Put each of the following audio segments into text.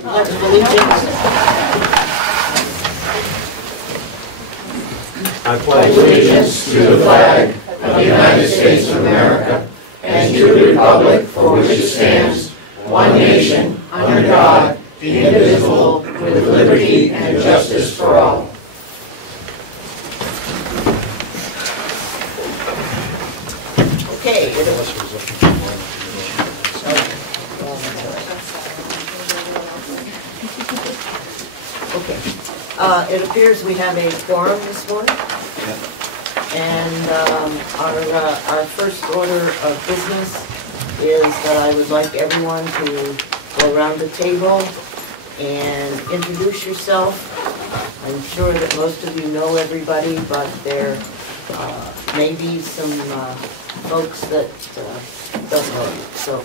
Pledge of allegiance. I pledge allegiance to the flag of the United States of America and to the republic for which it stands, one nation, under God, indivisible, with liberty and justice for all. Okay. It appears we have a quorum this morning. And our first order of business is that I would like everyone to go around the table and introduce yourself. I'm sure that most of you know everybody, but there may be some folks that don't know you. So,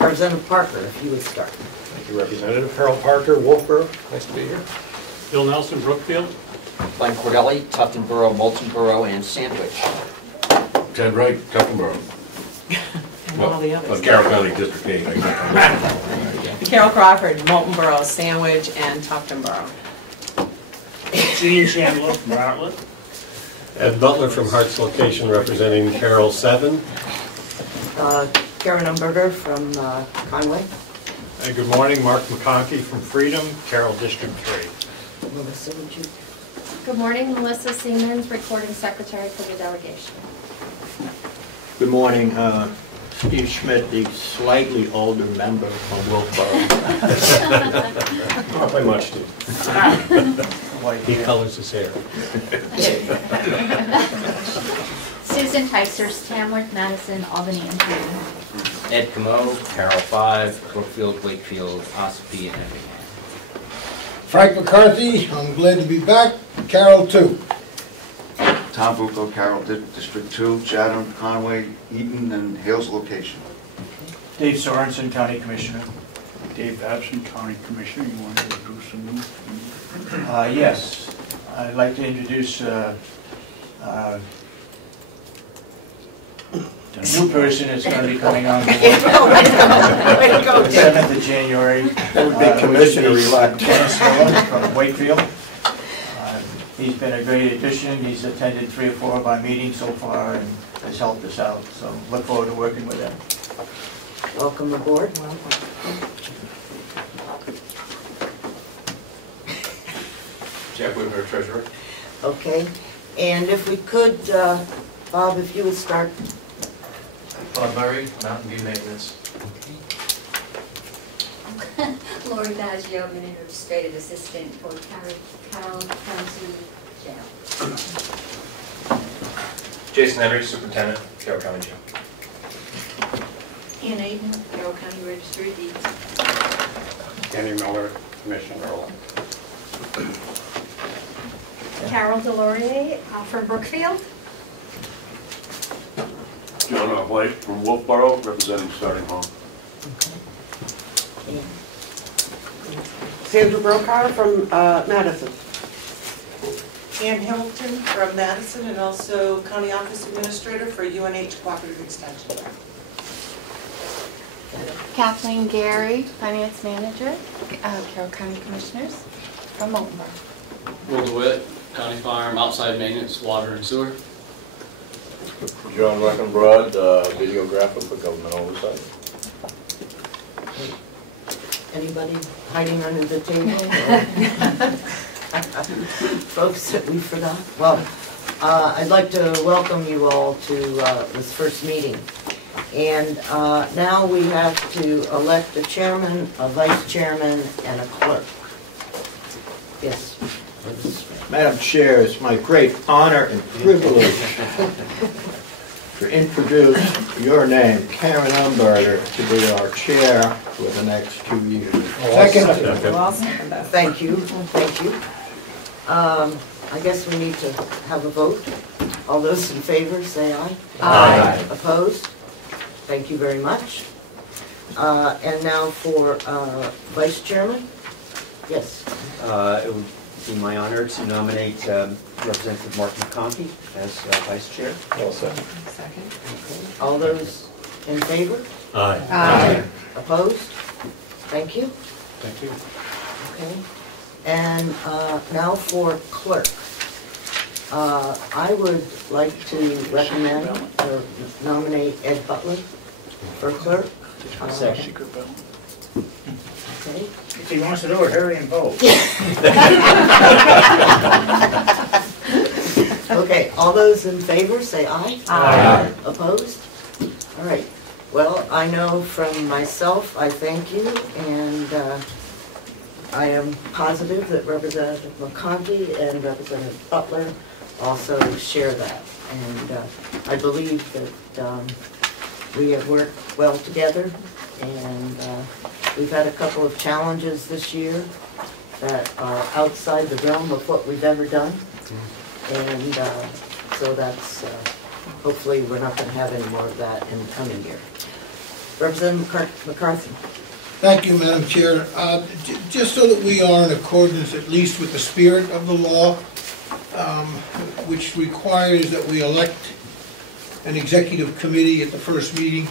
Representative Parker, if you would start. Thank you, Representative. Harold Parker, Wolfboro. Nice to be here. Bill Nelson, Brookfield. Glenn Cordelli, Tuftonboro, Moultonboro, and Sandwich. Ted Wright, Tuftonboro. And all the others. Carroll County District 8. Carol Crawford, Moultonboro, Sandwich, and Tuftonboro. Gene Chandler from Bartlett. Ed Butler from Hart's Location, representing Carroll 7. Karen Umberger from Conway. Good morning, Mark McConkey from Freedom, Carroll District 3. Melissa, would you? Good morning, Melissa Siemens, Recording Secretary for the Delegation. Good morning, Steve Schmidt, the slightly older member from Wolfboro. Not by much, Steve. He colors his hair. Susan Tysers, Tamworth, Madison, Albany, and Freedom. Ed Comeau, Carroll 5, Brookfield, Wakefield, Ossipee, and Effingham. Frank McCarthy, I'm glad to be back. Carroll 2. Tom Bucco, Carroll District 2, Chatham, Conway, Eaton, and Hales Location. Dave Sorensen, County Commissioner. Dave Babson, County Commissioner. You want to introduce some? Yes, I'd like to introduce the new person that's going to be coming on board. Way to go, The 7th of January. Commissioner-elect Dennis Miller from Wakefield. He's been a great addition. He's attended 3 or 4 of our meetings so far and has helped us out. So look forward to working with him. Welcome aboard. Jack Whitmer, Treasurer. Okay. And if we could, Bob, if you would start. Bob Murray, Mountain View Maintenance. Lori Baggio, Administrative Assistant for Carroll County Jail. Jason Henry, Superintendent, Carroll County Jail. Ann Aiden, Carroll County Registry of Deeds. Kenny Miller, Commissioner. Carol Delorier from Brookfield. John White from Wolfboro, representing Starting Home. Okay. Sandra Brokaw from Madison. Ann Hamilton from Madison and also County Office Administrator for UNH Cooperative Extension. Kathleen Gary, Finance Manager, Carroll County Commissioners from Moultonboro. Will DeWitt, County Farm, Outside Maintenance, Water and Sewer. John Reckenbrod, videographer for Government Oversight. Anybody hiding under the table? Folks that we forgot? Well, I'd like to welcome you all to this first meeting. And now we have to elect a chairman, a vice chairman, and a clerk. Yes. Madam Chair, it's my great honor and privilege to introduce your name, Karen Umberger, to be our chair for the next 2 years. Second. Thank you. Thank you. I guess we need to have a vote. All those in favor, say aye. Aye. Opposed? Thank you very much. And now for vice chairman. Yes. It would be my honor to nominate Representative Mark McConkey as vice chair. Also. Second. Okay. All those in favor? Aye. Aye. Opposed? Thank you. Thank you. Okay. And now for clerk. I would like to recommend or nominate Ed Butler for clerk. Secret bill. Okay. If he wants to do it, hurry and vote. Okay, all those in favor, say aye. Aye. Opposed? All right. Well, I know from myself, I thank you, and I am positive that Representative McConkey and Representative Butler also share that. And I believe that we have worked well together, and we've had a couple of challenges this year that are outside the realm of what we've ever done. And so that's, hopefully we're not going to have any more of that in the coming year. Representative McCarthy. Thank you, Madam Chair. Just so that we are in accordance at least with the spirit of the law, which requires that we elect an executive committee at the first meeting.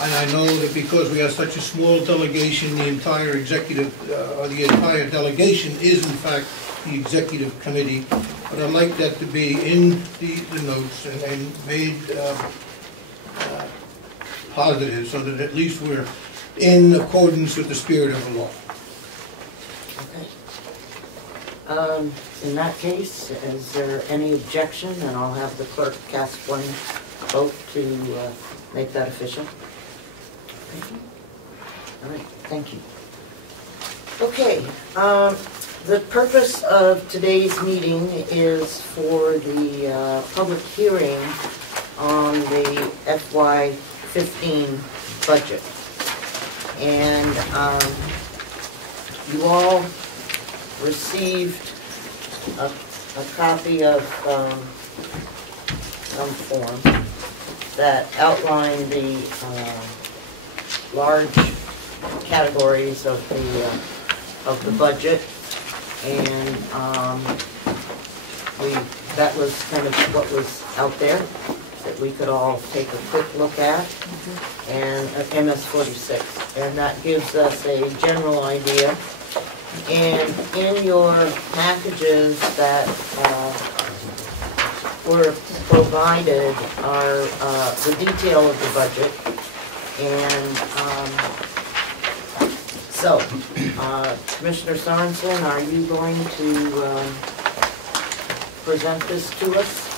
And I know that because we have such a small delegation, the entire executive, or the entire delegation is in fact the executive committee. But I'd like that to be in the notes and made positive, so that at least we're in accordance with the spirit of the law. Okay. In that case, is there any objection? And I'll have the clerk cast one vote to make that official. All right, thank you. Okay, the purpose of today's meeting is for the public hearing on the FY15 budget. And you all received a copy of some form that outlined the large categories of the budget, and that was kind of what was out there that we could all take a quick look at, and MS-46, and that gives us a general idea. And in your packages that were provided are the detail of the budget. And so, Commissioner Sorensen, are you going to present this to us?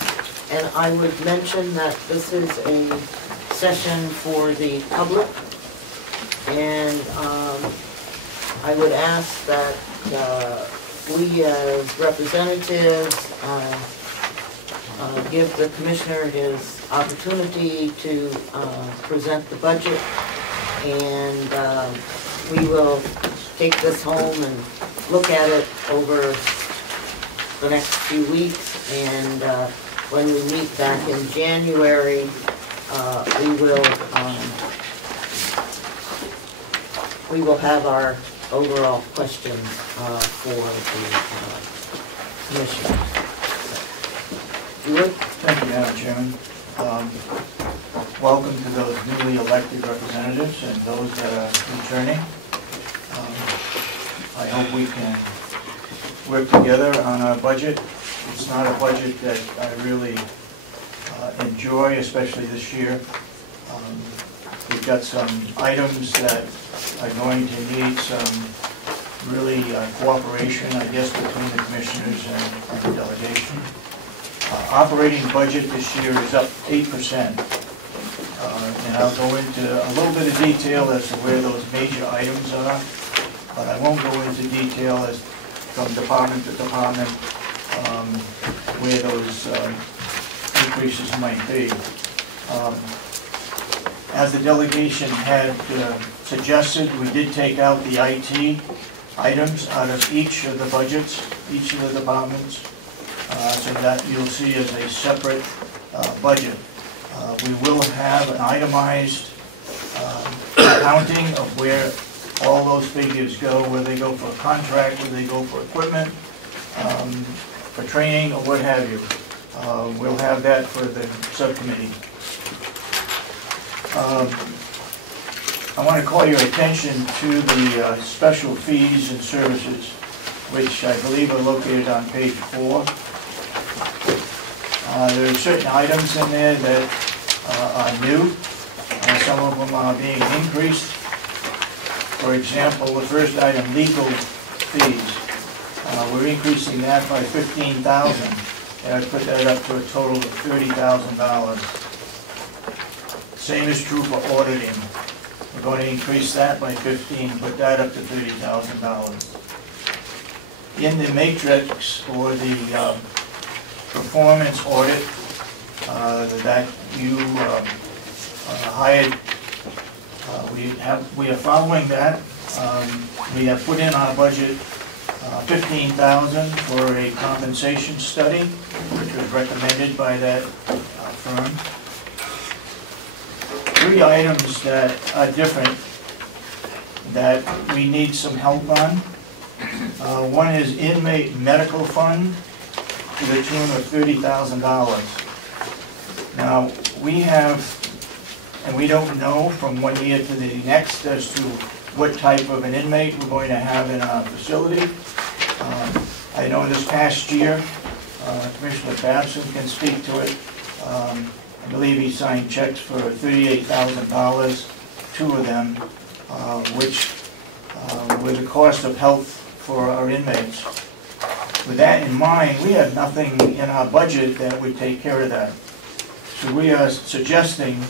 And I would mention that this is a session for the public, and I would ask that we as representatives give the commissioner his opportunity to present the budget, and we will take this home and look at it over the next few weeks, and when we meet back in January, we will have our overall questions for the commissioner. Thank you, Madam Chairman. Welcome to those newly elected representatives and those that are returning. I hope we can work together on our budget. It's not a budget that I really enjoy, especially this year. We've got some items that are going to need some really cooperation, I guess, between the commissioners and the delegation. Operating budget this year is up 8%. And I'll go into a little bit of detail as to where those major items are, but I won't go into detail as from department to department where those increases might be. As the delegation had suggested, we did take out the IT items out of each of the budgets, each of the departments, so that you'll see as a separate budget. We will have an itemized accounting of where all those figures go, where they go for a contract, where they go for equipment, for training, or what have you. We'll have that for the subcommittee. I want to call your attention to the special fees and services, which I believe are located on page 4. There are certain items in there that are new. Some of them are being increased. For example, the first item, legal fees. We're increasing that by $15,000. And I put that up to a total of $30,000. Same is true for auditing. We're going to increase that by 15, put that up to $30,000. In the matrix for the performance audit that you hired, we are following that. We have put in our budget $15,000 for a compensation study, which was recommended by that firm. 3 items that are different that we need some help on. One is inmate medical fund to the tune of $30,000. Now, we have, and we don't know from one year to the next as to what type of an inmate we're going to have in our facility. I know this past year, Commissioner Babson can speak to it. I believe he signed checks for $38,000, 2 of them, which were the cost of health for our inmates. With that in mind, we have nothing in our budget that would take care of that. So we are suggesting,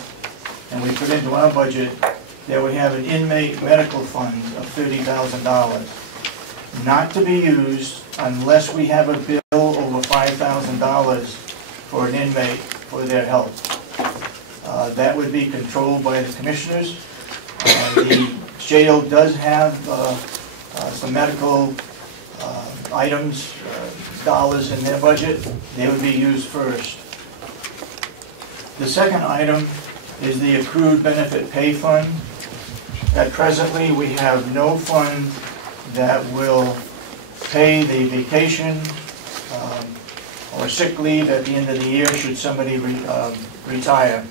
and we put into our budget, that we have an inmate medical fund of $30,000, not to be used unless we have a bill over $5,000 for an inmate for their health. That would be controlled by the commissioners. The jail does have some medical items, dollars in their budget. They would be used first. The second item is the accrued benefit pay fund. At presently, we have no fund that will pay the vacation or sick leave at the end of the year should somebody retire.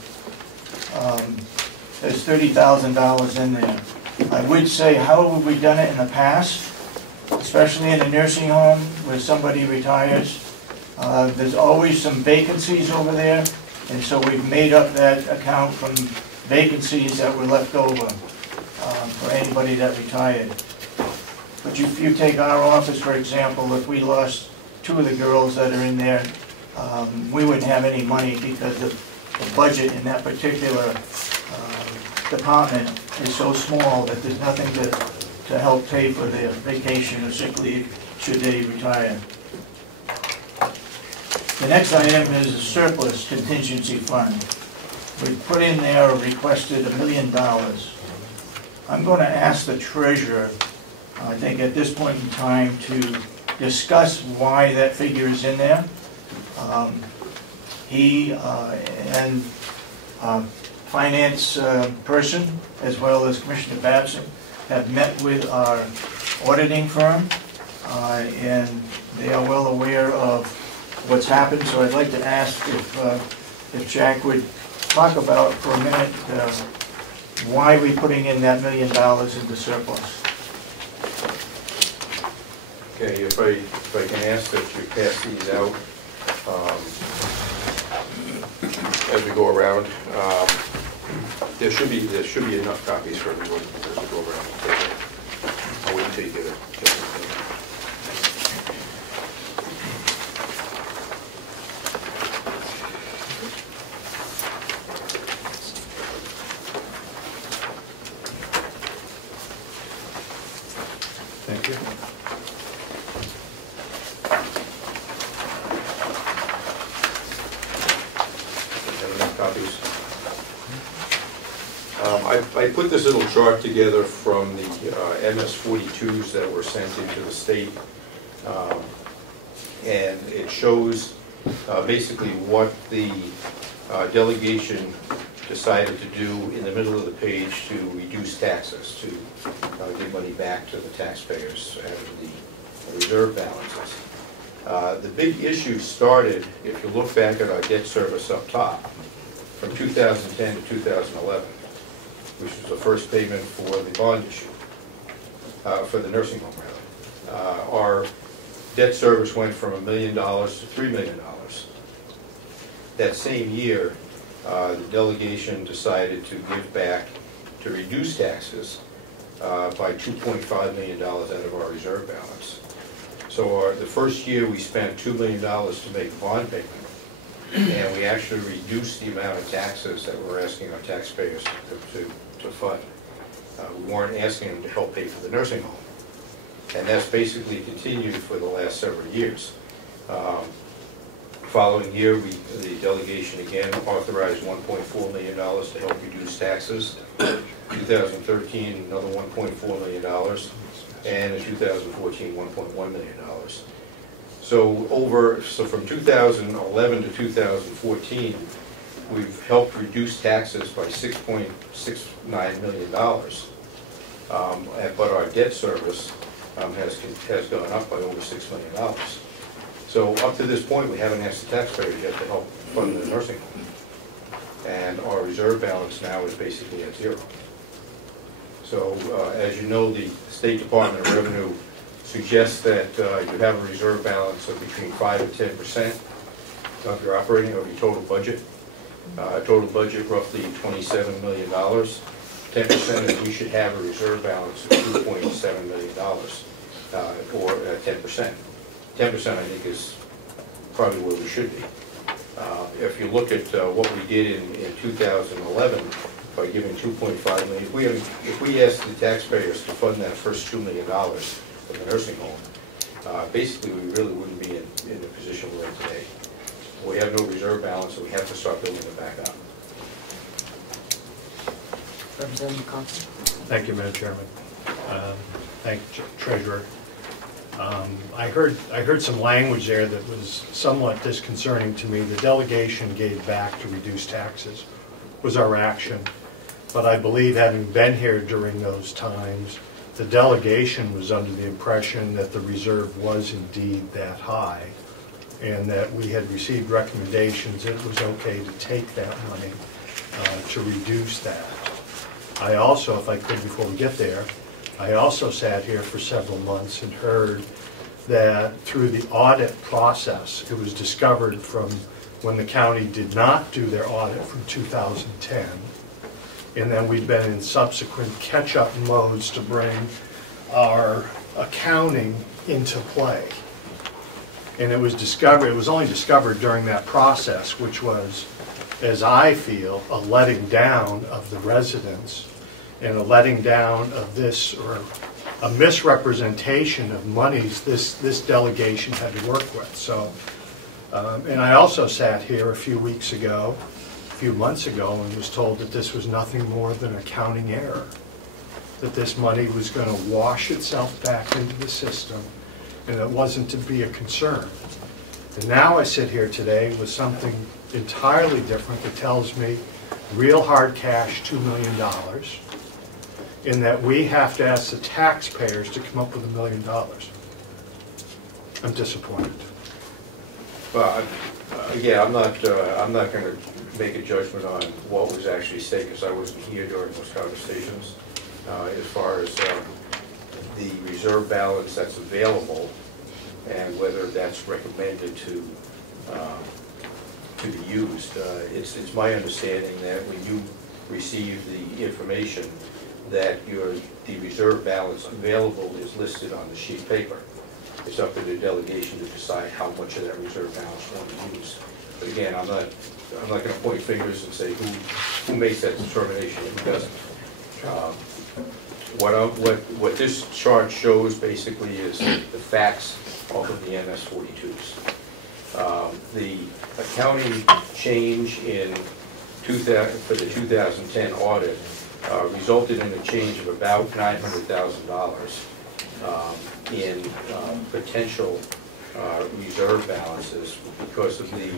There's $30,000 in there. I would say, how have we done it in the past? Especially in a nursing home where somebody retires. There's always some vacancies over there, and so we've made up that account from vacancies that were left over for anybody that retired. But if you take our office, for example, if we lost 2 of the girls that are in there, we wouldn't have any money because the budget in that particular department is so small that there's nothing to help pay for their vacation or sick leave should they retire. The next item is a surplus contingency fund. We put in there or requested $1 million. I'm going to ask the treasurer, I think at this point in time, to discuss why that figure is in there. He and finance person, as well as Commissioner Babson, have met with our auditing firm, and they are well aware of what's happened. So I'd like to ask if Jack would talk about for a minute why we're putting in that $1 million into surplus. Okay, if I can ask that you pass these out as we go around. There should be enough copies for everyone as we go around. I'll wait until you get it. Thank you. Copies. I put this little chart together from the MS-42s that were sent into the state, and it shows basically what the delegation decided to do in the middle of the page to reduce taxes, to give money back to the taxpayers out of the reserve balances. The big issue started, if you look back at our debt service up top, from 2010 to 2011. which was the first payment for the bond issue, for the nursing home, rather. Our debt service went from $1 million to $3 million. That same year, the delegation decided to give back, to reduce taxes by $2.5 million out of our reserve balance. So the first year we spent $2 million to make a bond payment, and we actually reduced the amount of taxes that we're asking our taxpayers to fund. We weren't asking them to help pay for the nursing home. And that's basically continued for the last several years. Following year, the delegation again authorized $1.4 million to help reduce taxes. 2013, another $1.4 million, and in 2014, $1.1 million. So from 2011 to 2014, we've helped reduce taxes by $6.69 million. But our debt service has gone up by over $6 million. So up to this point, we haven't asked the taxpayers yet to help fund the nursing home. And our reserve balance now is basically at zero. So as you know, the State Department of Revenue suggests that you have a reserve balance of between 5 and 10% of your operating, of your total budget. Total budget roughly $27 million. 10% is we should have a reserve balance of $2.7 million, or 10%. 10% I think is probably where we should be. If you look at what we did in 2011 by giving $2.5 million, if we asked the taxpayers to fund that first $2 million for the nursing home, basically we really wouldn't be in the position we're in today. We have no reserve balance, so we have to start building it back up. Representative Conklin. Thank you, Madam Chairman. Thank you, Treasurer. I heard some language there that was somewhat disconcerting to me. The delegation gave back to reduce taxes was our action, but I believe, having been here during those times, the delegation was under the impression that the reserve was indeed that high, and that we had received recommendations it was okay to take that money to reduce that. I also, if I could before we get there, I also sat here for several months and heard that through the audit process, it was discovered from when the county did not do their audit from 2010, and then we've been in subsequent catch-up modes to bring our accounting into play. And it was discovered, it was only discovered during that process, which was, as I feel, a letting down of the residents and a letting down of this, or a misrepresentation of monies this delegation had to work with. So, and I also sat here a few months ago, and was told that this was nothing more than accounting error, that this money was going to wash itself back into the system, and it wasn't to be a concern. And now I sit here today with something entirely different that tells me real hard cash, $2 million, in that we have to ask the taxpayers to come up with $1 million. I'm disappointed. Well, again, I'm not going to make a judgment on what was actually stated, because I wasn't here during those conversations. As far as the reserve balance that's available and whether that's recommended to be used, it's my understanding that when you receive the information, that the reserve balance available is listed on the sheet of paper. It's up to the delegation to decide how much of that reserve balance you want to use. But again, I'm not going to point fingers and say who makes that determination and who doesn't. What this chart shows basically is the facts off of the MS-42s. The accounting change for the 2010 audit resulted in a change of about $900,000 in potential reserve balances because of the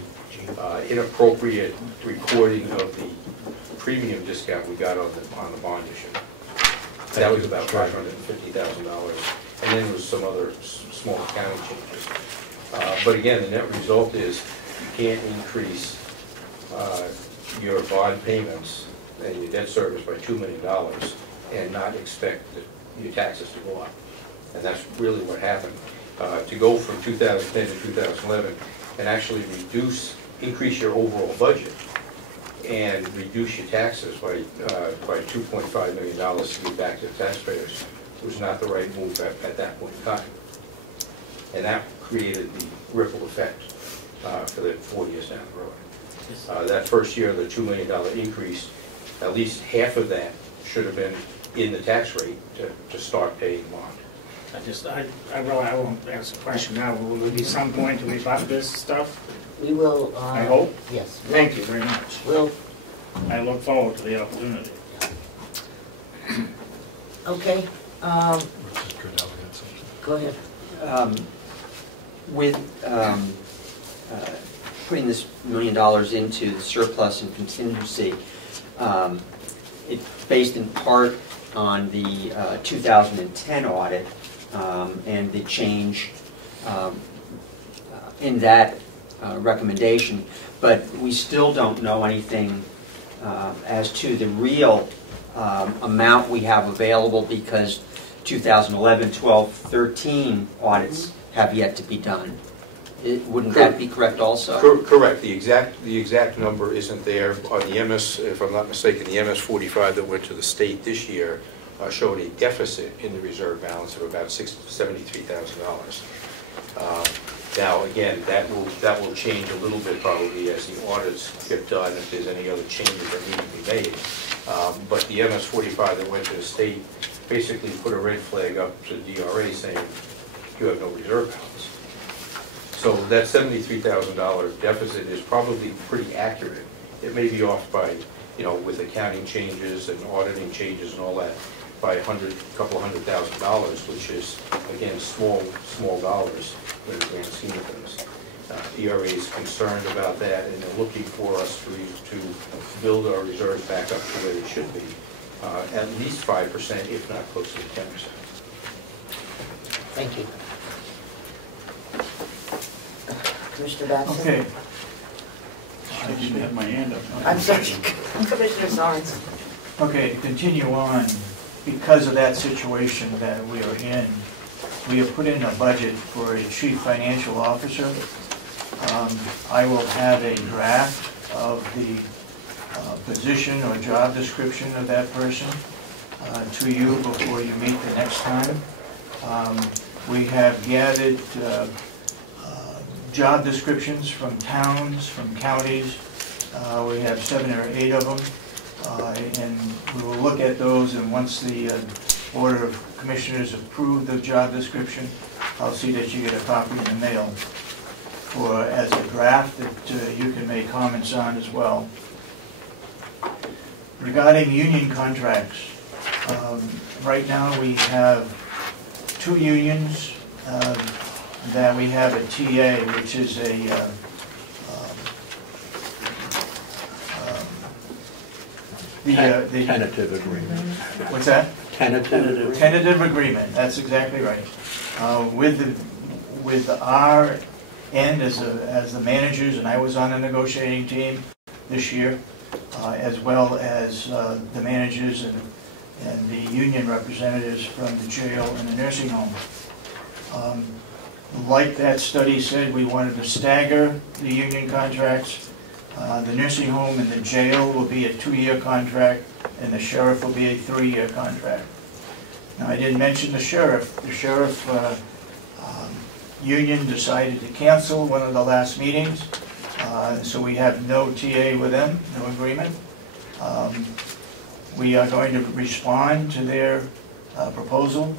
inappropriate recording of the premium discount we got on the bond issue. That was about $550,000, and then there was some other small accounting changes. But again, the net result is you can't increase your bond payments and your debt service by $2 million and not expect your taxes to go up. And that's really what happened. To go from 2010 to 2011 and actually increase your overall budget and reduce your taxes by $2.5 million to give back to the taxpayers was not the right move at that point in time. And that created the ripple effect for the 4 years down the road. That first year, the $2 million increase, at least half of that should have been in the tax rate to start paying bond. I won't ask a question now. Will there be some point to rebut this stuff? We will. I hope. Yes. Thank you very much. I look forward to the opportunity. Okay. Go ahead. With putting this $1 million into the surplus and contingency, it's based in part on the 2010 audit and the change in that recommendation, but we still don't know anything as to the real amount we have available because 2011, 12, 13 audits have yet to be done. Wouldn't that be correct also? Correct. The exact number isn't there. On the MS, if I'm not mistaken, the MS 45 that went to the state this year showed a deficit in the reserve balance of about $73,000. Now, again, that will change a little bit probably as the audits get done, if there's any other changes that need to be made. But the MS 45 that went to the state basically put a red flag up to DRA saying you have no reserve balance. So that $73,000 deficit is probably pretty accurate. It may be off by, with accounting changes and auditing changes and all that, by couple $100,000, which is, again, small dollars in the grand scheme of things. ERA is concerned about that, and they're looking for us to build our reserves back up to where they should be, at least 5%, if not closer to 10%. Thank you. Commissioner Batson? Okay. I didn't have my hand up. I'm sorry, Commissioner Sorens. Okay, to continue on, because of that situation that we are in, we have put in a budget for a chief financial officer. I will have a draft of the position or job description of that person to you before you meet the next time. We have gathered job descriptions from towns, from counties. We have 7 or 8 of them. And we will look at those, and once the Board of Commissioners approve the job description, I'll see that you get a copy in the mail as a draft that you can make comments on as well. Regarding union contracts, right now we have 2 unions that we have a TA, which is a the tentative agreement. What's that? Tentative agreement. That's exactly right. With our end as the managers, and I was on the negotiating team this year, as well as the managers and the union representatives from the jail and the nursing home. Like that study said, we wanted to stagger the union contracts. The nursing home and the jail will be a 2-year contract, and the sheriff will be a 3-year contract. Now, I didn't mention the sheriff. The sheriff union decided to cancel one of the last meetings, so we have no TA with them, no agreement. We are going to respond to their proposal,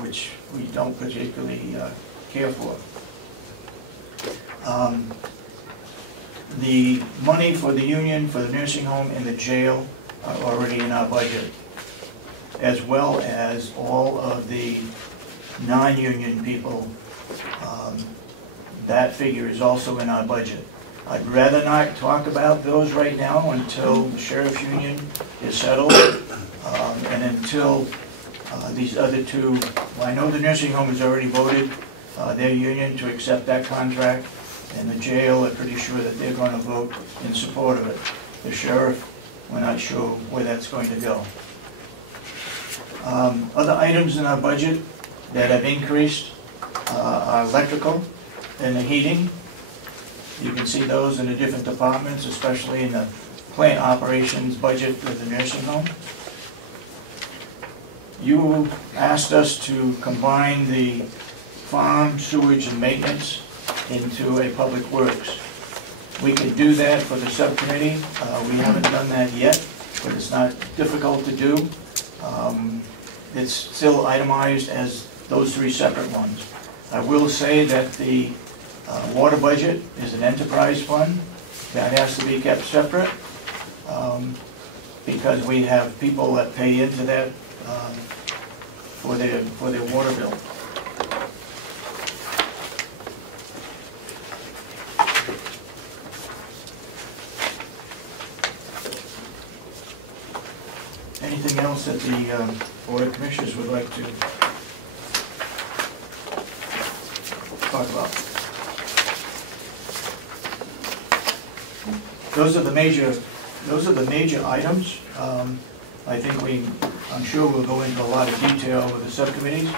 which we don't particularly care for. The money for the union, for the nursing home, and the jail are already in our budget, as well as all of the non-union people. That figure is also in our budget. I'd rather not talk about those right now until the sheriff's union is settled, and until these other 2, well, I know the nursing home has already voted their union to accept that contract, and the jail, I'm pretty sure that they're going to vote in support of it. The sheriff we're not sure where that's going to go. Other items in our budget that have increased are electrical and the heating. You can see those in the different departments, especially in the plant operations budget of the nursing home. You asked us to combine the farm, sewage, and maintenance into a public works. We could do that for the subcommittee. We haven't done that yet, but it's not difficult to do. It's still itemized as those three separate ones. I will say that the water budget is an enterprise fund. That has to be kept separate because we have people that pay into that for their water bill. Anything else that the Board of Commissioners would like to talk about? Those are the major items. I think I'm sure we'll go into a lot of detail with the subcommittees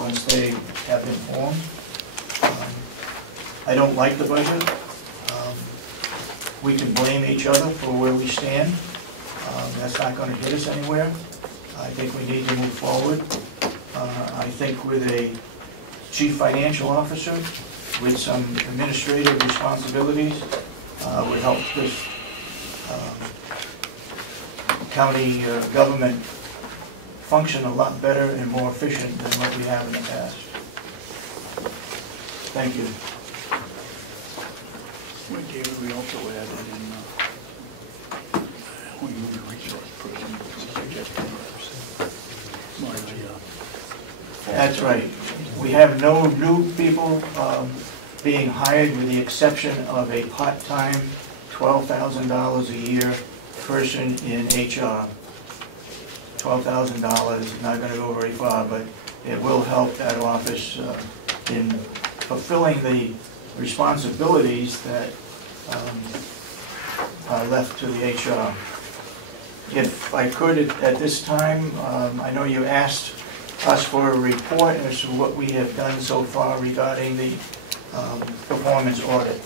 once they have been formed. I don't like the budget. We can blame each other for where we stand. That's not going to get us anywhere. I think we need to move forward. I think with a chief financial officer with some administrative responsibilities would help this county government function a lot better and more efficient than what we have in the past. Thank you. Well, David, we also added in human resource person. That's right. We have no new people being hired with the exception of a part-time $12,000 a year person in HR. $12,000 is not going to go very far, but it will help that office in fulfilling the responsibilities that are left to the HR. If I could, at this time, I know you asked us for a report as to what we have done so far regarding the performance audit.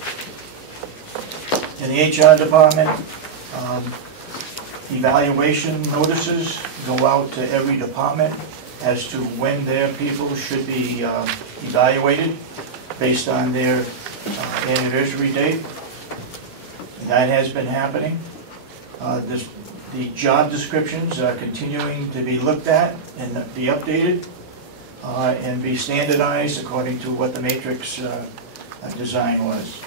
In the HR department, evaluation notices go out to every department as to when their people should be evaluated based on their anniversary date. That has been happening. The job descriptions are continuing to be looked at and be updated and be standardized according to what the matrix design was.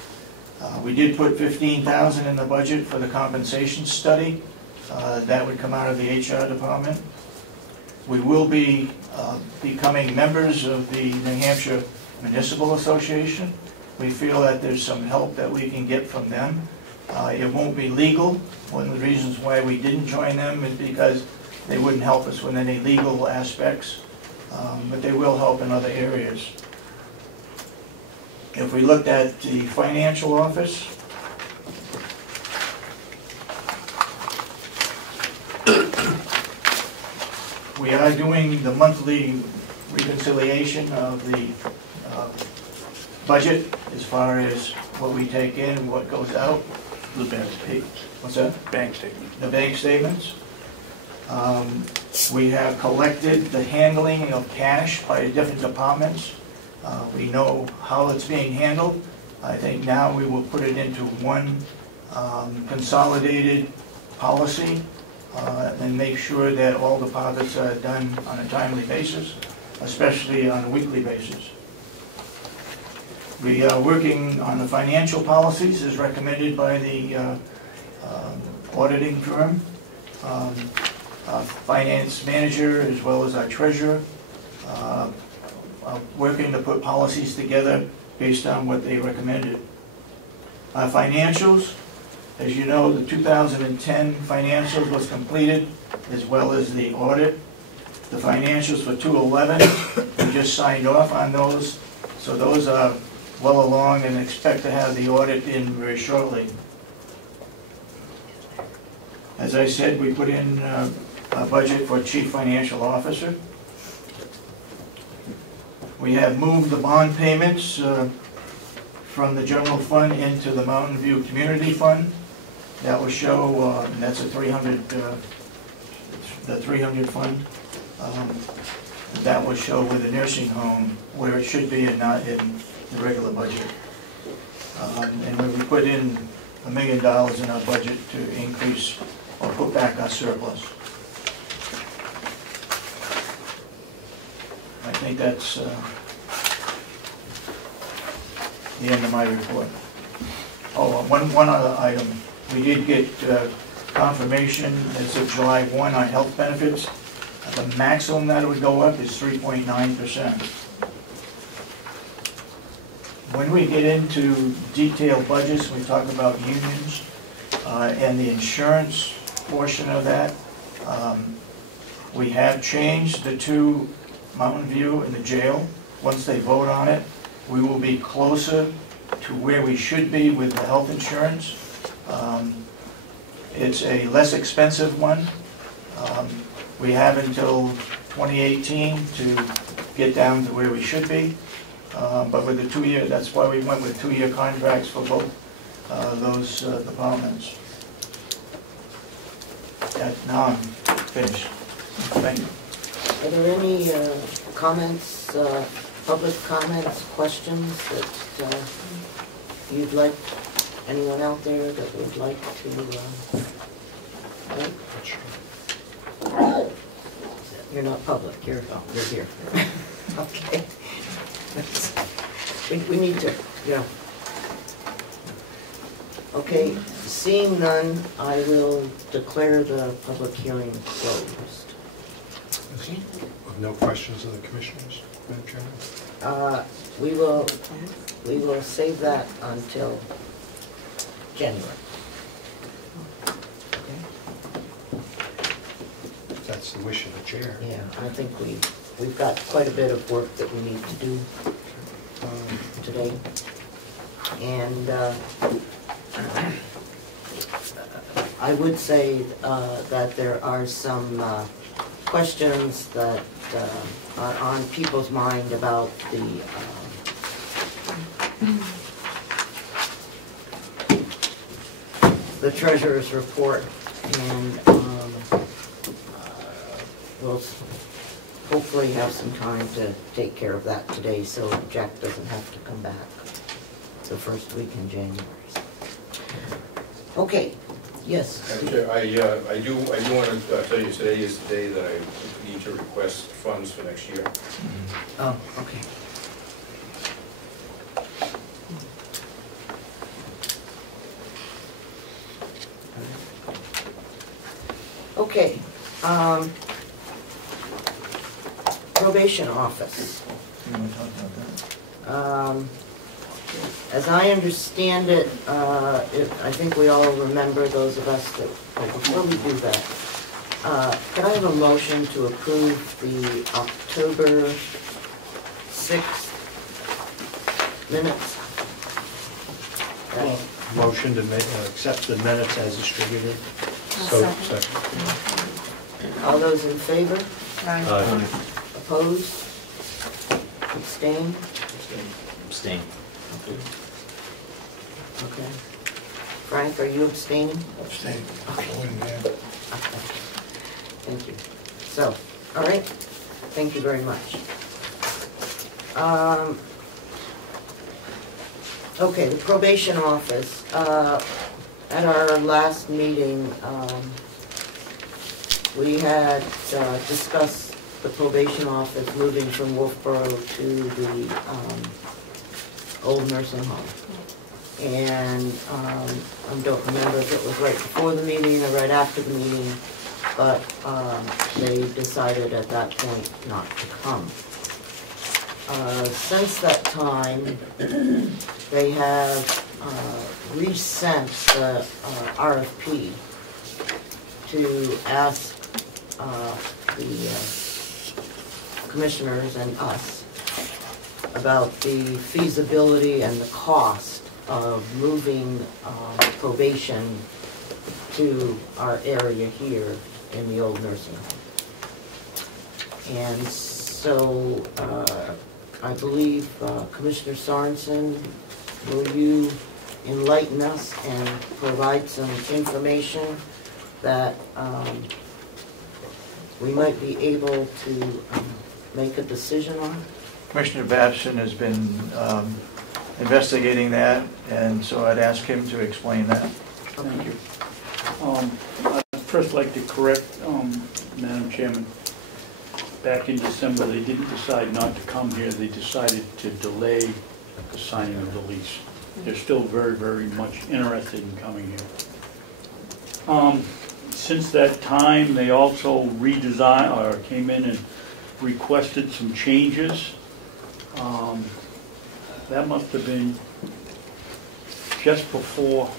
We did put $15,000 in the budget for the compensation study. That would come out of the HR department. We will be becoming members of the New Hampshire Municipal Association. We feel that there's some help that we can get from them. It won't be legal. One of the reasons why we didn't join them is because they wouldn't help us with any legal aspects, but they will help in other areas. If we looked at the financial office, we are doing the monthly reconciliation of the budget as far as what we take in and what goes out. The bank statements. What's that? Bank statements. The bank statements. We have collected the handling of cash by different departments. We know how it's being handled. I think now we will put it into one consolidated policy and make sure that all deposits are done on a timely basis, especially on a weekly basis. We are working on the financial policies as recommended by the auditing firm. Our finance manager as well as our treasurer are working to put policies together based on what they recommended. Our financials, as you know, the 2010 financials was completed as well as the audit. The financials for 2011, we just signed off on those, so those are well along and expect to have the audit in very shortly. As I said, we put in a budget for chief financial officer. We have moved the bond payments from the general fund into the Mountain View Community Fund. That will show, and that's a 300, the 300 fund. That will show with the nursing home where it should be and not in the regular budget. And we put in $1 million in our budget to increase or put back our surplus. I think that's the end of my report. Oh, one other item. We did get confirmation as of July 1 on health benefits. The maximum that it would go up is 3.9%. When we get into detailed budgets, we talk about unions and the insurance portion of that. We have changed the two, Mountain View and the jail. Once they vote on it, we will be closer to where we should be with the health insurance. It's a less expensive one. We have until 2018 to get down to where we should be. But with the 2-year, that's why we went with 2-year contracts for both those departments. Now I'm finished. Thank you. Are there any comments, public comments, questions that you'd like, anyone out there that would like to You're not public, you're here. Okay. We need to, yeah. Okay, seeing none, I will declare the public hearing closed. Okay. No questions of the commissioners, Madam Chairman? We will save that until January. That's the wish of the chair. Yeah, I think we've got quite a bit of work that we need to do today. And I would say that there are some questions that are on people's mind about the treasurer's report, and we'll hopefully have some time to take care of that today, so Jack doesn't have to come back the first week in January. Okay, yes. I do want to tell you today is the day that I need to request funds for next year. Oh, okay. Okay. Probation office. As I understand it, I think we all remember, those of us that, before we do that, can I have a motion to approve the October 6th minutes? Motion to accept the minutes as distributed. Second. All those in favor? Aye. Opposed? Abstain? Abstain. Okay. Frank, are you abstaining? Abstain. Okay. Thank you. So, all right. Thank you very much. Okay, the probation office. At our last meeting, we had discussed the probation office moving from Wolfboro to the old nursing home. And I don't remember if it was right before the meeting or right after the meeting, but they decided at that point not to come. Since that time, they have resent the RFP to ask the commissioners and us about the feasibility and the cost of moving probation to our area here in the old nursing home. And so I believe Commissioner Sorensen, will you enlighten us and provide some information that we might be able to make a decision on? Commissioner Babson has been investigating that, and so I'd ask him to explain that. Thank you. I'd first like to correct, Madam Chairman. Back in December, they didn't decide not to come here. They decided to delay the signing of the lease. They're still very, very much interested in coming here. Since that time, they also redesigned, or came in and requested some changes. That must have been just before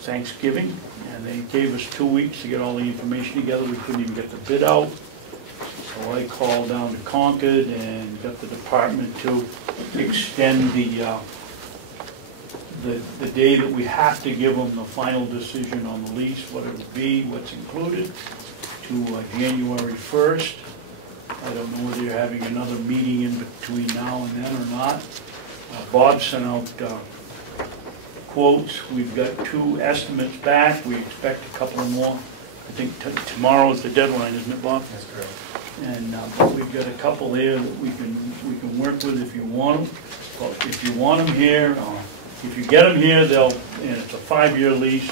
Thanksgiving, and they gave us 2 weeks to get all the information together. We couldn't even get the bid out. So I called down to Concord and got the department to extend the day that we have to give them the final decision on the lease, what it would be, what's included, to January 1st. I don't know whether you're having another meeting in between now and then or not. Bob sent out quotes. We've got 2 estimates back. We expect a couple more. I think tomorrow is the deadline, isn't it, Bob? That's correct. And but we've got a couple there that we can work with if you want them. Well, if you want them here, if you get them here, and it's a 5-year lease.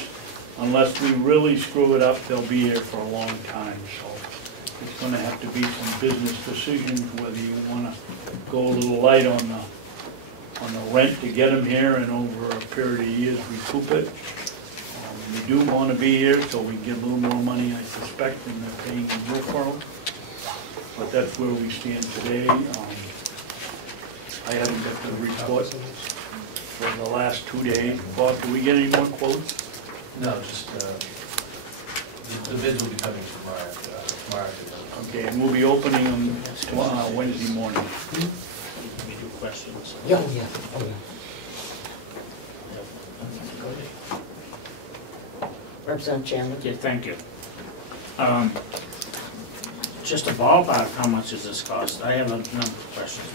Unless we really screw it up, they'll be here for a long time. So it's going to have to be some business decisions whether you want to go a little light on the rent to get them here, and over a period of years recoup it. We do want to be here, so we can get a little more money, I suspect, than they're paying in Hillsborough. But that's where we stand today. I haven't got the report for the last 2 days. Bob, do we get any more quotes? No, just the bids will be coming tomorrow. Okay, and we'll be opening them Wednesday morning. Any questions? Yeah. Representative Chandler. Okay, thank you. Just a ballpark, how much does this cost? I have a number of questions.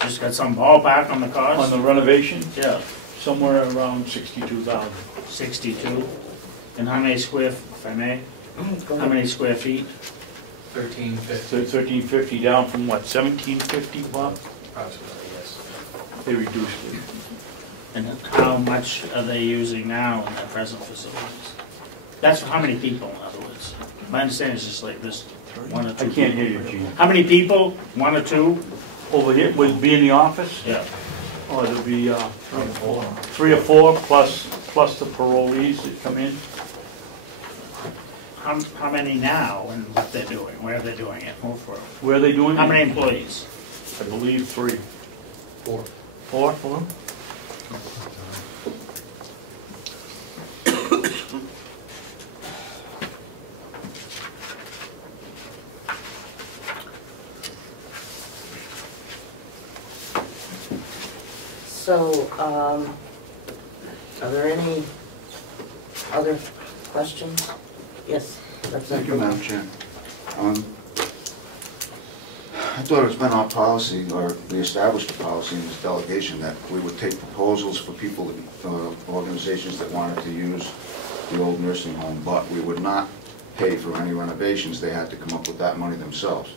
Just got some ballpark on the cost? On the renovation? Yeah. Somewhere around 62,000. 62? And how many if I may? How many square feet? 1350. So 1350 down from what, 1750, Bob? Approximately, yes. They reduced it. And how much are they using now in their present facilities? That's how many people, in other words? My understanding is just like this, 1 or 2 I can't hear you, Gene. How many people? 1 or 2? Over here, would be in the office? Yeah. Oh, there'll be 3 or 4 plus the parolees that come in. How many now and what they're doing, where they're doing it? Where are they doing it? How many employees? I believe 3. 4. 4? So, are there any other questions? Yes, Thank you, Madam Chair. I thought it's been our policy, or we established a policy in this delegation, that we would take proposals for people, organizations that wanted to use the old nursing home, but we would not pay for any renovations. They had to come up with that money themselves.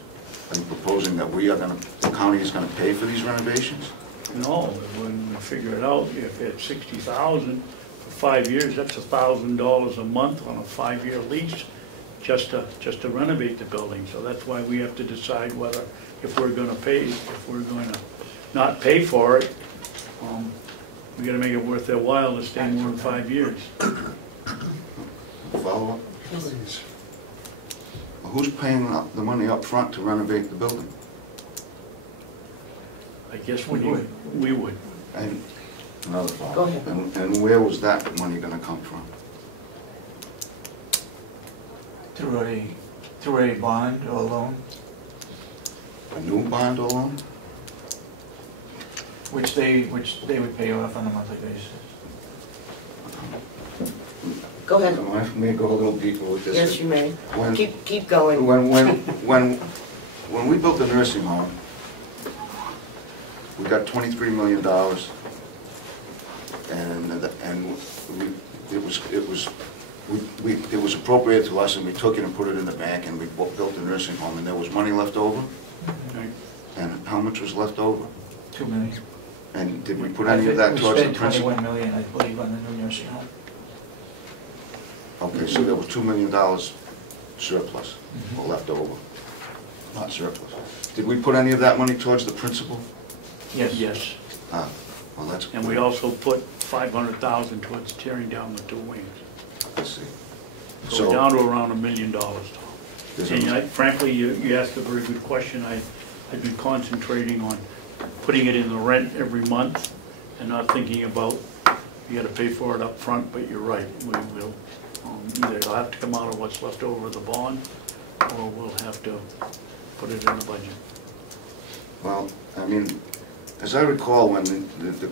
Are you proposing that the county is going to pay for these renovations? No, when we figure it out, if it's 60,000 for 5 years, that's $1,000 a month on a 5-year lease just to renovate the building. So that's why we have to decide whether, if we're going to pay, if we're going to not pay for it, we got to make it worth their while to stay more than 5 years. Follow up? Please. Who's paying the money up front to renovate the building? I guess we would. And another follow-up. Go ahead. And where was that money going to come from? Through a bond or loan, A new bond or loan? which they would pay off on a monthly basis. Go ahead. I may go a little deeper with this. Yes, you may. When- Keep going. When we built the nursing home, we got $23 million, it was appropriated to us, and we took it and put it in the bank, and we built the nursing home, and there was money left over. And how much was left over? $2 million. And did we put any of that towards the We principal? spent $21 million, I believe, on the new nursing home. Okay, so there was $2 million surplus, or left over, not surplus. Did we put any of that money towards the principal? Yes. Yes. Ah, well, that's. And we also put $500,000 towards tearing down the 2 wings. I see. So we're down to around $1 million. There's Frankly, you asked a very good question. I've been concentrating on putting it in the rent every month and not thinking about, you gotta pay for it up front, but you're right. We will, either it'll have to come out of what's left over of the bond, or we'll have to put it in the budget. Well, I mean, as I recall, when the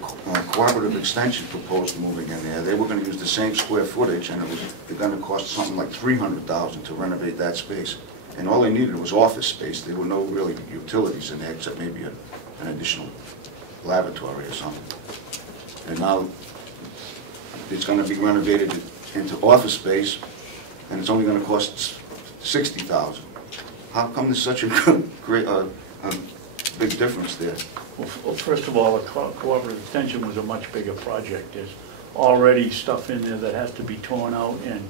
cooperative extension proposed moving in there, they were gonna use the same square footage, and it was gonna cost something like $300,000 to renovate that space. And all they needed was office space. There were no really utilities in there, except maybe an additional lavatory or something. And now, it's gonna be renovated into office space, and it's only gonna cost $60,000. How come there's such a great, big difference there? Well, first of all, the cooperative extension was a much bigger project. There's already stuff in there that has to be torn out and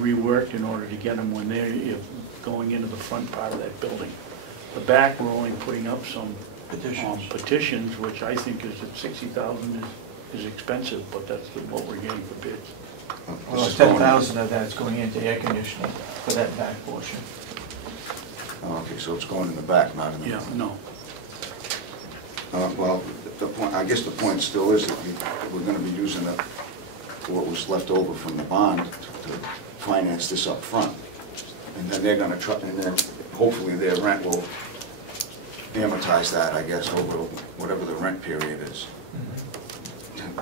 reworked in order to get them when they're going into the front part of that building. The back, we're only putting up some petitions, which I think is at $60,000 is expensive, but that's what we're getting for bids. Well, $10,000 of that's going into air conditioning for that back portion. Oh, okay, so it's going in the back, not in the front? Yeah, no. Well, the point, I guess the point still is that we're gonna be using what was left over from the bond to finance this up front. And then they're gonna try, and then hopefully their rent will amortize that, I guess, over whatever the rent period is.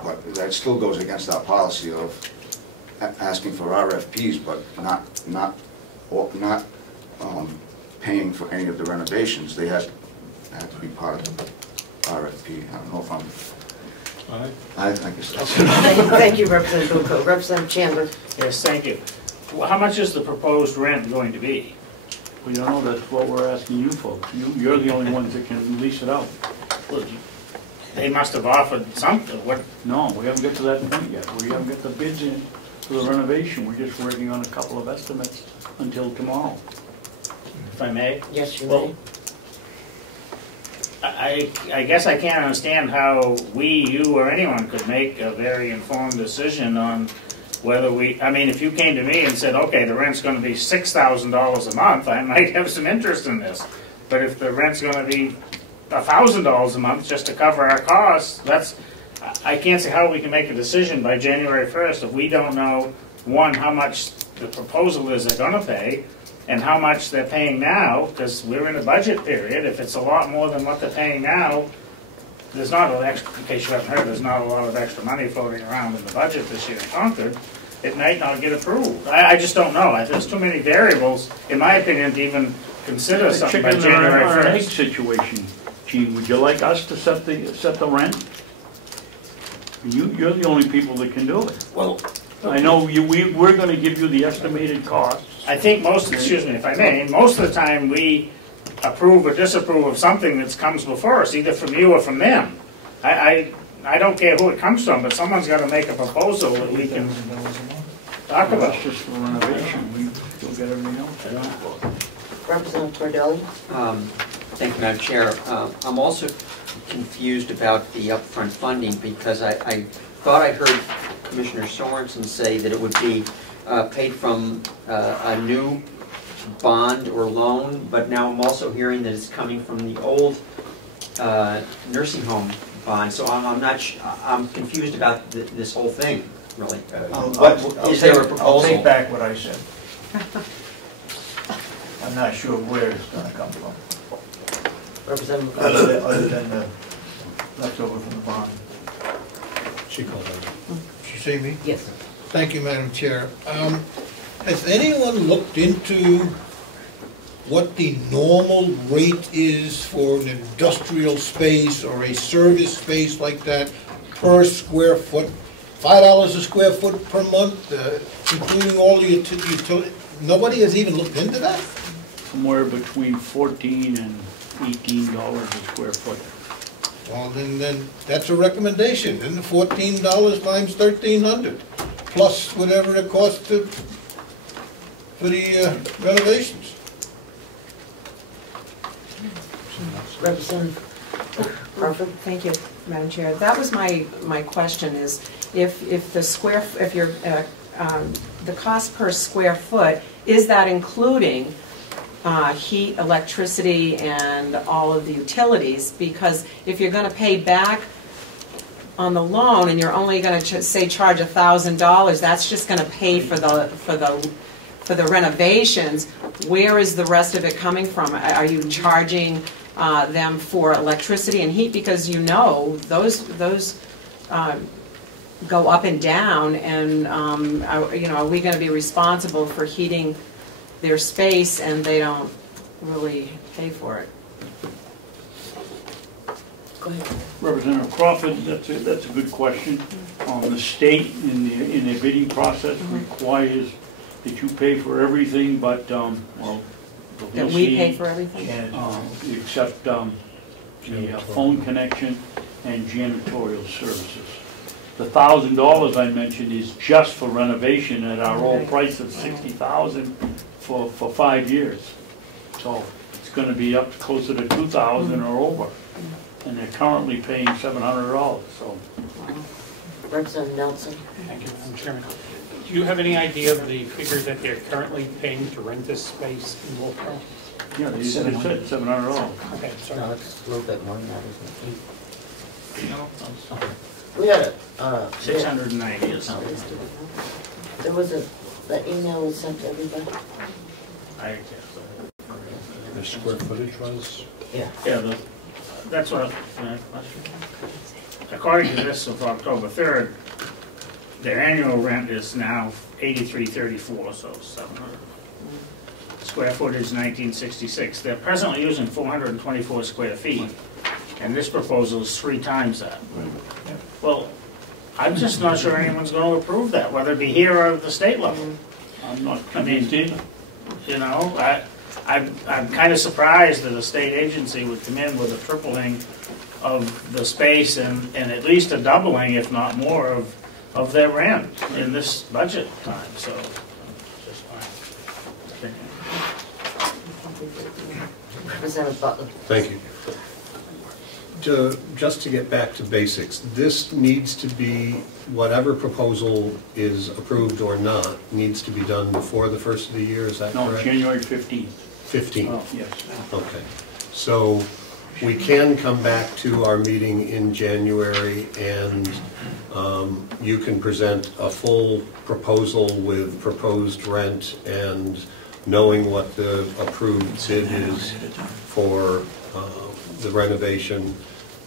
But that still goes against our policy of asking for RFPs, but not paying for any of the renovations. They had to be part of the RFP. I don't know if I guess that's Thank you, Representative Bucco. Representative Chandler. Yes, thank you. Well, how much is the proposed rent going to be? We don't know, that's what we're asking you folks. You're the only ones that can lease it out. Well, they must have offered something. What? No, we haven't got to that point yet. We haven't got the bids in for the renovation. We're just working on a couple of estimates until tomorrow. If I may? Yes, you may. I guess I can't understand how we, you, or anyone could make a very informed decision on whether I mean, if you came to me and said, okay, the rent's going to be $6,000 a month, I might have some interest in this. But if the rent's going to be $1,000 a month just to cover our costs, I can't see how we can make a decision by January 1st if we don't know, one, how much the proposal is they're going to pay, and how much they're paying now, because we're in a budget period. If it's a lot more than what they're paying now, there's not an extra, in case you haven't heard, there's not a lot of extra money floating around in the budget this year in Concord. It might not get approved. I just don't know. There's too many variables, in my opinion, to even consider something by January 1st. Chicken and egg situation, Gene. Would you like us to set the rent? You're the only people that can do it. Well, I know we're going to give you the estimated costs. I think excuse me if I may, most of the time we approve or disapprove of something that comes before us, either from you or from them. I don't care who it comes from, but someone's got to make a proposal that we can talk about. That's just for renovation. We still get everything else. Representative Cordelli. Thank you, Madam Chair. I'm also confused about the upfront funding because I thought I heard Commissioner Sorensen say that it would be paid from a new bond or loan, but now I'm also hearing that it's coming from the old nursing home bond. So I'm confused about this whole thing, really. I'll take back what I said. I'm not sure where it's going to come from. Representative other than the leftover from the bond. She called out. Did she say me? Yes. Thank you, Madam Chair. Has anyone looked into what the normal rate is for an industrial space or a service space like that per square foot? $5 a square foot per month, including all the utilities? Nobody has even looked into that? Somewhere between $14 and $18 a square foot. Well, then that's a recommendation. Then the $14 times 1,300, plus whatever it costs for the renovations. Representative Crawford? Thank you, Madam Chair. That was my question is, if the cost per square foot, is that including heat, electricity, and all of the utilities? Because if you're going to pay back on the loan and you're only going to say charge $1,000, that's just going to pay for the renovations. Where is the rest of it coming from? Are you charging them for electricity and heat? Because you know those go up and down, and are we going to be responsible for heating their space and they don't really pay for it? Go ahead. Representative Crawford, that's a good question. The state in the bidding process requires that you pay for everything, but that we pay for everything, except the phone connection and janitorial services. The $1,000 I mentioned is just for renovation at our old price of $60,000 for 5 years. So it's going to be up closer to $2,000 or over, and they're currently paying $700. So. Representative Nelson. Thank you, Madam Chairman. Do you have any idea of the figure that they're currently paying to rent this space in Wolfboro? Yeah, they said $700. Okay, sorry. No, it's a little bit more than that, isn't it? No, I'm sorry. We had a 690 or something. There was that email was sent to everybody. I guess so. The square footage was? Yeah. Yeah, that's what. According to this of October 3rd, their annual rent is now $83.34, so 700. Square footage 1966. They're presently using 424 square feet, and this proposal is 3 times that. Well, I'm just not sure anyone's going to approve that, whether it be here or at the state level. I'm not convinced either. You know, I'm kind of surprised that a state agency would come in with a tripling of the space and at least a doubling, if not more, of their rent in this budget time. So, just my opinion. Representative Butler. Thank you. Just to get back to basics, this needs to be, whatever proposal is approved or not, needs to be done before the first of the year, is that correct? No, January 15th. 15th? Oh, yes. Okay. So we can come back to our meeting in January and you can present a full proposal with proposed rent and knowing what the approved bid is for the renovation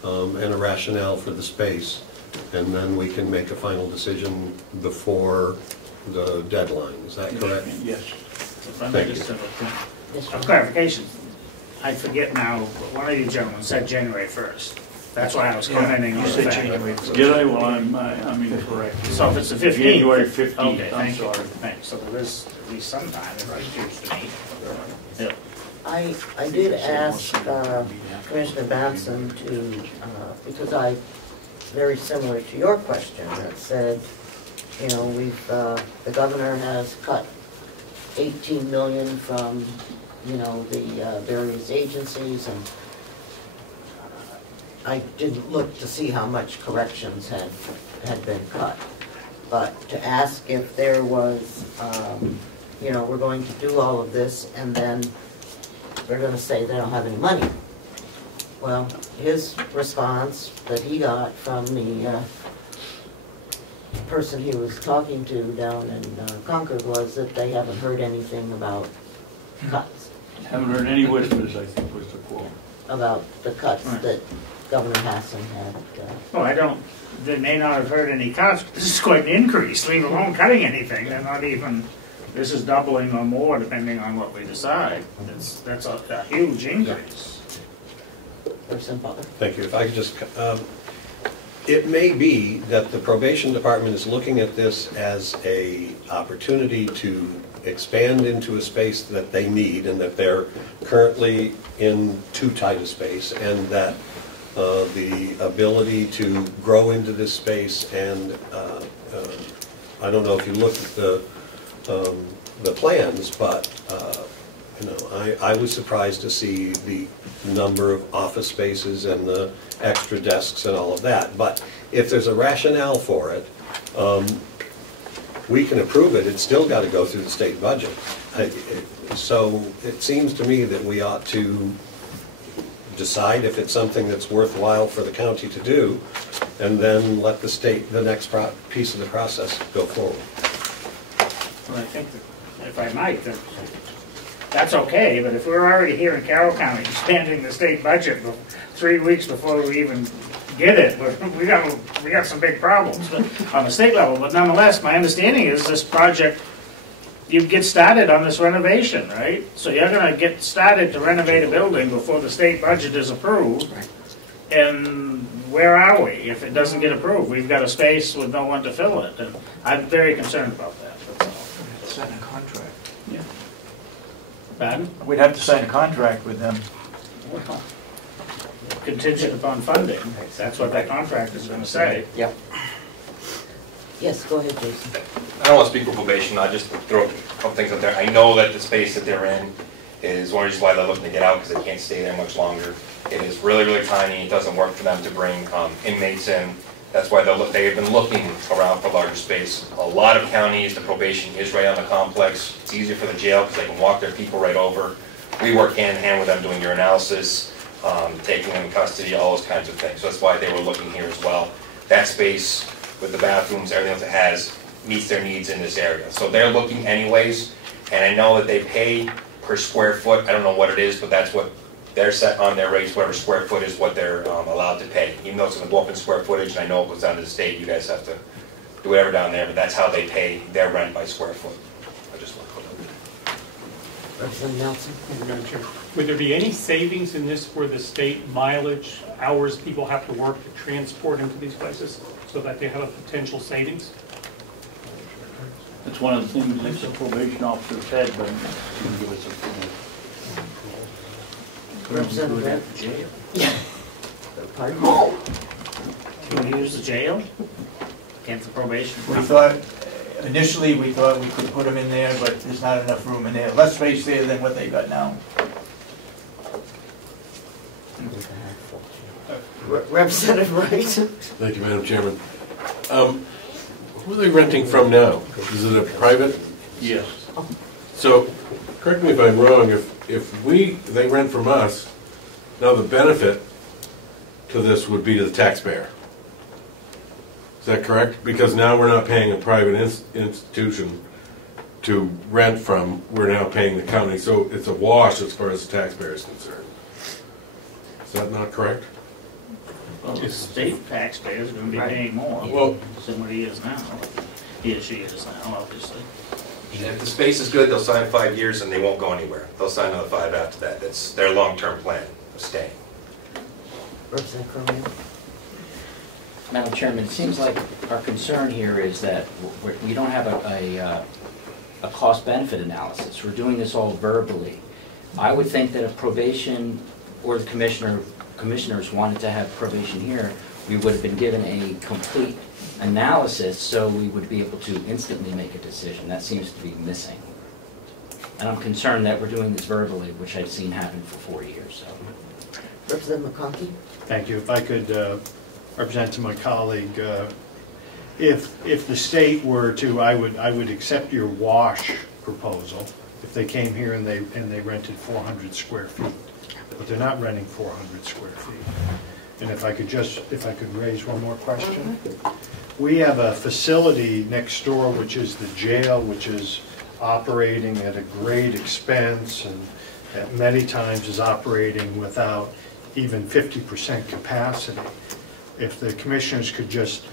and a rationale for the space, and then we can make a final decision before the deadline. Is that correct? Yes. If I may just have a clarification. I forget now, one of you gentlemen said January 1st. That's why I was commenting on the fact. January 1st. Did I? Well, I'm incorrect. So if it's the 15th. January 15th, okay, I'm sorry. Thanks. So there is at least some time if I choose to meet. Yeah. I did ask Commissioner Batson to, because very similar to your question, that said, you know, the governor has cut 18 million from, you know, the various agencies, and I didn't look to see how much corrections had been cut. But to ask if there was, you know, we're going to do all of this and then they're going to say they don't have any money. Well, his response that he got from the person he was talking to down in Concord was that they haven't heard anything about cuts. Haven't heard any whispers, I think was the quote. about the cuts Right. that Governor Hassan had. Well, they may not have heard any cuts. This is quite an increase, leave alone cutting anything. They're not even, this is doubling or more depending on what we decide. That's a huge increase. Thank you. If I could just, it may be that the probation department is looking at this as a opportunity to expand into a space that they need and that they're currently in too tight a space, and that the ability to grow into this space, and I don't know if you looked at the plans, but you know, I was surprised to see the number of office spaces and the extra desks and all of that. But if there's a rationale for it, we can approve it. It's still got to go through the state budget. So it seems to me that we ought to decide if it's something that's worthwhile for the county to do, and then let the state, the next piece of the process, go forward. Well, I think that, if I might, that's okay, but if we're already here in Carroll County expanding the state budget 3 weeks before we even get it, we got some big problems on the state level. But nonetheless, my understanding is this project, you get started on this renovation, right? So you're going to get started to renovate a building before the state budget is approved. And where are we if it doesn't get approved? We've got a space with no one to fill it, and I'm very concerned about that. That's all. Sign a contract. Yeah. Pardon? We'd have to sign a contract with them. Well, contingent upon funding. That's what that contract is going to say. Yep. Yes, go ahead, Jason. I don't want to speak for probation, I just throw a couple things out there. I know that the space that they're in is one reason why they're looking to get out, because they can't stay there much longer. It is really, really tiny. It doesn't work for them to bring inmates in. That's why they've been looking around for larger space. A lot of counties, the probation is right on the complex. It's easier for the jail because they can walk their people right over. We work hand in hand with them doing urinalysis, taking them in custody, all those kinds of things. So that's why they were looking here as well. That space with the bathrooms, everything else it has, meets their needs in this area. So they're looking anyways, and I know that they pay per square foot. I don't know what it is, but that's what they're set on their rates. Whatever square foot is what they're allowed to pay. Even though it's going to go up in square footage, and I know it goes down to the state, you guys have to do whatever down there, but that's how they pay their rent by square foot. I just want to put that. Representative Nelson. Madam Chair, would there be any savings in this for the state mileage, hours people have to work to transport into these places, so that they have a potential savings? That's one of the things that the probation officer said, but he didn't give us a Representative. Jail. Yeah. Pardon? Can we use the jail? Can't the probation? We thought, initially we thought we could put them in there, but there's not enough room in there. Less space there than what they got now. Representative Wright. Thank you, Madam Chairman. Who are they renting from now? Is it a private? Yes. So, correct me if I'm wrong, if they rent from us, now the benefit to this would be to the taxpayer. Is that correct? Because now we're not paying a private institution to rent from, we're now paying the county, so it's a wash as far as the taxpayer is concerned. Is that not correct? Well, the state taxpayer is going to be paying more than what he is now. He or she is now, obviously. If the space is good, they'll sign 5 years and they won't go anywhere. They'll sign another 5 after that. That's their long-term plan of staying. Representative Comeau. Madam Chairman, it seems like our concern here is that we don't have a cost-benefit analysis. We're doing this all verbally. I would think that if probation or the commissioners wanted to have probation here, we would have been given a complete analysis so we would be able to instantly make a decision. That seems to be missing. And I'm concerned that we're doing this verbally, which I've seen happen for 4 years. So. Representative McConkey. Thank you. If I could represent to my colleague, if the state were to, I would accept your wash proposal if they came here and they rented 400 square feet, but they're not renting 400 square feet. And if I could raise one more question. We have a facility next door, which is the jail, which is operating at a great expense and at many times is operating without even 50% capacity. If the commissioners could just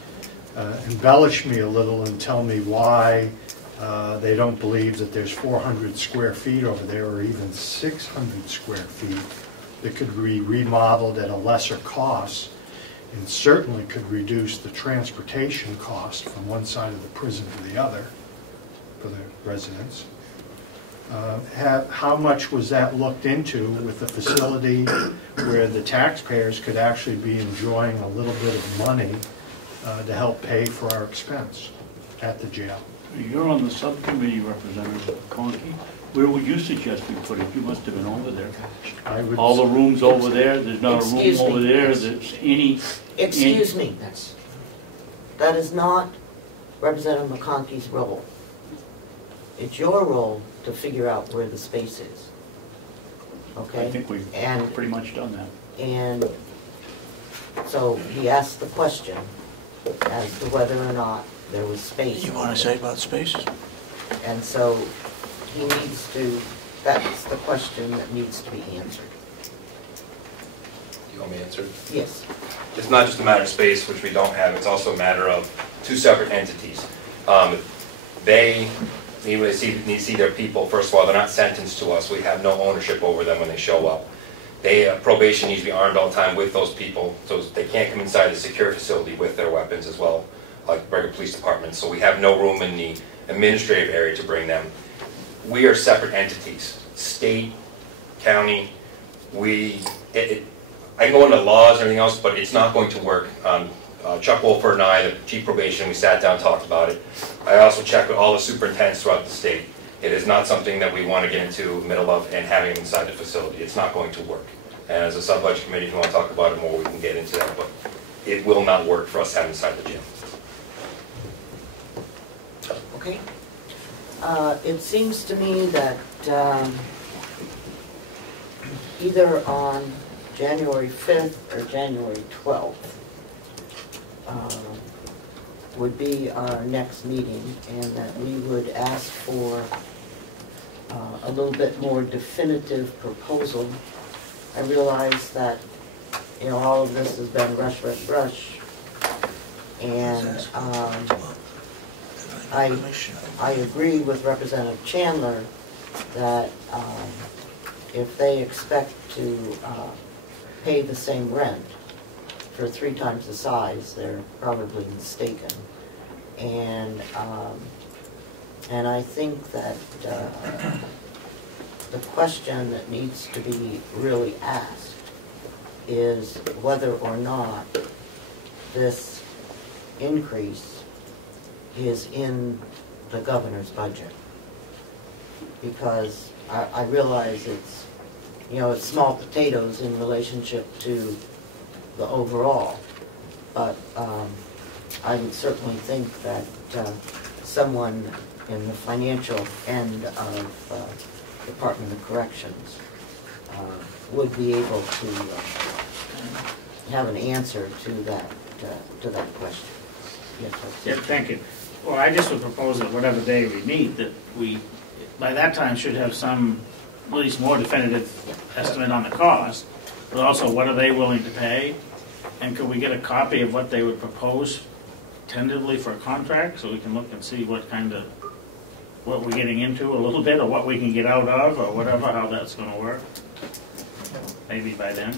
embellish me a little and tell me why they don't believe that there's 400 square feet over there, or even 600 square feet, that could be remodeled at a lesser cost, and certainly could reduce the transportation cost from one side of the prison to the other for the residents. How much was that looked into with the facility where the taxpayers could actually be enjoying a little bit of money to help pay for our expense at the jail? You're on the subcommittee, Representative Conkey. Where would you suggest we put it? You must have been over there. All the rooms over there, there's not a room over there that's any... Excuse me. That is not Representative McConkey's role. It's your role to figure out where the space is. Okay? I think we've pretty much done that. And so he asked the question as to whether or not there was space. You want to say about spaces? And so he needs to, that's the question that needs to be answered. You want me to answer? Yes. It's not just a matter of space, which we don't have, it's also a matter of two separate entities. They need to see their people. First of all, they're not sentenced to us. We have no ownership over them when they show up. Probation needs to be armed all the time with those people, so they can't come inside the secure facility with their weapons as well, like regular police departments. So we have no room in the administrative area to bring them. We are separate entities, state, county. I can go into laws and everything else, but it's not going to work. Chuck Wolfer and I, the chief probation, we sat down and talked about it. I also checked with all the superintendents throughout the state. It is not something that we want to get into the middle of and having them inside the facility. It's not going to work. And as a sub-budget committee, if you want to talk about it more, we can get into that, but it will not work for us to have inside the jail. Okay. It seems to me that either on January 5th or January 12th would be our next meeting, and that we would ask for a little bit more definitive proposal. I realize that, you know, all of this has been rush, and I agree with Representative Chandler that if they expect to pay the same rent for 3 times the size, they're probably mistaken. And I think that the question that needs to be really asked is whether or not this increase is in the governor's budget. Because I realize it's, you know, it's small potatoes in relationship to the overall, but I would certainly think that someone in the financial end of Department of Corrections would be able to have an answer to that question. Yes, yeah, thank you. Well, I just would propose that whatever day we meet, that we, by that time, should have some, at least more definitive estimate on the cost, but also what are they willing to pay, and could we get a copy of what they would propose tentatively for a contract, so we can look and see what kind of, what we're getting into a little bit, or what we can get out of, or whatever, how that's going to work. Maybe by then.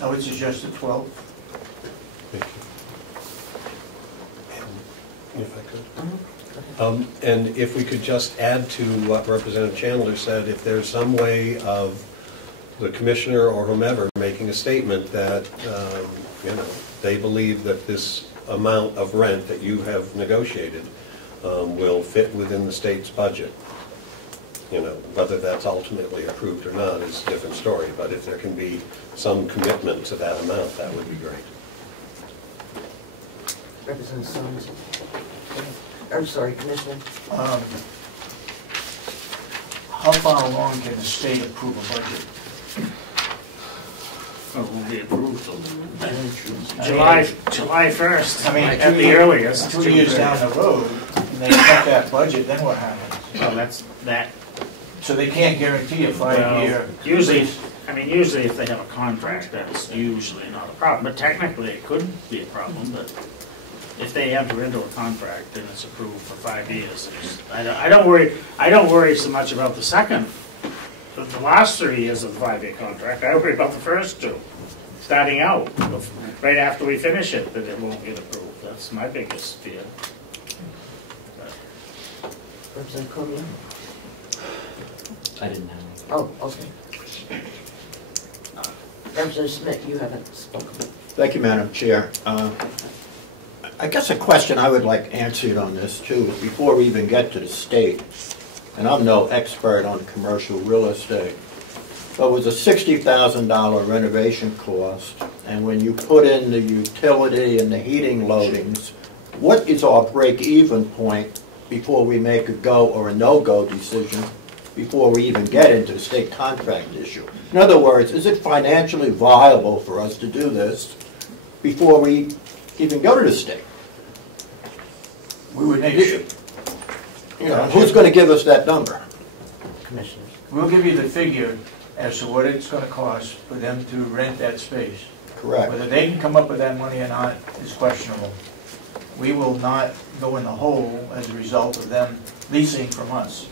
I would suggest the 12th. Thank you. If I could. And if we could just add to what Representative Chandler said, if there's some way of the commissioner or whomever making a statement that you know, they believe that this amount of rent that you have negotiated will fit within the state's budget. You know, whether that's ultimately approved or not is a different story, but if there can be some commitment to that amount, that would be great. Representative Sorensen. I'm sorry, Commissioner. How far along can the state approve a budget? Well, it won't be approved till July 1st. I mean, at the earliest. 2 years down the road, and they cut that budget, then what happens? Well, that's that. So they can't guarantee a 5-year. Usually, I mean, usually if they have a contract, that's usually not a problem, but technically it could be a problem, but if they enter into a contract, then it's approved for 5 years. I don't worry so much about the last 3 years of the 5-year contract. I worry about the first 2, starting out, right after we finish it, that it won't get approved. That's my biggest fear. Representative Comeau? I didn't have any. Oh, okay. Representative Smith, you haven't spoken. Thank you, Madam Chair. I guess a question I would like answered on this too is before we even get to the state, and I'm no expert on commercial real estate, but it was a $60,000 renovation cost, and when you put in the utility and the heating loadings, what is our break-even point before we make a go or a no-go decision before we even get into the state contract issue? In other words, is it financially viable for us to do this before we even go to the state? We would make sure. Who's going to give us that number? Commissioners. We'll give you the figure as to what it's going to cost for them to rent that space. Correct. Whether they can come up with that money or not is questionable. We will not go in the hole as a result of them leasing from us.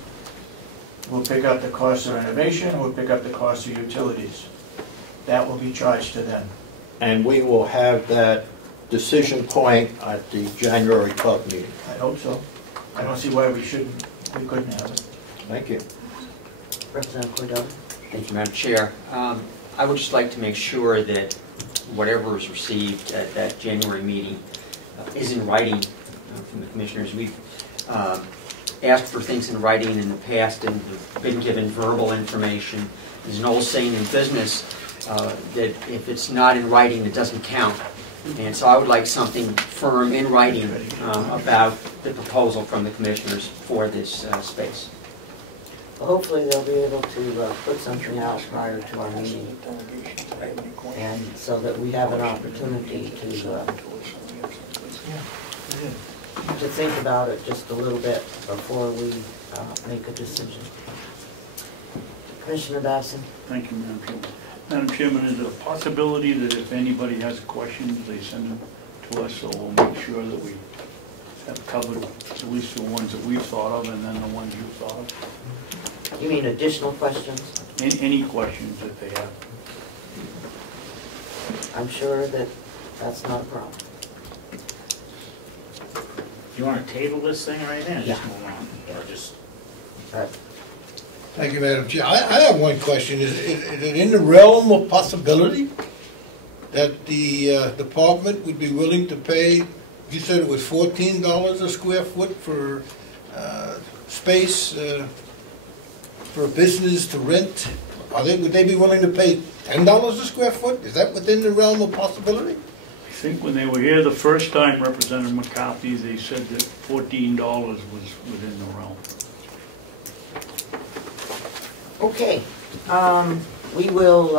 We'll pick up the cost of renovation, we'll pick up the cost of utilities. That will be charged to them. And we will have that decision point at the January 12th meeting. I hope so. I don't see why we couldn't have it. Thank you. Representative Cordova? Thank you, Madam Chair. I would just like to make sure that whatever is received at that January meeting is in writing from the commissioners. We've asked for things in writing in the past and have been given verbal information. There's an old saying in business that if it's not in writing, it doesn't count. And so I would like something firm in writing about the proposal from the commissioners for this space. Well, hopefully they'll be able to put something out prior to our meeting, and so that we have an opportunity to think about it just a little bit before we make a decision. Commissioner Basson? Thank you, Madam Chairman. Madam Chairman, is it a possibility that if anybody has questions, they send them to us, so we'll make sure that we have covered at least the ones that we've thought of and then the ones you've thought of? You mean additional questions? Any questions that they have? I'm sure that that's not a problem. You want to table this thing right now? Yeah. Just move on, or just... Thank you, Madam Chair. I have one question. Is it in the realm of possibility that the department would be willing to pay, you said it was $14 a square foot for space for a business to rent? Would they be willing to pay $10 a square foot? Is that within the realm of possibility? I think when they were here the first time, Representative McCarthy, they said that $14 was within the realm. Okay, we will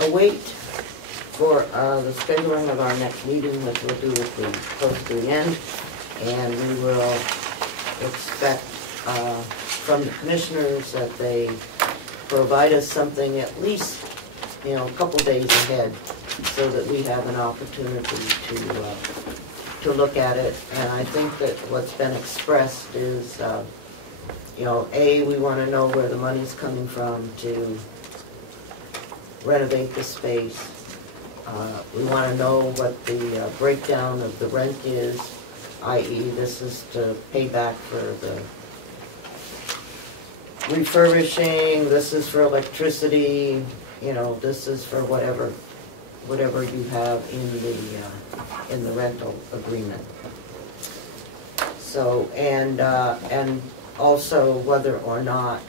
await for the scheduling of our next meeting, which we'll do with the close to the end, and we will expect from the commissioners that they provide us something at least, a couple days ahead, so that we have an opportunity to look at it. And I think that what's been expressed is, A, we want to know where the money's coming from to renovate the space. We want to know what the breakdown of the rent is, i.e. this is to pay back for the refurbishing, this is for electricity, this is for whatever you have in the rental agreement. So, and also whether or not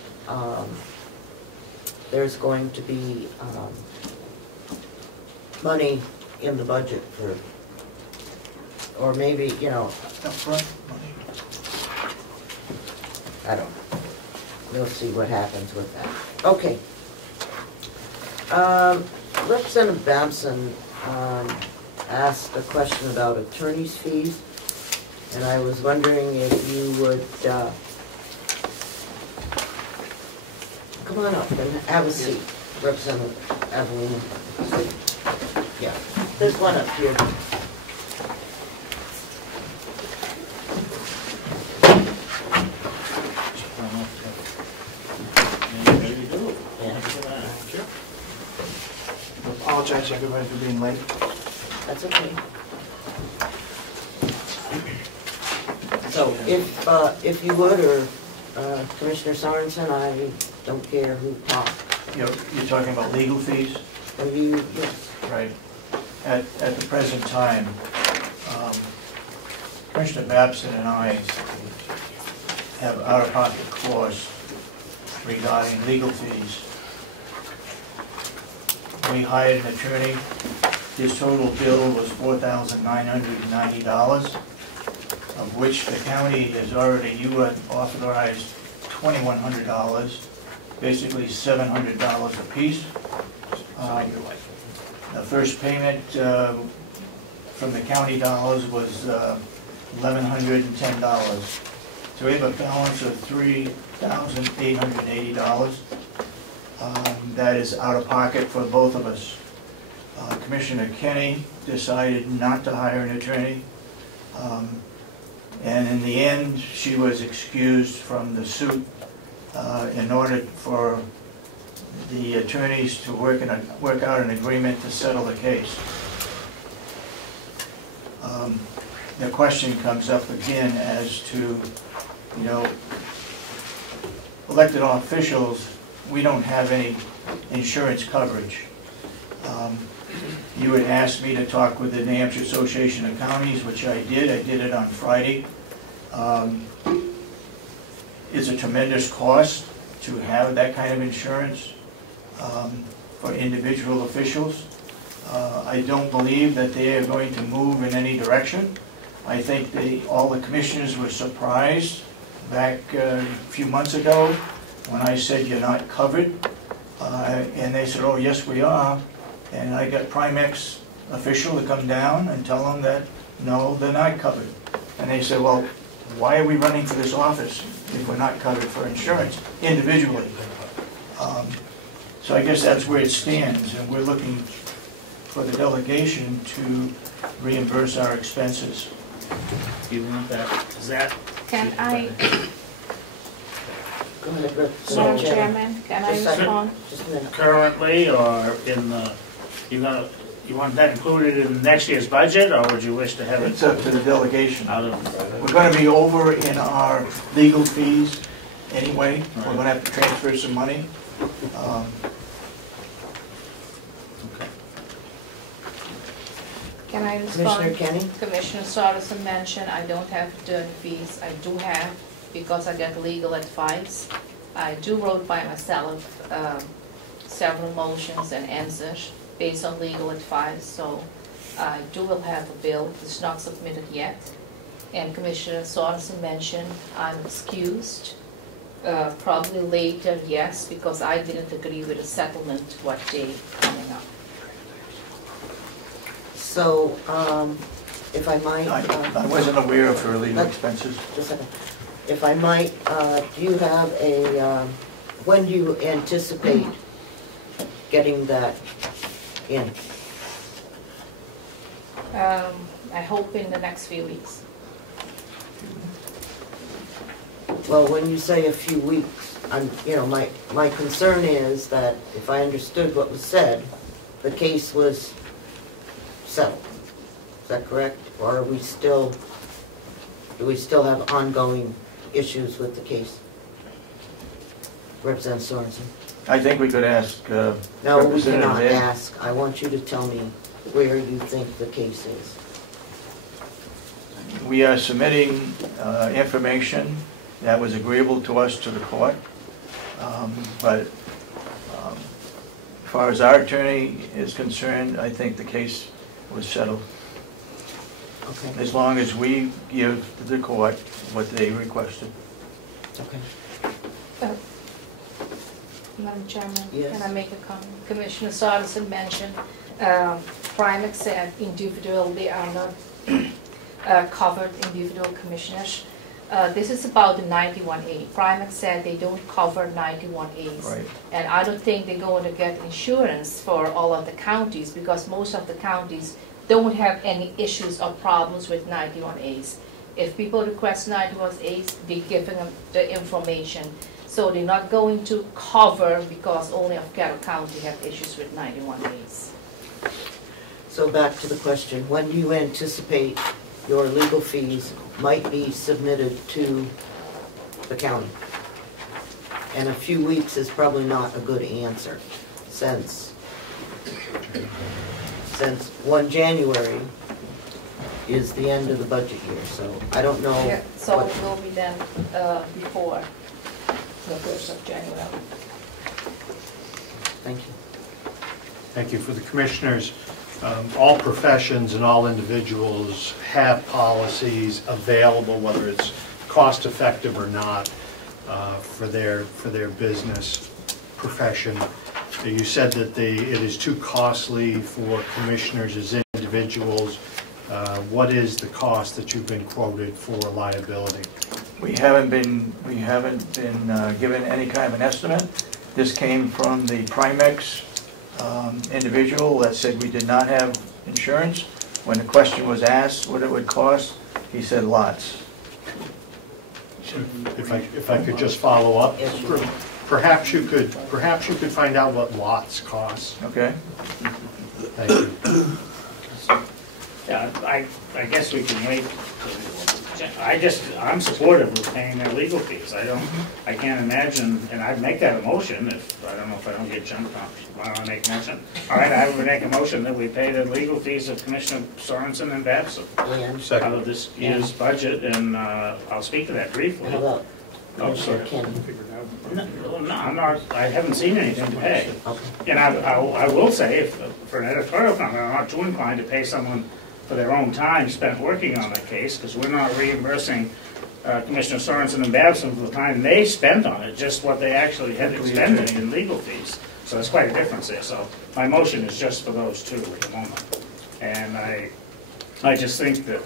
there's going to be money in the budget for, or maybe, upfront money. I don't know. We'll see what happens with that. Okay. Representative Babson asked a question about attorney's fees, and I was wondering if you would come on up and have a seat, Representative Evelyn. Yeah, there's one up here. I apologize, everybody, for being late. That's okay. So if you would, or Commissioner Sorensen, I don't care who talks. You're talking about legal fees? Are you, yes. Right. At the present time, Commissioner Babson and I have out-of-pocket clause regarding legal fees. We hired an attorney. His total bill was $4,990, of which the county has already, you had authorized $2,100, basically $700 apiece. The first payment from the county dollars was $1,110. So we have a balance of $3,880. That is out of pocket for both of us. Commissioner Kenny decided not to hire an attorney. And in the end, she was excused from the suit in order for the attorneys to work out an agreement to settle the case. The question comes up again as to, elected officials, we don't have any insurance coverage. You had asked me to talk with the New Hampshire Association of Counties, which I did. I did it on Friday. It's a tremendous cost to have that kind of insurance for individual officials. I don't believe that they are going to move in any direction. I think all the commissioners were surprised back a few months ago when I said you're not covered. And they said, oh, yes, we are. And I got Primex official to come down and tell them that, no, they're not covered. And they said, well, why are we running for this office if we're not covered for insurance individually? So I guess that's where it stands, and we're looking for the delegation to reimburse our expenses. You want that? Is that? Can I, Go ahead, Madam Chairman, can I respond? Just a minute. Currently, or in the, you want that included in next year's budget, or would you wish to have it? It's up to the delegation. Out of. We're going to be over in our legal fees anyway. We're going to have to transfer some money. Can I respond? Commissioner Kenny? Commissioner Sorensen mentioned I don't have attorney fees. I do have, because I get legal advice. I do wrote by myself several motions and answers based on legal advice, so I will have a bill. It's not submitted yet. And Commissioner Sorensen mentioned I'm excused. Probably later, yes, because I didn't agree with the settlement what day coming up. So, if I might... I wasn't aware of her legal expenses. Just a second. If I might, do you have a, when do you anticipate getting that in? I hope in the next few weeks. Well, when you say a few weeks, my concern is that if I understood what was said, the case was settled. Is that correct? Or are we still, do we still have ongoing issues with the case? Representative Sorensen. I think we could ask No, we Representative cannot Ed. ask. I want you to tell me where you think the case is. We are submitting information that was agreeable to us to the court, but as far as our attorney is concerned, I think the case was settled. Okay. As long as we give the court what they requested. Okay. Madam Chairman, Yes. can I make a comment? Commissioner Sorensen mentioned Primex said individual, they are not covered individual commissioners. This is about the 91A. Primex said they don't cover 91As. Right. And I don't think they're going to get insurance for all of the counties because most of the counties don't have any issues or problems with 91As. If people request 91As, they give them the information. So they're not going to cover because only of Carroll County have issues with 91As. So back to the question, when do you anticipate your legal fees might be submitted to the county? And a few weeks is probably not a good answer, since 1 January is the end of the budget year, so I don't know. Yeah, so it will be then before the 1st of January. Thank you. Thank you. For the commissioners, all professions and all individuals have policies available, whether it's cost effective or not, for their business profession. You said that it is too costly for commissioners as individuals. What is the cost that you've been quoted for liability? We haven't been given any kind of an estimate. This came from the Primex individual that said we did not have insurance. When the question was asked what it would cost, he said lots. If I could just follow up, perhaps you could find out what lots cost. Okay. Thank you. Yeah, I guess we can wait. I'm supportive of paying their legal fees. I can't imagine, and I'd make that a motion if, I don't know if I don't get jumped on. Why don't I make a motion? All right, I would make a motion that we pay the legal fees of Commissioner Sorensen and Babson out of this year's budget, and I'll speak to that briefly. How about Oh, sorry. Ken? No, I'm not, I haven't seen anything to pay. Okay. And I will say, for an editorial comment, I'm not too inclined to pay someone for their own time spent working on a case, because we're not reimbursing Commissioner Sorensen and Babson for the time they spent on it, just what they actually had expended in legal fees. So there's quite a difference there. So my motion is just for those two at the moment. And I just think that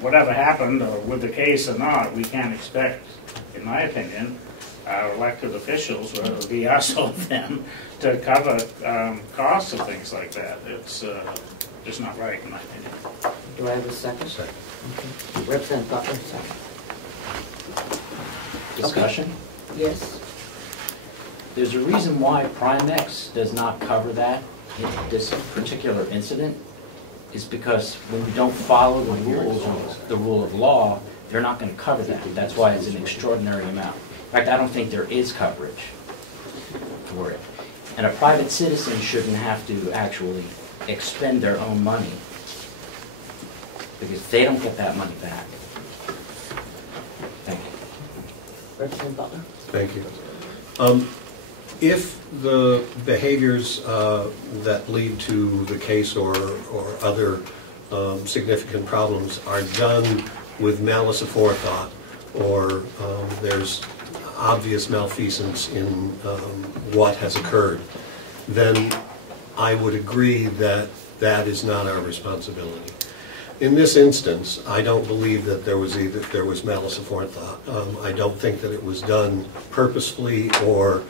whatever happened, or with the case or not, we can't expect, in my opinion, our elected officials, whether it be us or them, to cover costs of things like that. It's just not right, in my opinion. Do I have a second? Second. Okay. Representative Butler, second. Discussion? Okay. Yes. There's a reason why Primex does not cover that in this particular incident, is because when you don't follow the rules of the rule of law, they're not going to cover that. That's why it's an extraordinary amount. In fact, I don't think there is coverage for it. And a private citizen shouldn't have to actually expend their own money, because they don't get that money back. Thank you. Representative Butler? Thank you. If the behaviors that lead to the case or other significant problems are done with malice aforethought, or there's obvious malfeasance in what has occurred, then I would agree that that is not our responsibility. In this instance, I don't believe that there was malice aforethought. I don't think that it was done purposefully or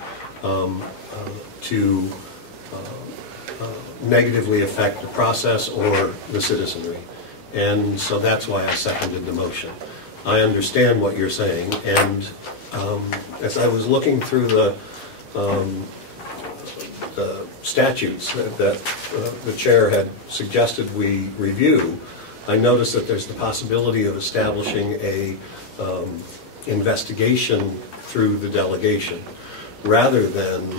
to negatively affect the process or the citizenry. And so that's why I seconded the motion. I understand what you're saying, and as I was looking through the statutes that the chair had suggested we review, I noticed that there's the possibility of establishing a investigation through the delegation, rather than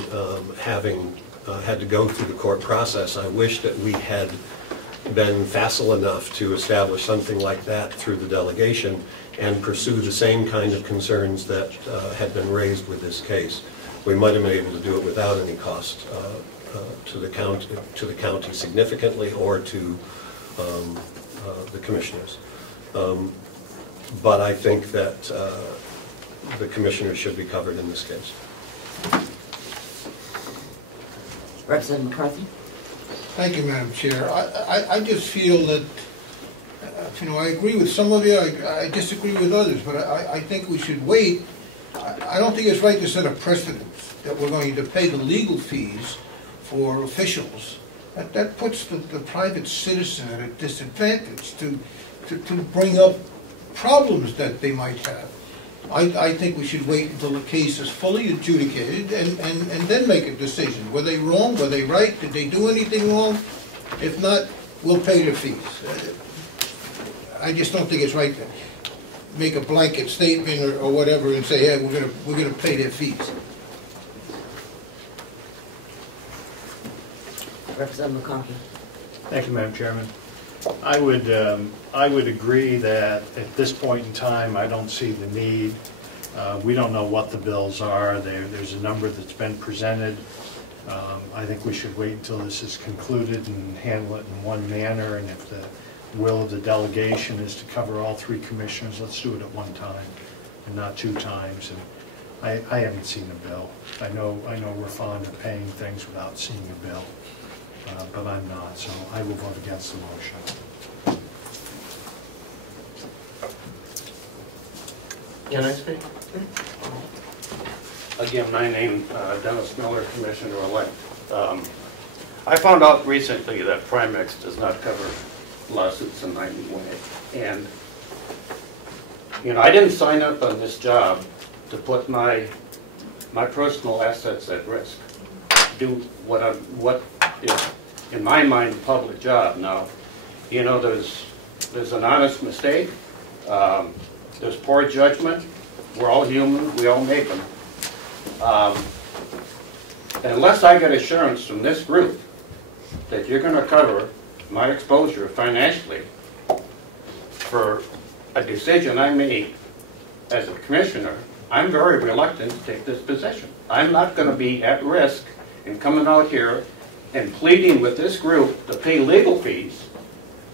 having had to go through the court process. I wish that we had been facile enough to establish something like that through the delegation and pursue the same kind of concerns that had been raised with this case. We might have been able to do it without any cost to the county significantly, or to the commissioners. But I think that the commissioners should be covered in this case. Representative McCarthy? Thank you, Madam Chair. I just feel that You know, I agree with some of you, I disagree with others, but I think we should wait. I don't think it's right to set a precedent that we're going to pay the legal fees for officials. That puts the private citizen at a disadvantage to bring up problems that they might have. I think we should wait until the case is fully adjudicated and then make a decision. Were they wrong? Were they right? Did they do anything wrong? If not, we'll pay their fees. I just don't think it's right to make a blanket statement or whatever and say, hey, we're gonna pay their fees. Representative McConkey. Thank you, Madam Chairman. I would agree that at this point in time, I don't see the need. We don't know what the bills are. There's a number that's been presented. I think we should wait until this is concluded and handle it in one manner. And if the will of the delegation is to cover all three commissioners, let's do it at one time and not two times. And I haven't seen a bill. I know we're fond of paying things without seeing a bill. But I'm not, so I will vote against the motion. Can I speak? Again, my name Dennis Miller, Commissioner-elect. I found out recently that Primex does not cover lawsuits in 91A. And, you know, I didn't sign up on this job to put my personal assets at risk. Do what is, in my mind, a public job. Now, you know, there's an honest mistake. There's poor judgment. We're all human. We all make them. Unless I get assurance from this group that you're going to cover my exposure financially for a decision I made as a commissioner, I'm very reluctant to take this position. I'm not going to be at risk in coming out here and pleading with this group to pay legal fees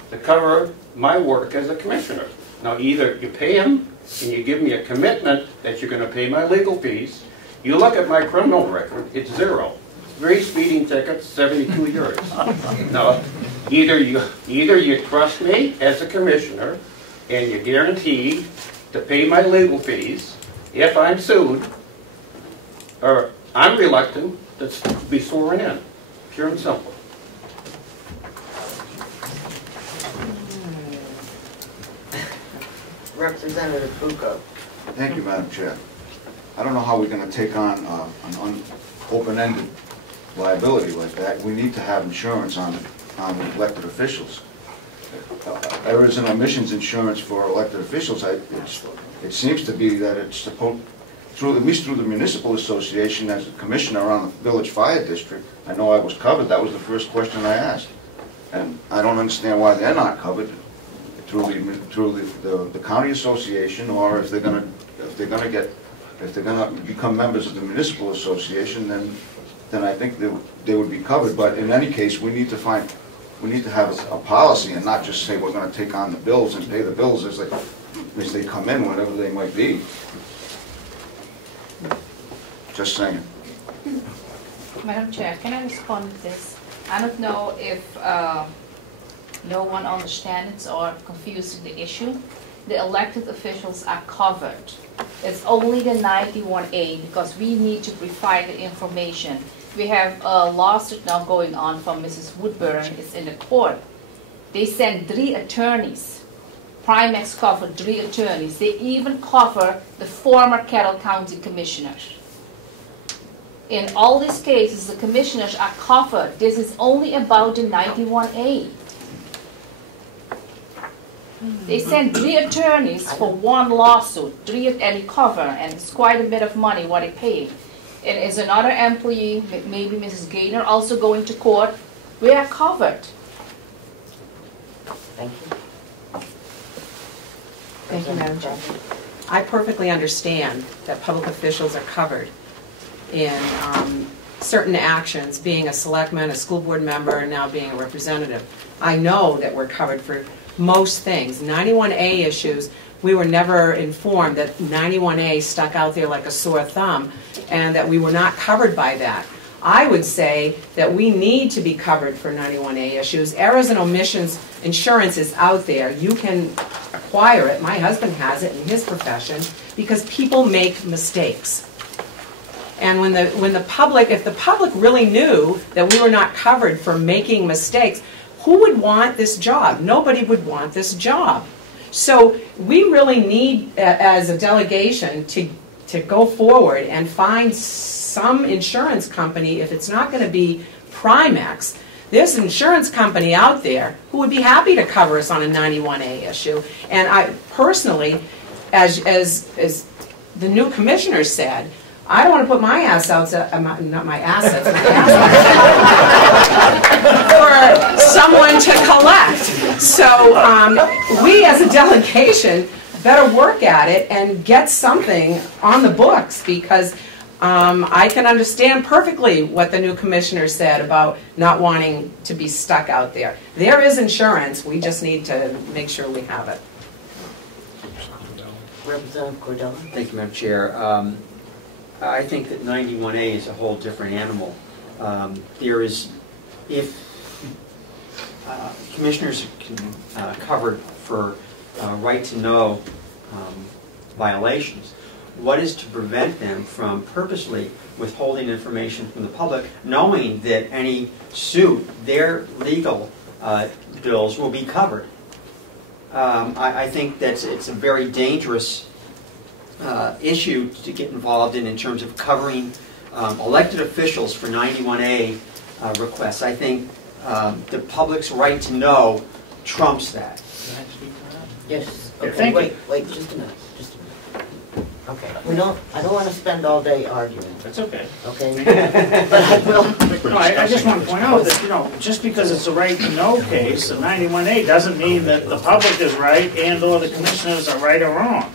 to cover my work as a commissioner. Now, either you pay them and you give me a commitment that you're going to pay my legal fees. You look at my criminal record, it's 0. 3 speeding tickets, 72 years. Now, either you trust me as a commissioner and you guarantee to pay my legal fees if I'm sued, or I'm reluctant to be sworn in. Pure and simple. Representative Bucco. Thank you, Madam Chair. I don't know how we're going to take on an open-ended liability like that. We need to have insurance on elected officials. There is an emissions insurance for elected officials. It seems to be that it's supposed, at least through the municipal association, as a commissioner on the village fire district, I know I was covered. That was the first question I asked, and I don't understand why they're not covered through the county association, or if they're going to become members of the municipal association, then I think they would be covered. But in any case, we need to have a policy and not just say we're going to take on the bills and pay the bills as they come in, whatever they might be. Just saying. Madam Chair, can I respond to this? I don't know if no one understands or confusing the issue. The elected officials are covered. It's only the 91A because we need to provide the information. We have a lawsuit now going on from Mrs. Woodburn. It's in the court. They sent 3 attorneys. Primex covered 3 attorneys. They even cover the former Carroll County commissioners. In all these cases, the commissioners are covered. This is only about the 91A. They sent 3 attorneys for 1 lawsuit, and they cover, and it's quite a bit of money what they pay. And is another employee, maybe Mrs. Gaynor, also going to court? We are covered. Thank you. Thank you, Madam Chair. I perfectly understand that public officials are covered in certain actions, being a selectman, a school board member, and now being a representative. I know that we're covered for most things. 91A issues, we were never informed that 91A stuck out there like a sore thumb and that we were not covered by that. I would say that we need to be covered for 91A issues. Errors and omissions insurance is out there. You can acquire it. My husband has it in his profession because people make mistakes. And when the public, if the public really knew that we were not covered for making mistakes, who would want this job? Nobody would want this job. So we really need, as a delegation, to go forward and find some insurance company. If it's not going to be Primex, there's an insurance company out there who would be happy to cover us on a 91A issue. And I personally, as the new commissioner said, I don't want to put my ass out, not my assets, my assets, for someone to collect. So we as a delegation better work at it and get something on the books, because I can understand perfectly what the new commissioner said about not wanting to be stuck out there. There is insurance, we just need to make sure we have it. Representative Cordella. Thank you, Madam Chair. I think that 91A is a whole different animal. There is, if commissioners can cover for right to know violations, what is to prevent them from purposely withholding information from the public, knowing that any suit, their legal bills will be covered? I think that it's a very dangerous issue to get involved in terms of covering elected officials for 91A requests. I think the public's right to know trumps that. Yes. Yeah, Okay. thank Wait, just a minute. Okay. I don't want to spend all day arguing. That's okay. Okay. But I will. No, I just want to point out that, just because it's a right to know case, a 91A doesn't mean that the public is right and or the commissioners are right or wrong.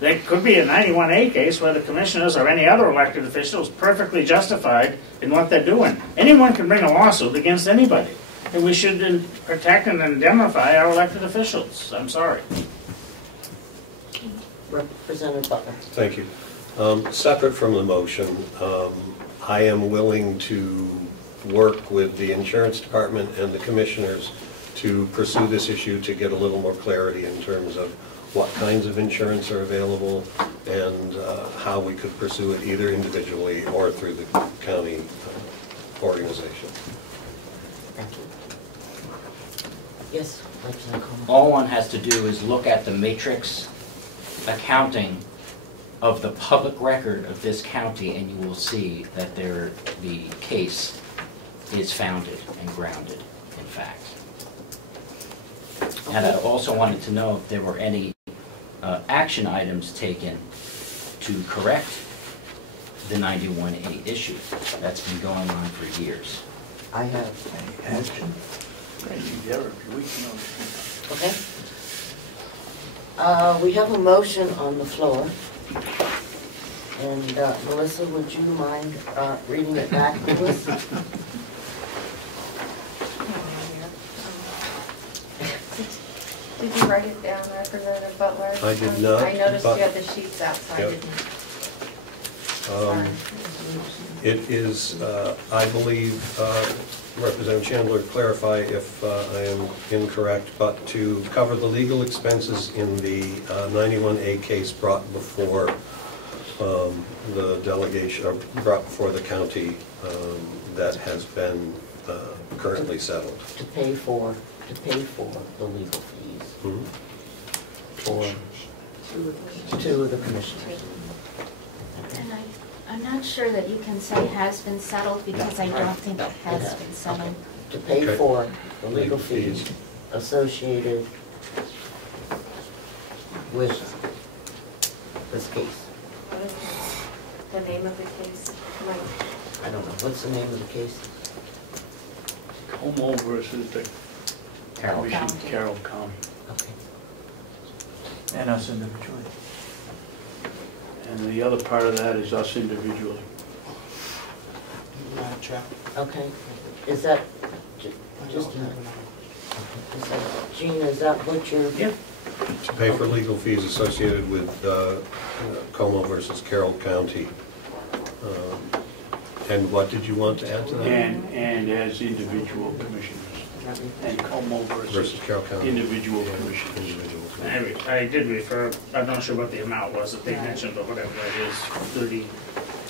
There could be a 91A case where the commissioners or any other elected official is perfectly justified in what they're doing. Anyone can bring a lawsuit against anybody, and we should protect and indemnify our elected officials. I'm sorry. Representative Butler. Thank you. Separate from the motion, I am willing to work with the insurance department and the commissioners to pursue this issue to get a little more clarity in terms of what kinds of insurance are available and how we could pursue it either individually or through the county organization. Thank you. Yes, Representative Comeau. All one has to do is look at the matrix accounting of the public record of this county, and you will see that the case is founded and grounded in fact. And I also wanted to know if there were any action items taken to correct the 91A issue. That's been going on for years. I have. Any action? Okay. We have a motion on the floor. And Melissa, would you mind reading it back to us? Did you write it down, Representative Butler? I did not. I noticed you but- had the sheets outside. Yep. It is, I believe, Representative Chandler, clarify if I am incorrect, but to cover the legal expenses in the 91A case brought before the delegation, or brought before the county that has been currently settled. To pay for the legal fees. Mm-hmm. For two of the commissioners. And I'm not sure that you can say has been settled, because I don't think it has been settled. To pay for the legal fees associated with this case. What is the name of the case? I don't know. What's the name of the case? Comeau versus the Carroll County. Carroll County. Okay. And us individually. And the other part of that is us individually. Madam Chair. Okay. Is that, just a minute. Gene, is that what you're? Yep. To pay for legal fees associated with Comeau versus Carroll County. And what did you want to add to that? And as individual commissioners. And Comeau versus Carroll County. individual commissioners. I did refer, I'm not sure what the amount was that they mentioned, but whatever that is,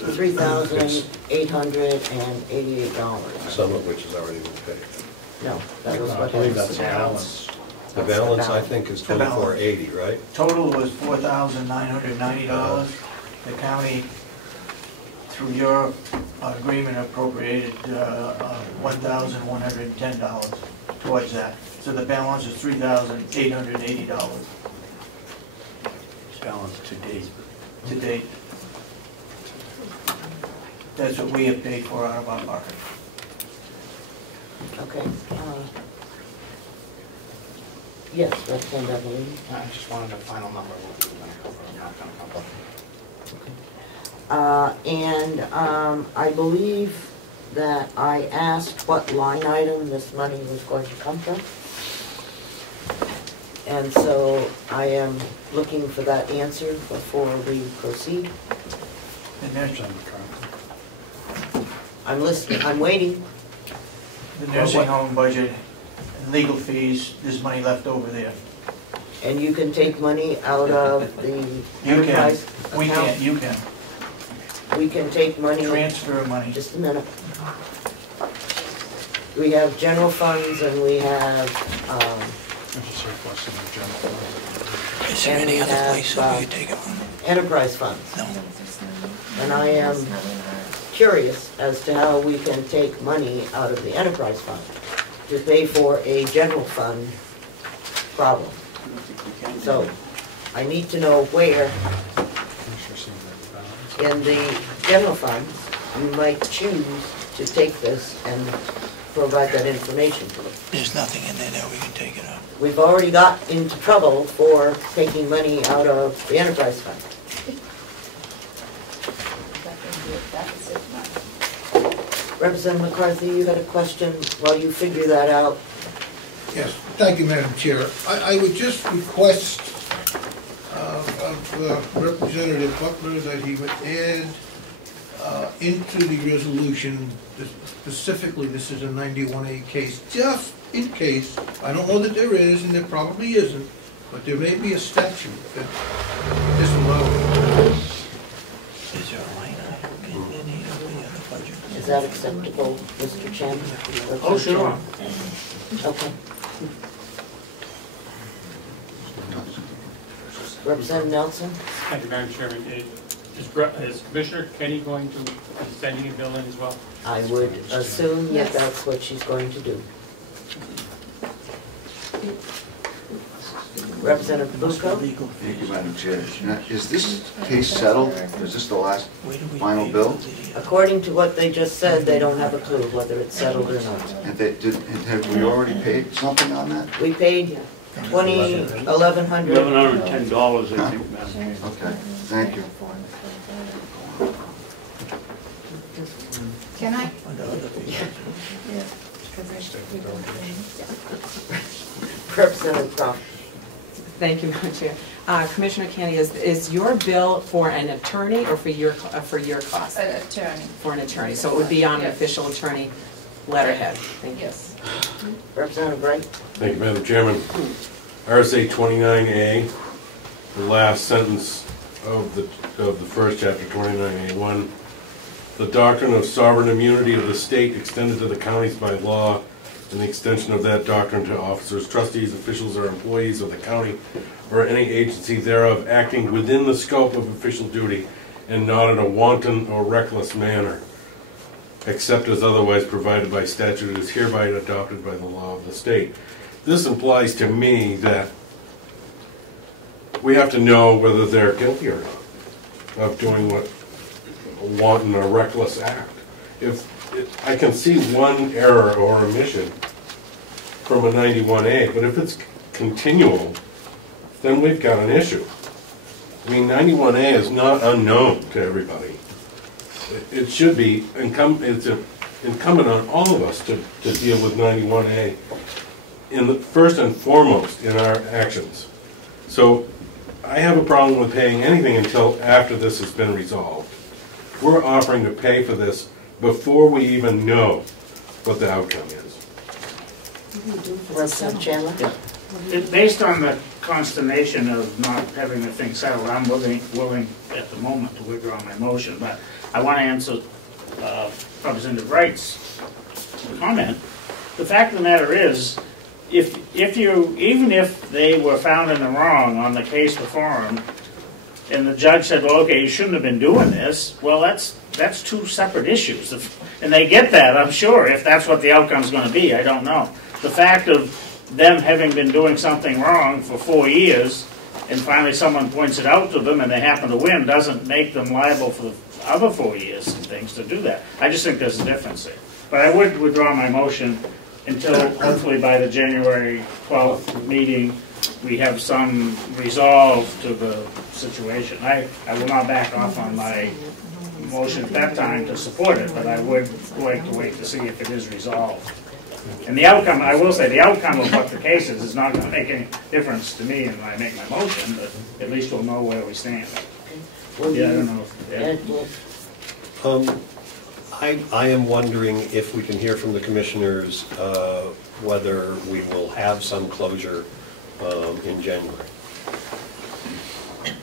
$3,888. Some of which has already been paid. No, that was I what believe was that's the balance. The balance, I think, is $24.80, right? Total was $4,990. The county, through your agreement, appropriated $1,110 towards that. So the balance is $3,880 Balance to date. to date. That's what we have paid for out of our pocket. Okay. Yes, Representative Beverly. I just wanted a final number. And I believe that I asked what line item this money was going to come from. And so I am looking for that answer before we proceed. The nursing, I'm listening, I'm waiting. the nursing home budget and legal fees, there's money left over there. And you can take money out of the enterprise account? We can't, you can. We can take money. Transfer money. Just a minute. We have general funds and we have, There's a surplus in the general fund. Is there any other place that we could take it from? Enterprise funds. No. And I am curious as to how we can take money out of the enterprise fund to pay for a general fund problem. So I need to know where in the general fund you might choose to take this and provide that information to us. There's nothing in there that we can take it out. We've already got into trouble for taking money out of the enterprise fund. Representative McCarthy, you had a question while you figure that out. Yes, thank you, Madam Chair. I would just request of Representative Butler that he would add into the resolution, specifically this is a 91A case, just in case, I don't know that there is and there probably isn't, but there may be a statute that disallows it. Is there a line item in any of the other budget? Is that acceptable, Mr. Chairman? Oh, sure. Okay. Representative Nelson? Thank you, Madam Chairman. Is Commissioner Kenny going to be sending a bill in as well? I would assume that that's what she's going to do. Representative Bucco? Thank you, Madam Chair. Now, is this case settled? Is this the last final bill? According to what they just said, they don't have a clue whether it's settled or not. And have we already paid something on that? We paid $1,110. $1,110, I think, Madam Chair. Okay, thank you. Can I? Representative Croft. Thank you, Madam Chair. Commissioner Canny, is your bill for an attorney or for your cost? An attorney. For an attorney, so it would be on an official attorney letterhead. Thank you. Yes. Representative Wright. Thank you, Madam Chairman. RSA 29A, the last sentence of the first chapter, 29A1. The doctrine of sovereign immunity of the state extended to the counties by law, and the extension of that doctrine to officers, trustees, officials, or employees of the county or any agency thereof acting within the scope of official duty and not in a wanton or reckless manner, except as otherwise provided by statute, is hereby adopted by the law of the state. This implies to me that we have to know whether they're guilty or not of doing what a wanton or reckless act. If I can see one error or omission from a 91A, but if it's continual, then we've got an issue. I mean, 91A is not unknown to everybody. It should be incumbent on all of us to deal with 91A first and foremost in our actions. So I have a problem with paying anything until after this has been resolved. We're offering to pay for this before we even know what the outcome is. Representative Chandler? Based on the consternation of not having the thing settled, I'm willing at the moment to withdraw my motion, but I want to answer Representative Wright's comment. The fact of the matter is, even if they were found in the wrong on the case before them, and the judge said, well, okay, you shouldn't have been doing this, well, that's two separate issues. And they get that, I'm sure, if that's what the outcome's going to be. I don't know. The fact of them having been doing something wrong for 4 years, and finally someone points it out to them and they happen to win, doesn't make them liable for the other 4 years and things to do that. I just think there's a difference there. But I would withdraw my motion until hopefully by the January 12th meeting we have some resolve to the situation. I will not back off on my motion at that time to support it, but I would like to wait to see if it is resolved. And the outcome, I will say, the outcome of what the case is not going to make any difference to me when I make my motion, but at least we'll know where we stand. Yeah, I don't know. I am wondering if we can hear from the commissioners whether we will have some closure in January.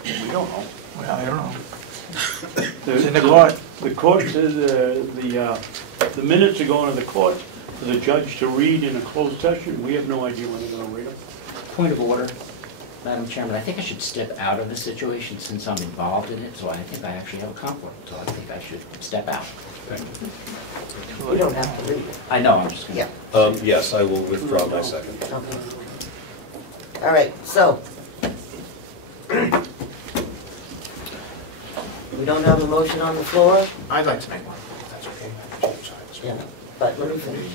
We don't know. Well, I don't know. It's in the court. The court says the minutes are going to the court for the judge to read in a closed session. We have no idea when they're going to read them. Point of order, Madam Chairman, I think I should step out of the situation since I'm involved in it, so I think I actually have a conflict, so I think I should step out. You don't have to read it. I know, I'm just going to. Yes, I will withdraw my second. Okay. All right, so. We don't have a motion on the floor? I'd like to make one, if that's okay. Yeah, but let me finish.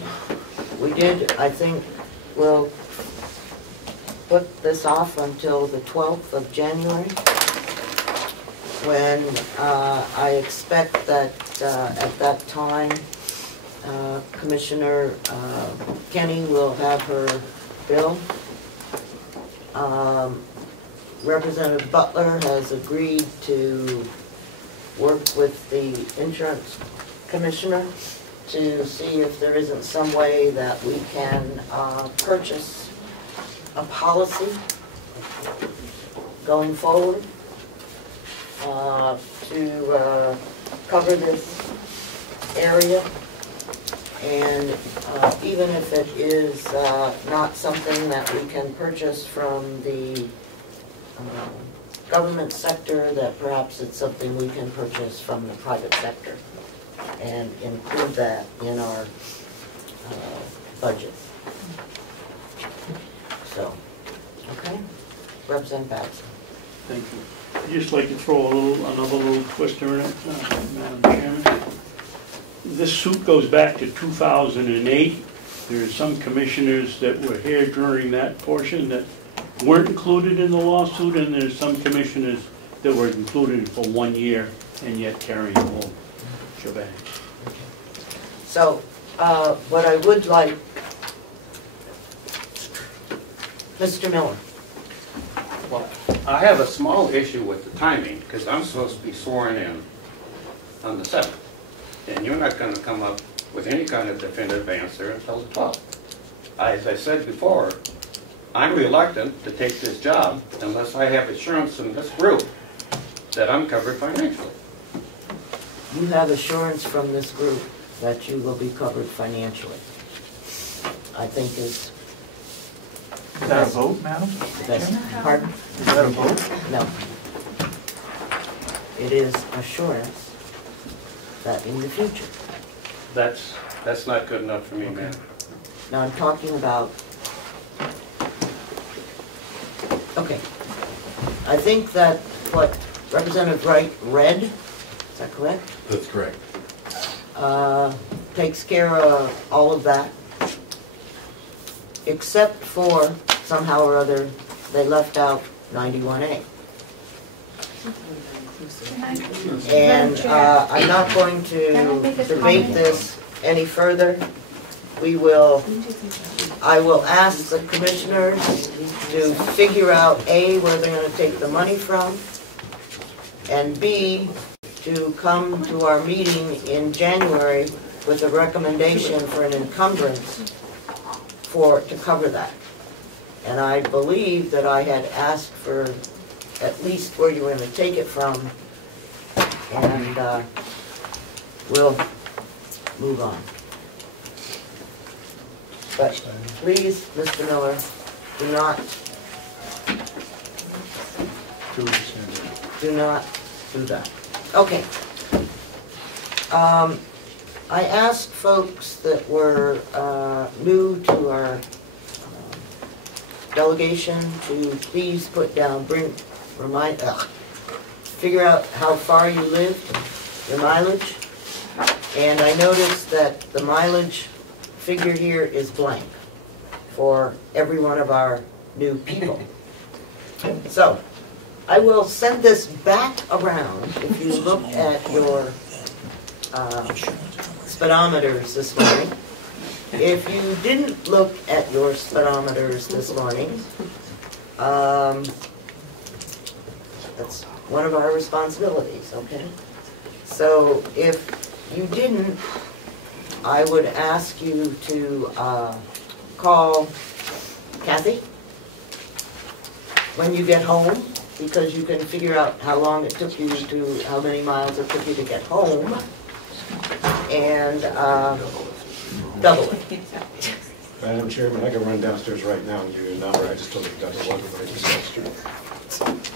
We did, I think, we'll put this off until the 12th of January, when I expect that at that time, Commissioner Kenny will have her bill. Representative Butler has agreed to work with the insurance commissioner to see if there isn't some way that we can purchase a policy going forward to cover this area. And even if it is not something that we can purchase from the government sector, that perhaps it's something we can purchase from the private sector and include that in our budget. So, okay, Representative Batson. Thank you. I'd just like to throw another little twister in it, Madam Chairman. This suit goes back to 2008. There are some commissioners that were here during that portion that weren't included in the lawsuit, and there's some commissioners that were included for 1 year and yet carrying the whole shebang. So, what I would like, Mr. Miller. Well, I have a small issue with the timing, because I'm supposed to be sworn in on the 7th, and you're not going to come up with any kind of definitive answer until the 12th. As I said before, I'm reluctant to take this job unless I have assurance from this group that I'm covered financially. You have assurance from this group that you will be covered financially, I think is... Is that a vote, Madam? Pardon? Is that a vote? No. It is assurance that in the future. That's not good enough for me, okay, ma'am. Now I'm talking about... Okay. I think that what Representative Wright read, is that correct? That's correct. Takes care of all of that, except for somehow or other they left out 91A. And I'm not going to debate this any further. I will ask the commissioners to figure out A, where they're going to take the money from, and B, to come to our meeting in January with a recommendation for an encumbrance to cover that. And I believe that I had asked for at least where you were going to take it from, and we'll move on. But please, Mr. Miller, do not do that. Okay. I asked folks that were new to our delegation to please put down, figure out how far you lived, your mileage, and I noticed that the mileage figure here is blank for every one of our new people. So, I will send this back around. If you look at your speedometers this morning, if you didn't look at your speedometers this morning, that's one of our responsibilities, okay? So if you didn't, I would ask you to call Kathy when you get home, because you can figure out how long it took you to, how many miles it took you to get home, and double it. Madam Chairman, I can run downstairs right now and give you a number. I just told you that wasn't right.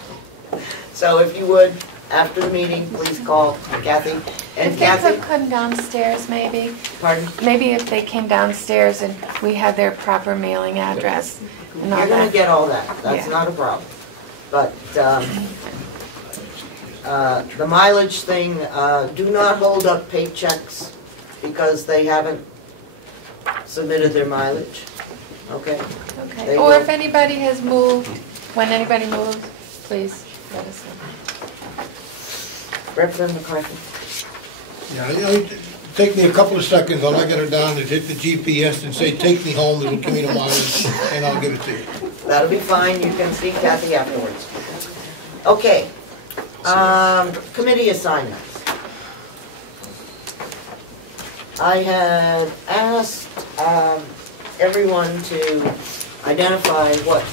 So if you would, after the meeting, please call Kathy. And if Kathy, they could come downstairs, maybe. Pardon? Maybe if they came downstairs and we had their proper mailing address and all you're going that. to get all that. That's Yeah. not a problem. But the mileage thing, do not hold up paychecks because they haven't submitted their mileage. Okay? Okay. They Or will- if anybody has moved, when anybody moves, please let us know. Representative McCarthy. Yeah, you know, take me a couple of seconds, all I gotta down is hit the GPS and say, take me home, it'll give me the mileage, and I'll give it to you. That'll be fine. You can see Kathy afterwards. Okay. Committee assignments. I had asked everyone to identify what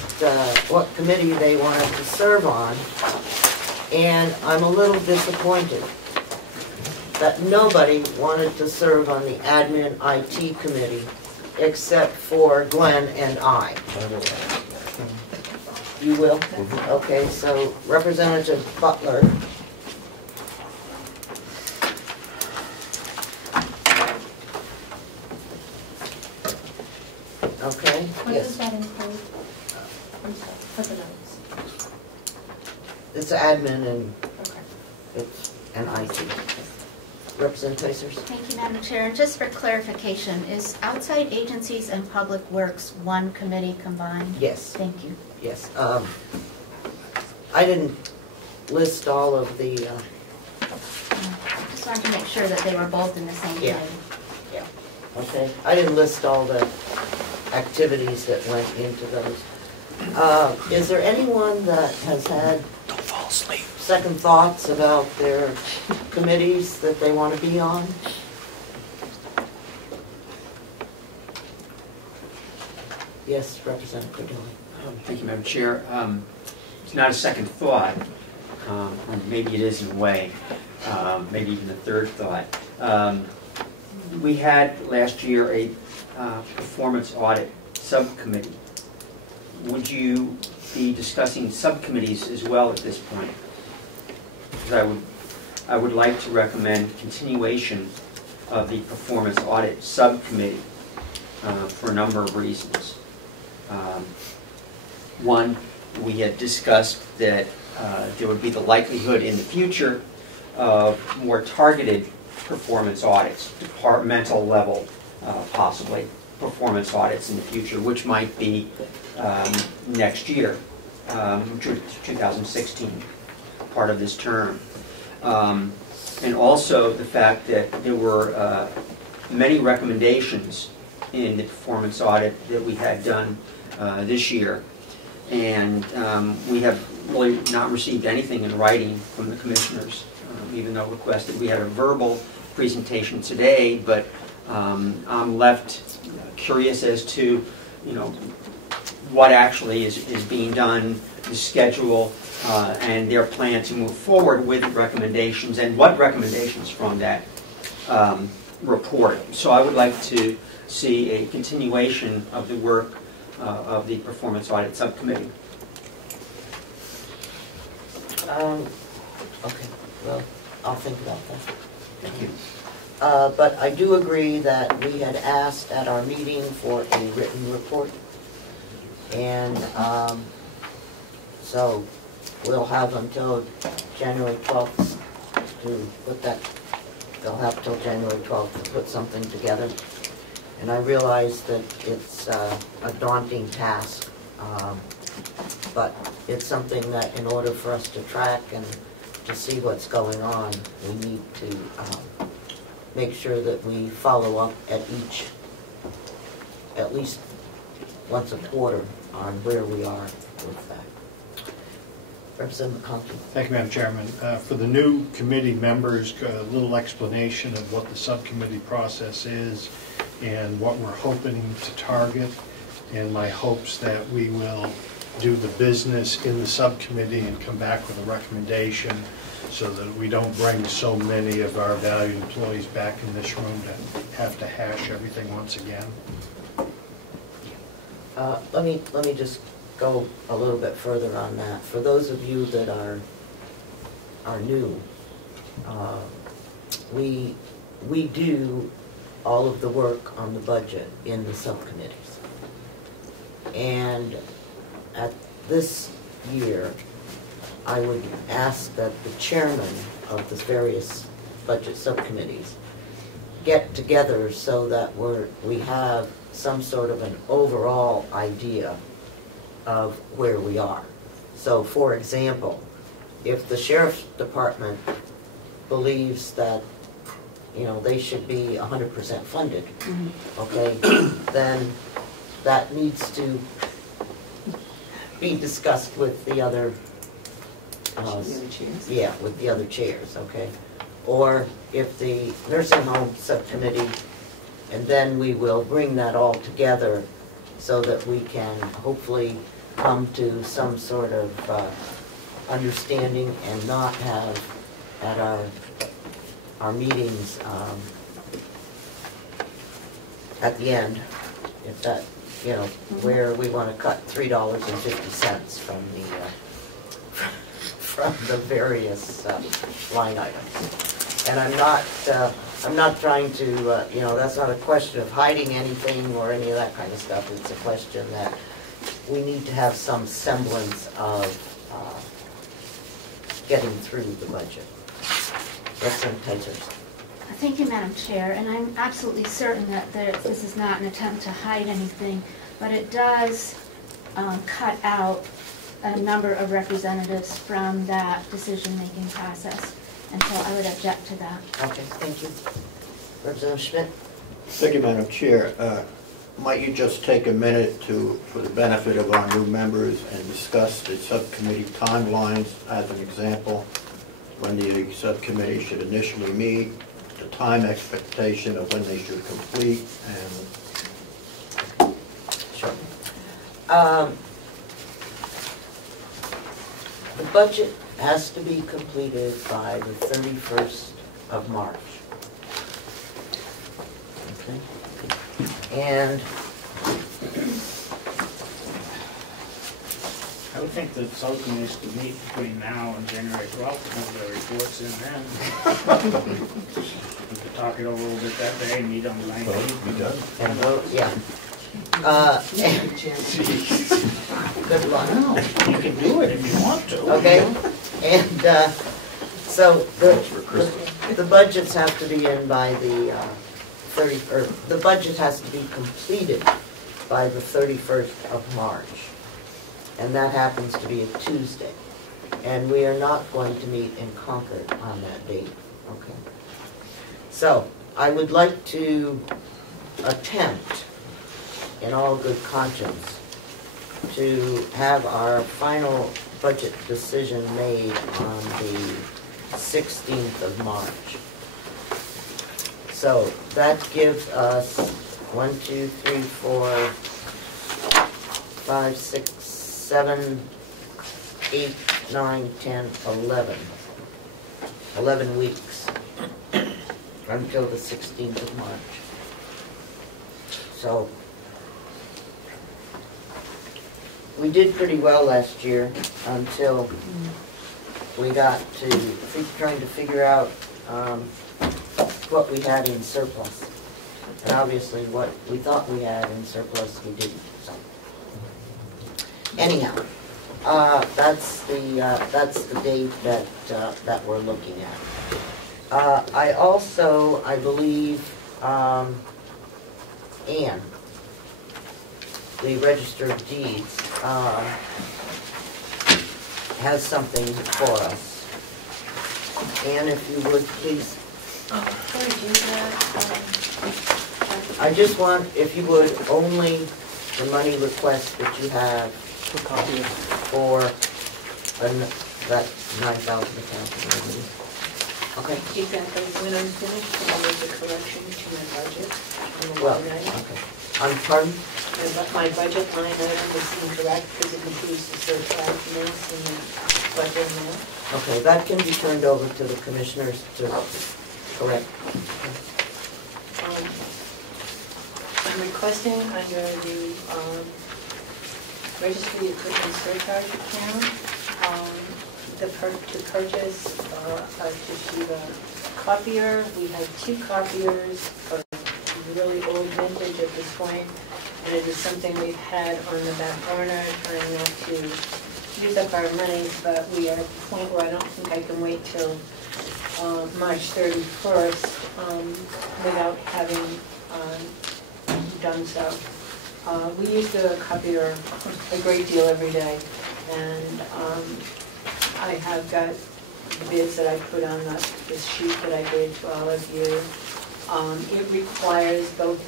committee they wanted to serve on, and I'm a little disappointed that nobody wanted to serve on the Admin IT Committee except for Glenn and I. You will? Okay, so Representative Butler. Okay, What yes. does that include? I'm sorry, for the notes. It's admin and it's an IT. Representative Pacers. Thank you, Madam Chair. And just for clarification, is outside agencies and public works one committee combined? Yes. Thank you. Yes. I didn't list all of the. Just wanted to make sure that they were both in the same Yeah. committee. Yeah. Okay. I didn't list all the activities that went into those. Is there anyone that has had second thoughts about their committees that they want to be on? Yes, Representative Cordilli. Thank you, Madam Chair. It's not a second thought, and maybe it is in a way, maybe even a third thought. We had last year a performance audit subcommittee. Would you be discussing subcommittees as well at this point? Because I would like to recommend continuation of the performance audit subcommittee for a number of reasons. One, we had discussed that there would be the likelihood in the future of more targeted performance audits, departmental level possibly performance audits in the future, which might be next year, 2016, part of this term. And also the fact that there were many recommendations in the performance audit that we had done this year, and we have really not received anything in writing from the commissioners even though requested. We had a verbal presentation today, but I'm left curious as to, what actually is being done, the schedule, and their plan to move forward with recommendations, and what recommendations from that report. So I would like to see a continuation of the work of the Performance Audit Subcommittee. Okay, well, I'll think about that. Thank you. But I do agree that we had asked at our meeting for a written report. And so we'll have until January 12th to put that, they'll have till January 12th to put something together. And I realize that it's a daunting task, but it's something that in order for us to track and to see what's going on, we need to make sure that we follow up at least once a quarter on where we are with that. Representative McConkey. Thank you, Madam Chairman. For the new committee members, a little explanation of what the subcommittee process is and what we're hoping to target, and my hopes that we will do the business in the subcommittee and come back with a recommendation so that we don't bring so many of our valued employees back in this room to have to hash everything once again. Let me just go a little bit further on that. For those of you that are new, we do all of the work on the budget in the subcommittees. And at this year, I would ask that the chairman of the various budget subcommittees get together so that we have some sort of an overall idea of where we are. So, for example, if the sheriff's department believes that they should be 100% funded, okay, then that needs to be discussed with the other with the other chairs, okay? Or if the nursing home subcommittee, and then we will bring that all together so that we can hopefully come to some sort of understanding and not have at our meetings at the end, if that, where we want to cut $3.50 from the various line items. And I'm not trying to, that's not a question of hiding anything or any of that kind of stuff. It's a question that we need to have some semblance of getting through the budget. Representative Teichers. Thank you, Madam Chair, and I'm absolutely certain that this is not an attempt to hide anything, but it does cut out a number of representatives from that decision-making process, and so I would object to that. Okay, thank you. Representative Schmidt. Thank you, Madam Chair. Might you just take a minute for the benefit of our new members and discuss the subcommittee timelines as an example, when the subcommittee should initially meet, the time expectation of when they should complete, and... Sure. The budget has to be completed by the 31st of March. Okay. And I would think that subcommittees could meet between now and January 12th and have their reports in then. We could talk it over a little bit that day and meet on the 19th. Be done. And vote, yeah. Good luck. You can do it if you want to. Okay, and so the budgets have to be in by the the budget has to be completed by the 31st of March, and that happens to be a Tuesday, and we are not going to meet in Concord on that date. Okay, so I would like to attempt, in all good conscience, to have our final budget decision made on the 16th of March. So that gives us 1, 2, 3, 4, 5, 6, 7, 8, 9, 10, 11. 11 weeks until the 16th of March. So we did pretty well last year until we got to trying to figure out what we had in surplus. And obviously what we thought we had in surplus, we didn't. So anyhow, that's the date that we're looking at. I also, I believe, Anne, the Register of Deeds, has something for us. Anne, if you would, please. I just want, if you would, only the money request that you have for that 9,000 account. Okay. Exactly. When I'm finished, I'll make a correction to my budget on the Well, line item. okay. Pardon? My budget line item is incorrect because it includes the surcharge amounts in the budget amount. Okay, that can be turned over to the commissioners to correct. I'm requesting under the registry equipment surcharge account to purchase a copier. We have 2 copiers of really old vintage at this point, and it is something we've had on the back burner, trying not to use up our money, but we are at the point where I don't think I can wait till March 31st without having done so. We use the copier a great deal every day, and I have got the bids that I put on this sheet that I gave to all of you. It requires both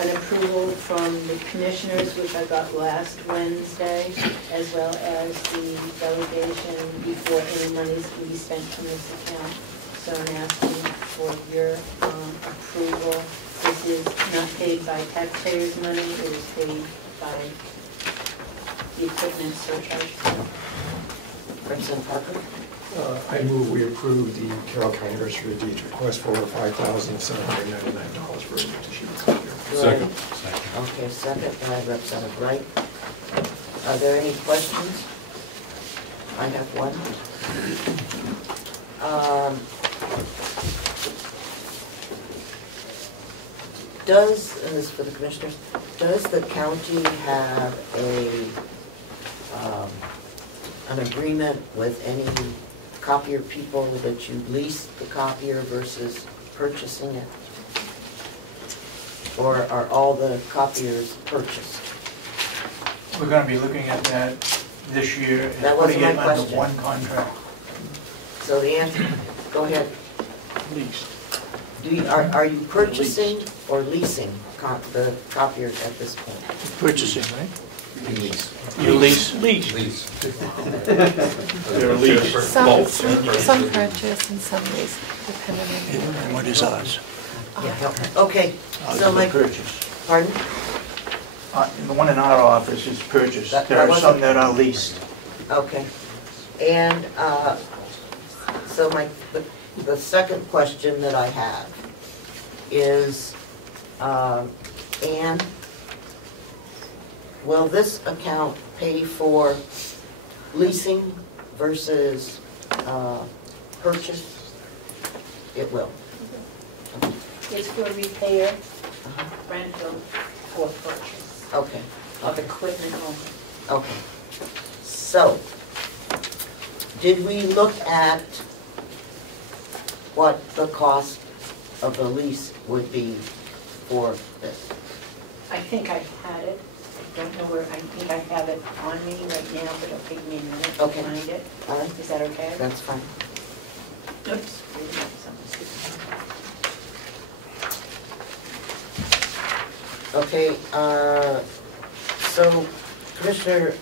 an approval from the commissioners, which I got last Wednesday, as well as the delegation before any monies can be spent from this account. So I'm asking for your approval. This is not paid by taxpayers' money, it is paid by the equipment surcharge. Representative Parker? I move we approve the Carroll County Register of Deeds request for $5,799 for a sheet copier. Second. Okay, second by Representative Wright. Are there any questions? I have one. And this is for the commissioners, does the county have an agreement with any copier people that you lease the copier versus purchasing it? Or are all the copiers purchased? We're going to be looking at that this year and That wasn't putting it my under question. one contract. So the answer, go ahead. Leased. Are you purchasing or leasing the copiers at this point? Purchasing, right? Lease. You lease? Lease. They're leased. Some purchase and some lease, depending on. And what is ours? Okay, so my, Purchase. pardon? The one in our office is purchased. That There are wasn't- some that are leased. Okay. And so the second question that I have is, Anne, will this account pay for leasing versus purchase? It will. It's for repair, rental, or purchase Okay. of equipment only. Okay. So, did we look at what the cost of the lease would be for this? I think I had it. I don't know where, I think I have it on me right now, but it'll take me a minute to Okay. find it. All right. Is that okay? That's fine. Oops. Okay, so Commissioner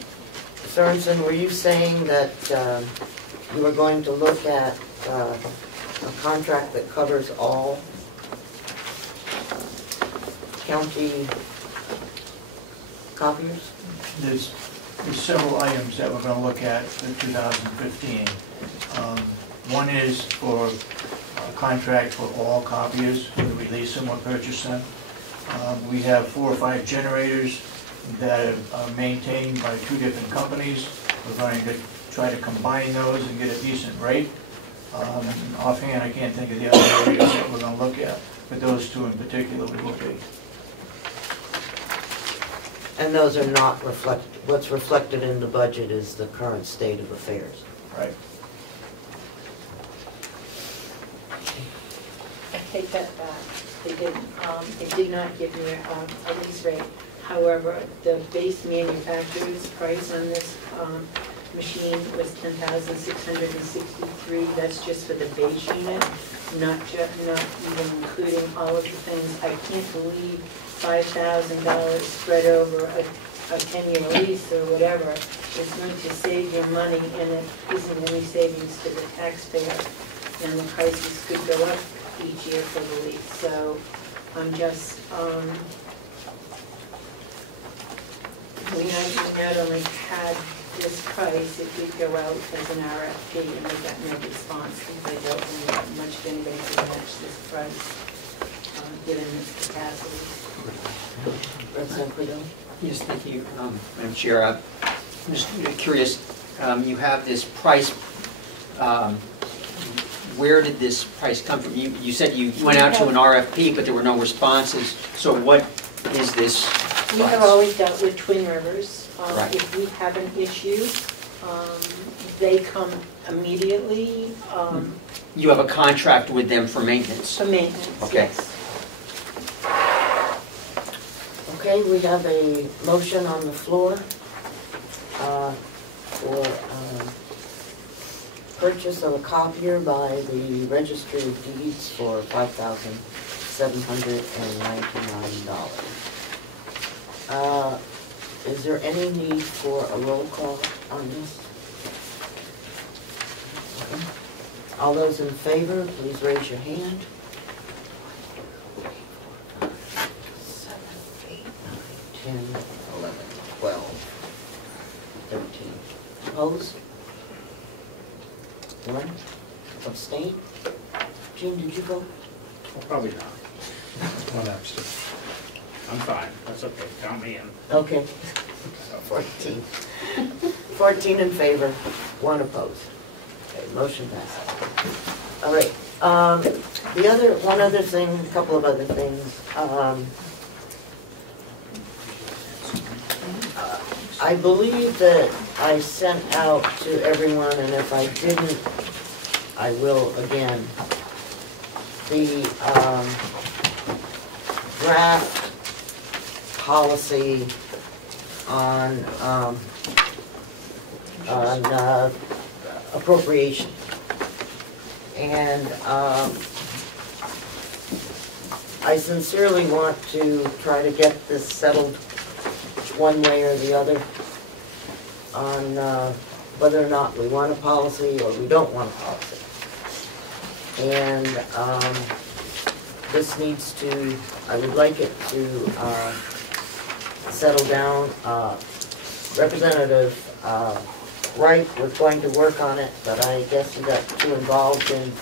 Sorensen, were you saying that you are going to look at a contract that covers all county copiers? There's several items that we're gonna look at for 2015. One is for a contract for all copiers, whether we lease them or purchase them. We have 4 or 5 generators that are maintained by 2 different companies. We're going to try to combine those and get a decent rate. Offhand, I can't think of the other areas that we're gonna look at, but those 2 in particular we will be. And those are not reflected, what's reflected in the budget is the current state of affairs. Right. I take that back. They did not give me a lease rate. However, the base manufacturer's price on this machine was $10,663. That's just for the base unit, not even including all of the things. I can't believe $5,000 spread over a 10-year lease or whatever is going to save you money, and it isn't any savings to the taxpayer. And the prices could go up each year for the lease. So I'm just, we not only had this price, it did go out as an RFP, and we got no response because I don't know much of anybody to match this price, given its capacity. Representative Quigley? Yes, thank you, Madam Chair. I'm just curious, you have this price, where did this price come from? You said you went out to an RFP, but there were no responses. So what is this price? We have always dealt with Twin Rivers. Right. If we have an issue, they come immediately. You have a contract with them for maintenance? For maintenance, okay. Yes. Okay, we have a motion on the floor for purchase of a copier by the Registry of Deeds for $5,799. Is there any need for a roll call on this? All those in favor, please raise your hand. 7, 8, 9, 10, 11, 12, 13. Opposed? 1. Abstain? Jim, did you vote? Well, probably not. 1 abstain. I'm fine, that's okay, count me in. Okay. 14. 14 in favor, 1 opposed. Okay, motion passes. All right. One other thing, a couple of other things. I believe that I sent out to everyone, and if I didn't, I will again. The draft policy on appropriation. And I sincerely want to try to get this settled one way or the other on whether or not we want a policy or we don't want a policy. And this needs to, I would like it to settle down. Representative Wright was going to work on it, but I guess he got too involved in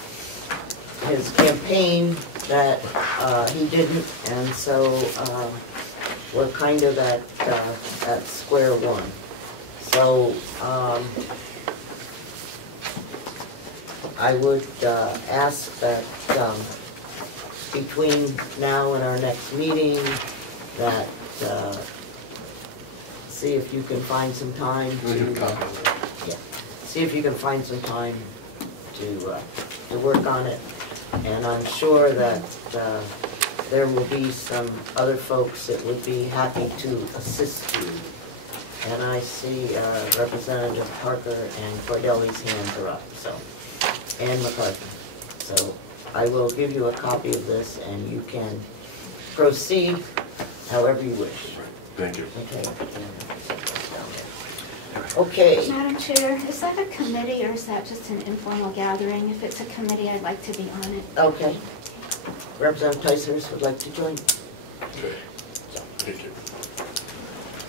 his campaign that he didn't, and so we're kind of at square one. So I would ask that between now and our next meeting that see if you can find some time to see if you can find some time to work on it. And I'm sure that there will be some other folks that would be happy to assist you. And I see Representative Parker and Cordelli's hands are up, so, and McCarthy. So I will give you a copy of this, and you can proceed however you wish. Thank you. Okay. Okay. Madam Chair, is that a committee or is that just an informal gathering? If it's a committee, I'd like to be on it. Okay. Representative Tysers would like to join. Okay. Thank you.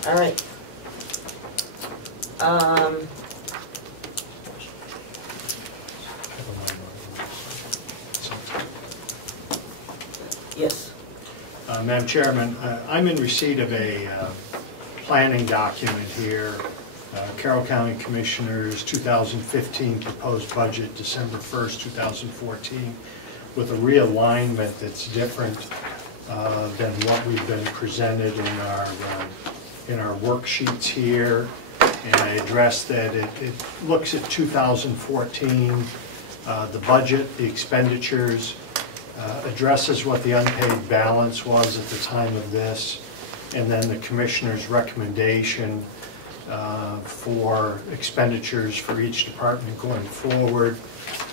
All right. Yes. Madam Chairman, I'm in receipt of a planning document here, Carroll County Commissioners 2015 proposed budget, December 1st, 2014, with a realignment that's different than what we've been presented in our worksheets here. And I addressed that it looks at 2014, the budget, the expenditures, addresses what the unpaid balance was at the time of this, and then the Commissioner's recommendation for expenditures for each department going forward.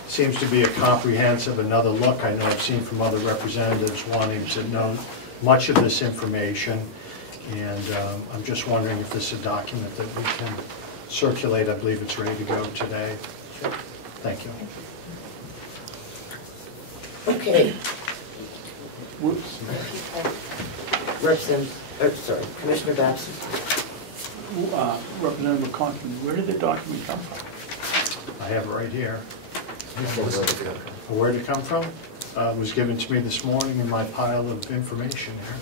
Seems to be a comprehensive another look. I know I've seen from other representatives wanting to know much of this information, and I'm just wondering if this is a document that we can circulate. I believe it's ready to go today. Thank you. Okay. Commissioner Babson. Representative McConkie, where did the document come from? I have it right here. Where did it come from? It was given to me this morning in my pile of information here.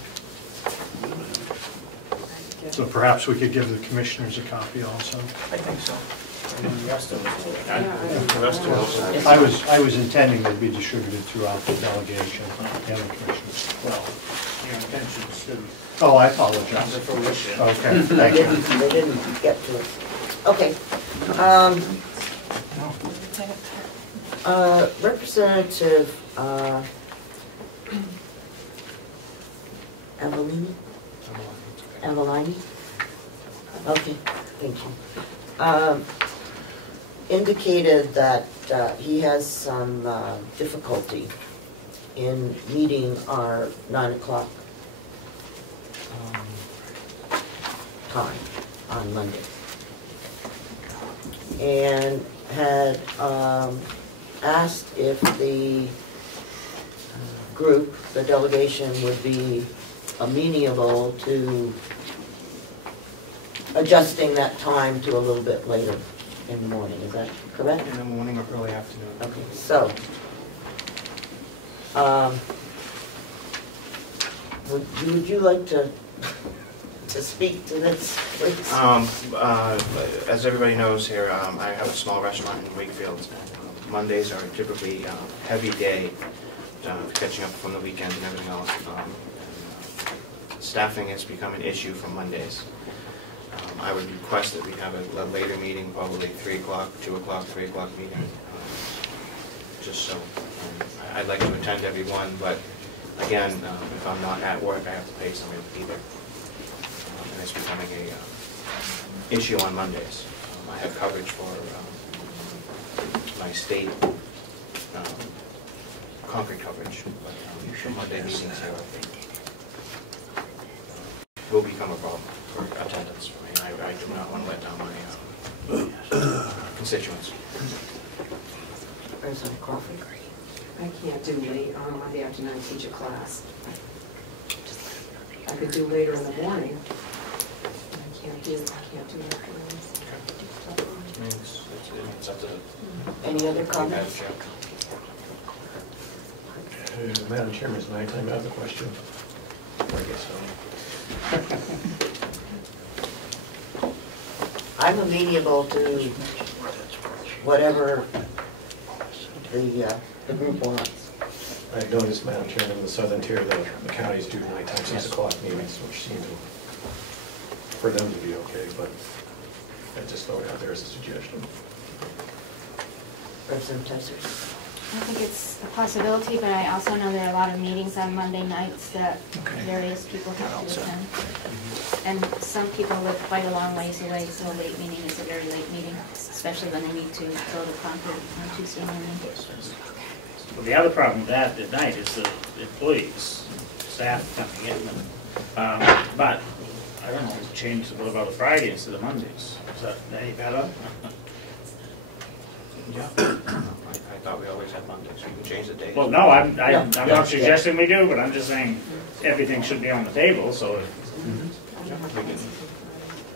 So perhaps we could give the commissioners a copy also. I think so. And then the rest of it. I was intending they'd be distributed throughout the delegation and the commissioners. Well, your intentions should. Oh, I apologize. Okay, thank you. They didn't get to it. Okay. Representative Avalini? Okay, thank you. Indicated that he has some difficulty in meeting our 9 o'clock time on Monday. And had asked if the group, the delegation, would be amenable to adjusting that time to a little bit later in the morning. Is that correct? In the morning or early afternoon. Okay, so would you like to speak to this, please? As everybody knows here, I have a small restaurant in Wakefield. Mondays are typically a heavy day, catching up from the weekend and everything else. Staffing has become an issue for Mondays. I would request that we have a later meeting, probably 3 o'clock, 2 o'clock, 3 o'clock meeting, just so. I'd like to attend every one, but again, if I'm not at work, I have to pay somebody to be there. And it's becoming a issue on Mondays. I have coverage for my state Concord coverage, but the Monday meetings here will become a problem for attendance for me. I do not want to let down my constituents. President Crawford? I can't do late on Monday afternoon, teach a class. I could do later in the morning. I can't do afternoons. It's up to any other comments? Madam Chairman, is my time to have a question? I guess so. I'm amenable to whatever the group wants. I noticed, Madam Chairman, in the southern tier, the counties do nighttime 6 o'clock meetings, which seem to, for them to be okay, but I just throw it out there as a suggestion. Representative Tysers? I think it's a possibility, but I also know there are a lot of meetings on Monday nights that various people have to attend. And some people live quite a long ways away, so a late meeting is a very late meeting, especially when they need to go to Concord on Tuesday morning. Well, the other problem with that at night is the employees, staff coming in. But, I don't know, change what about a Friday instead of Mondays? Is that any better? Yeah. I thought we always had Mondays. We can change the date. Well, no, I'm not suggesting we do, but I'm just saying everything should be on the table, so if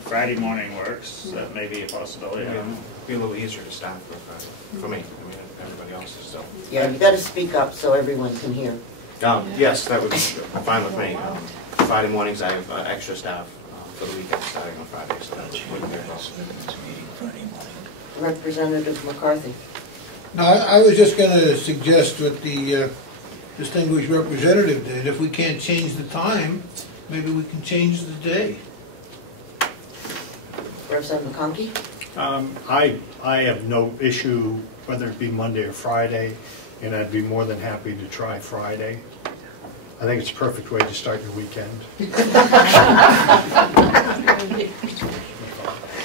Friday morning works, that may be a possibility. I don't know. Be a little easier to staff for me. I mean, everybody else is still. Yeah, you better speak up so everyone can hear. Yes, that would be fine with me. Friday mornings, I have extra staff for the weekend starting on Friday, so that wouldn't be a problem. Representative McCarthy. No, I was just going to suggest what the distinguished representative did. If we can't change the time, maybe we can change the day. Representative McConkey? I have no issue whether it be Monday or Friday, and I'd be more than happy to try Friday. I think it's a perfect way to start your weekend.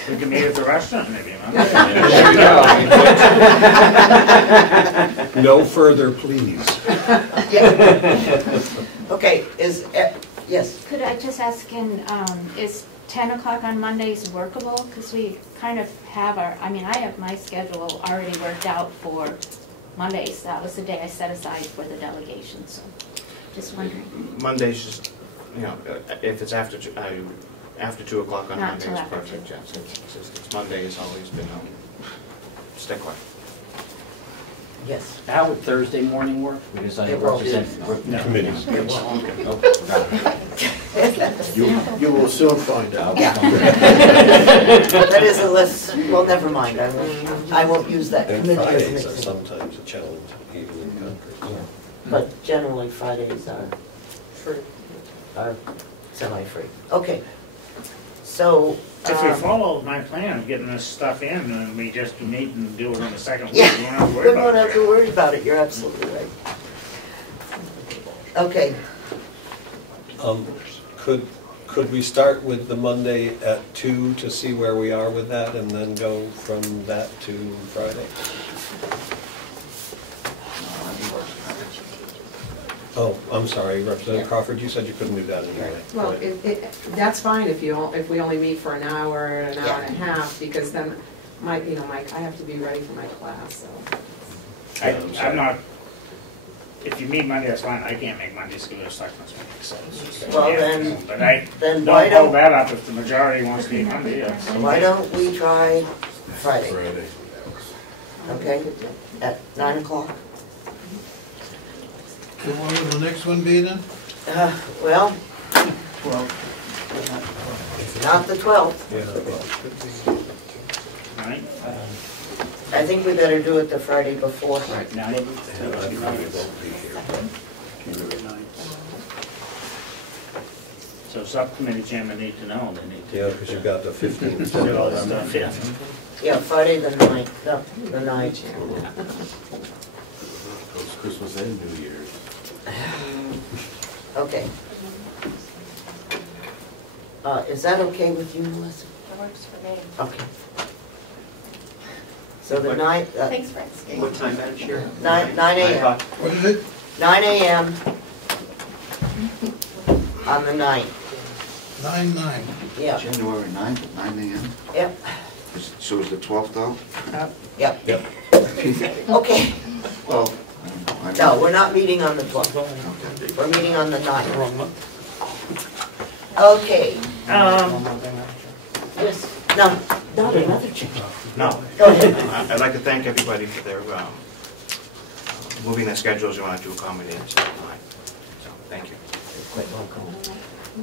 We can meet at the restaurant maybe, huh? No further, please. Okay, yes? Could I just ask again, is 10 o'clock on Mondays workable? Because we kind of have I have my schedule already worked out for Mondays. That was the day I set aside for the delegation, so just wondering. Mondays, just, if it's after 2 o'clock on Monday, it's perfect, yes. It's Monday, it's always been stickler. Yes. How would Thursday morning work? Because I represent committees. You will soon find out. Yeah. That is a list, well, never mind, I won't use that And committee as an Fridays are example. sometimes a challenge, even in Concord. But generally Fridays are semi-free. Okay, so. If we follow my plan of getting this stuff in, and we just meet and do it on the second week, Yeah, we won't have to we worry won't about have it. to worry about it, you're absolutely right. Okay, Could we start with the Monday at 2 to see where we are with that, and then go from that to Friday? Oh, I'm sorry, Representative Crawford, you said you couldn't do that anyway. Well, that's fine if we only meet for an hour and a half, because then Mike, I have to be ready for my class, so. I'm not, if you meet Monday, that's fine. I can't make Mondays because of selectmen's meeting, so it's just. Well, But I then why don't hold don't, that up if the majority wants to meet Monday, yes. why don't we try Friday, Friday. okay, at 9 o'clock? So what will the next one be then? Well, Well, not the 12th. Right? I think we better do it the Friday before. Right, now, And I probably won't be here, So subcommittee chairman need to know, they need to. Yeah, because you've got the 15th. Get all that stuff, yeah. Yeah, Friday the 9th, no, the 9th. It's Christmas and New Year's. Okay. Is that okay with you, Melissa? That works for me. Okay. So the 9th, Thanks for asking. What time, Madam Chair? 9 a.m. What is it? 9 a.m. on the 9th. 9/9. Yeah, January 9th at 9 a.m.? yep, So is the 12th out? yep. Yep. Okay, Well, I don't know. no, we're not meeting on the 12th. We're meeting on the 9th. Okay, yes, no, not another change. No. Go ahead. I'd like to thank everybody for their moving their schedules around to accommodate us tonight. So, thank you.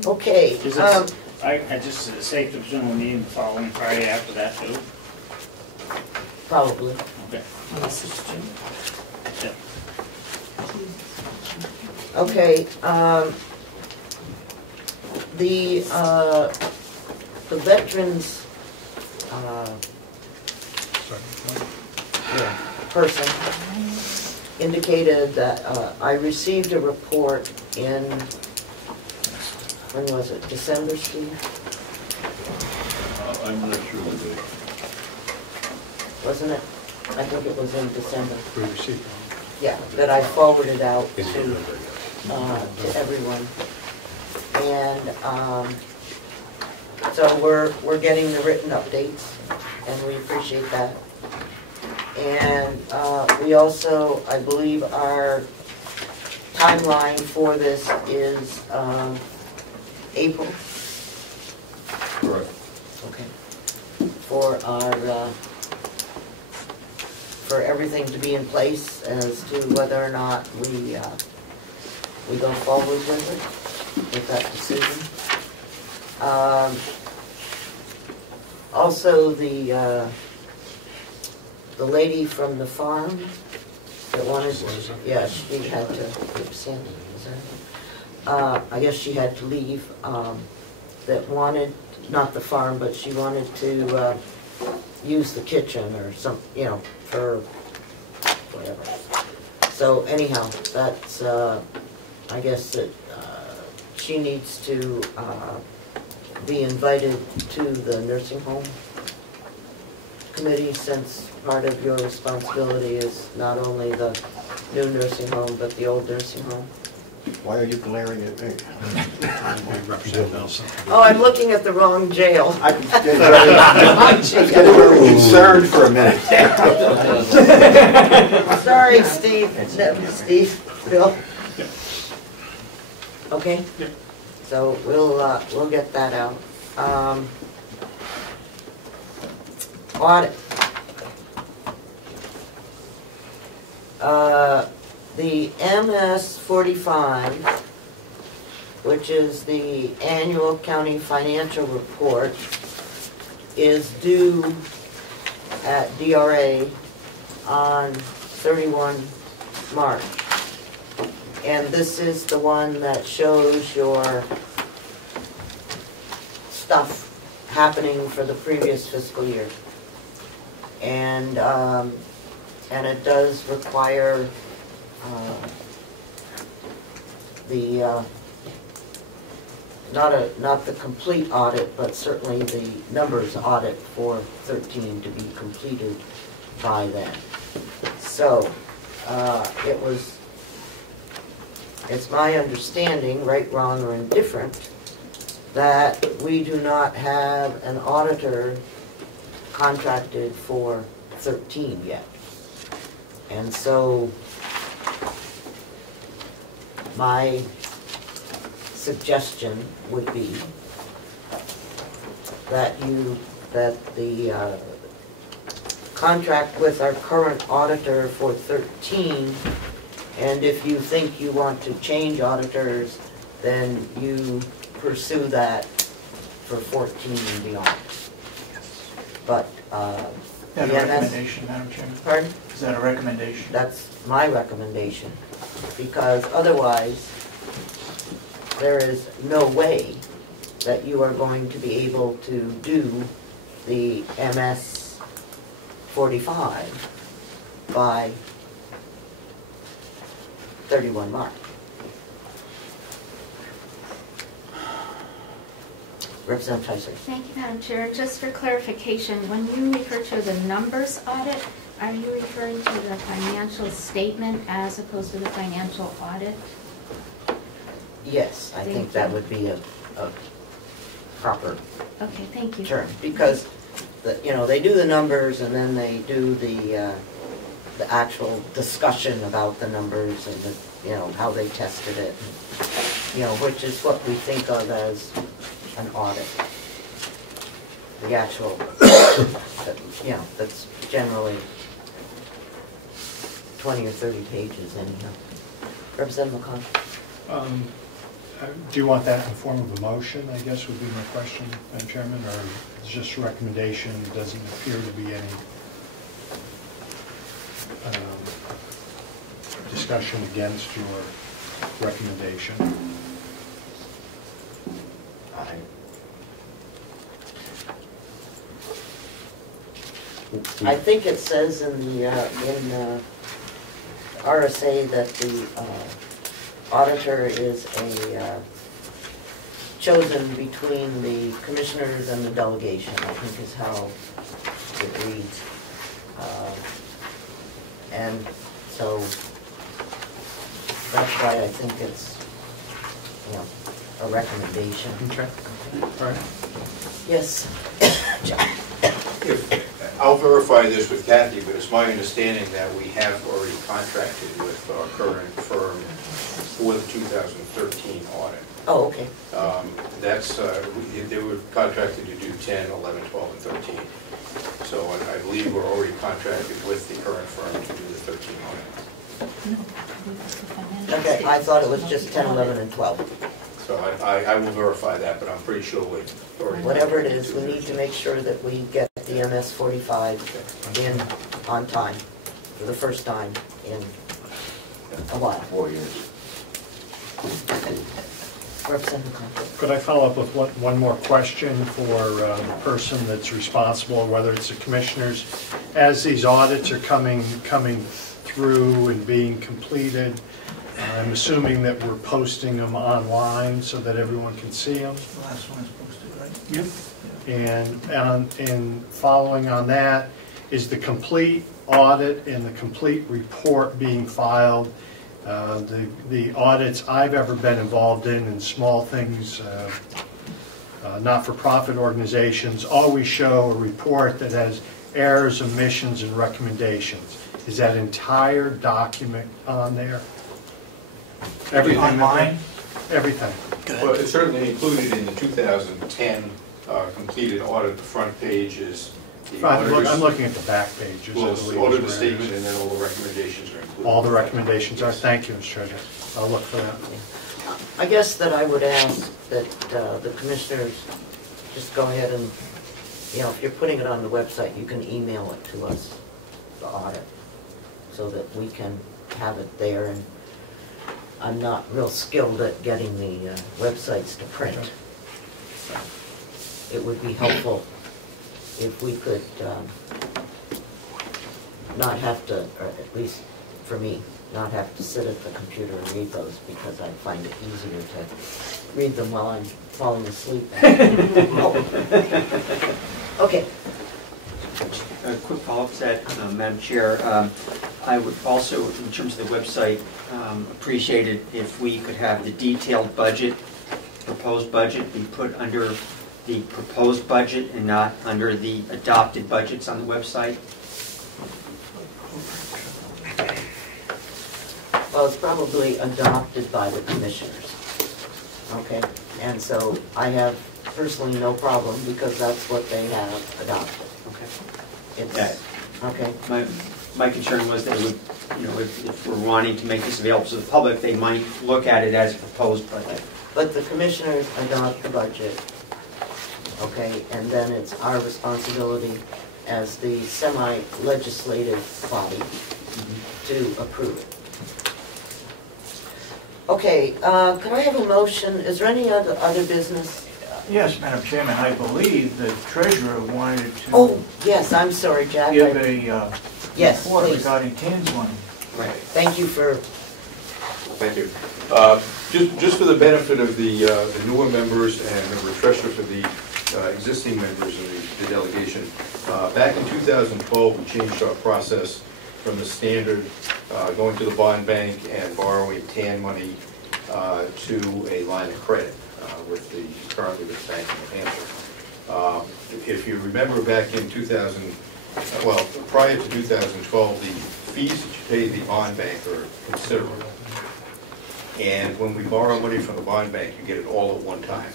Okay, Is this, I just safe to presume we'll meet the following Friday after that too? probably. Okay. Yeah. Okay, the veterans, person indicated that, I received a report in, when was it, December, Steve? I'm not sure the date. Wasn't it? I think it was in December. We received Yeah, that I forwarded out In to November, everyone. And So we're getting the written updates, and we appreciate that. And we also, I believe our timeline for this is April. Correct. Okay. For our, for everything to be in place as to whether or not we go forward with it, with that decision. Also, the lady from the farm that wanted, yeah, she had to abstain. I guess she had to leave. That wanted, not the farm, but she wanted to use the kitchen or some, you know, for whatever. So anyhow, that's, I guess that she needs to be invited to the nursing home committee, since part of your responsibility is not only the new nursing home, but the old nursing home. Why are you glaring at me? Oh, I'm looking at the wrong jail. I was getting really concerned for a minute. Sorry, Steve. Steve, Bill. Okay? So we'll get that out. Audit. The MS 45, which is the annual county financial report, is due at DRA on 31 March. And this is the one that shows your stuff happening for the previous fiscal year. And it does require the not the complete audit, but certainly the numbers audit for 13 to be completed by then. So it's my understanding, right, wrong, or indifferent, that we do not have an auditor contracted for 13 yet. And so my suggestion would be that the contract with our current auditor for 13, and if you think you want to change auditors, then you pursue that for 14 and beyond. But Is that a recommendation, Madam Chairman? Pardon? Is that a recommendation? That's my recommendation, because otherwise there is no way that you are going to be able to do the MS 45 by 31 March. Representative Tyson. Thank you, Madam Chair. And just for clarification, when you refer to the numbers audit, are you referring to the financial statement as opposed to the financial audit? Yes, I think that would be a proper thank you. term, because they do the numbers and then they do the actual discussion about the numbers and how they tested it, which is what we think of as an audit. The actual, that's generally 20 or 30 pages anyhow. Representative McConnell. Do you want that in the form of a motion, I guess would be my question, Madam Chairman, or it's just a recommendation? Doesn't appear to be any discussion against your recommendation. I think it says in the RSA that the auditor is chosen between the commissioners and the delegation, I think is how it reads. And so that's why I think it's a recommendation. Okay. All right. Yes. I'll verify this with Kathy, but it's my understanding that we have already contracted with our current firm for the 2013 audit. Oh, okay. They were contracted to do 10, 11, 12, and 13. So I believe we're already contracted with the current firm to do the 13 audit. Okay, I thought it was just 10, 11, and 12. So I will verify that, but I'm pretty sure we already. Whatever it is, we need to make sure that we get the MS 45 in on time for the first time in a while. 4 years. Representative Comeau. Could I follow up with one more question for the person that's responsible, whether it's the commissioners? As these audits are coming through and being completed, I'm assuming that we're posting them online so that everyone can see them? The last one is posted, right? Yep. And following on that, is the complete audit and the complete report being filed? The audits I've ever been involved in small things, not-for-profit organizations, always show a report that has errors, omissions, and recommendations. Is that entire document on there? Everything online? Everything. Well, it's certainly included in the 2010 completed audit. The front page is the auditor's. I'm looking at the back pages. Well, the auditor's statement, and then all the recommendations are included. All the recommendations are. Thank you, Mr. Treasurer. I'll look for that. I guess that I would ask that the commissioners just go ahead and, if you're putting it on the website, you can email it to us, the audit, so that we can have it there. And I'm not real skilled at getting the websites to print. So it would be helpful if we could not have to, or at least for me, not have to sit at the computer and read those, because I find it easier to read them while I'm falling asleep. Okay. A quick follow-up to that, Madam Chair. I would also, in terms of the website, appreciate it if we could have the detailed budget, proposed budget, be put under the proposed budget and not under the adopted budgets on the website. Well, it's probably adopted by the commissioners, okay? And so I have personally no problem, because that's what they have adopted. Okay. It's, okay. My concern was that it would, if we're wanting to make this available to the public, they might look at it as a proposed budget. But the commissioners adopt the budget, okay? And then it's our responsibility as the semi-legislative body to approve it. Okay, could I have a motion? Is there any other business? Yes, Madam Chairman, I believe the treasurer wanted to. Oh, yes, I'm sorry, Jack. Give a yes, report please. regarding TAN's money. Right. Thank you for. Thank you. Just for the benefit of the newer members and the refresher for the existing members of the delegation, back in 2012, we changed our process from the standard going to the bond bank and borrowing TAN money to a line of credit currently with the Bank of New Hampshire. If you remember back in prior to 2012, the fees that you pay the bond bank are considerable. And when we borrow money from the bond bank, you get it all at one time.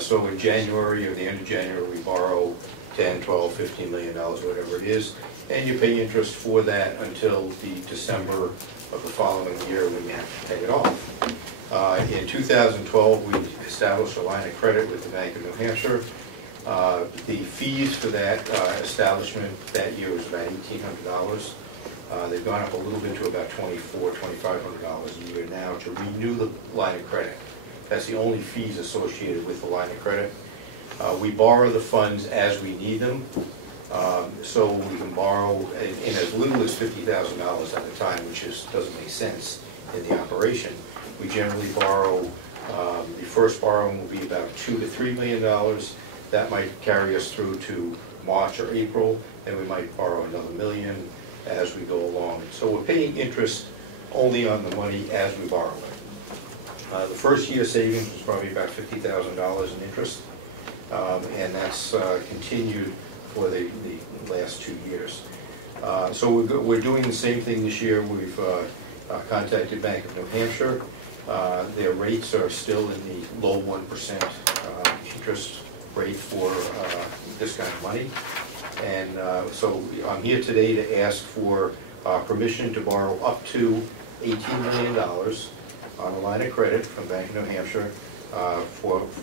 So in January, or the end of January, we borrow $10, $12, $15 million, whatever it is, and you pay interest for that until the December of the following year when you have to pay it off. In 2012, we established a line of credit with the Bank of New Hampshire. The fees for that establishment that year was about $1,800. They've gone up a little bit to about $2,400, $2,500 a year now to renew the line of credit. That's the only fees associated with the line of credit. We borrow the funds as we need them. So we can borrow in as little as $50,000 at a time, which doesn't make sense in the operation. We generally borrow, the first borrowing will be about $2 to $3 million. That might carry us through to March or April, and we might borrow another $1 million as we go along. So we're paying interest only on the money as we borrow it. The first year savings was probably about $50,000 in interest. and that's continued for the last 2 years. So we're doing the same thing this year. We've contacted Bank of New Hampshire. Their rates are still in the low 1% interest rate for this kind of money. And so I'm here today to ask for permission to borrow up to $18 million on a line of credit from Bank of New Hampshire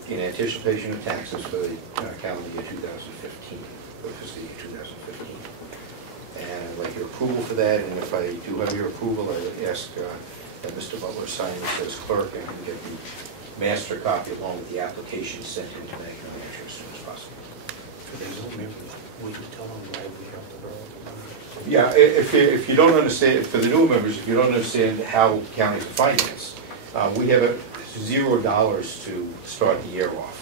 in anticipation of taxes for the calendar year 2015, or fiscal year 2015. And I'd like your approval for that, and if I do have your approval, I would ask that Mr. Butler sign this as clerk and get the master copy along with the application sent into Bank of New Hampshire as soon as possible. Will you tell them why we have to borrow? Yeah, if you don't understand, for the new members, if you don't understand how counties are financed, we have $0 to start the year off.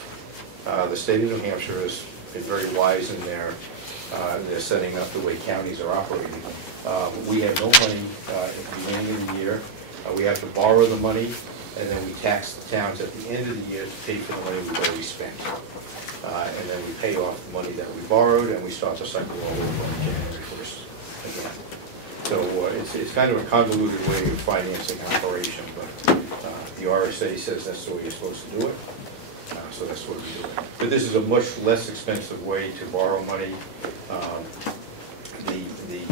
The state of New Hampshire has been very wise in they're setting up the way counties are operating. We have no money at the beginning of the year. We have to borrow the money, and then we tax the towns at the end of the year to pay for the money we've already spent. And then we pay off the money that we borrowed, and we start the cycle all over on January 1st again. So it's kind of a convoluted way of financing operation, but the RSA says that's the way you're supposed to do it. So that's what we do. But this is a much less expensive way to borrow money. The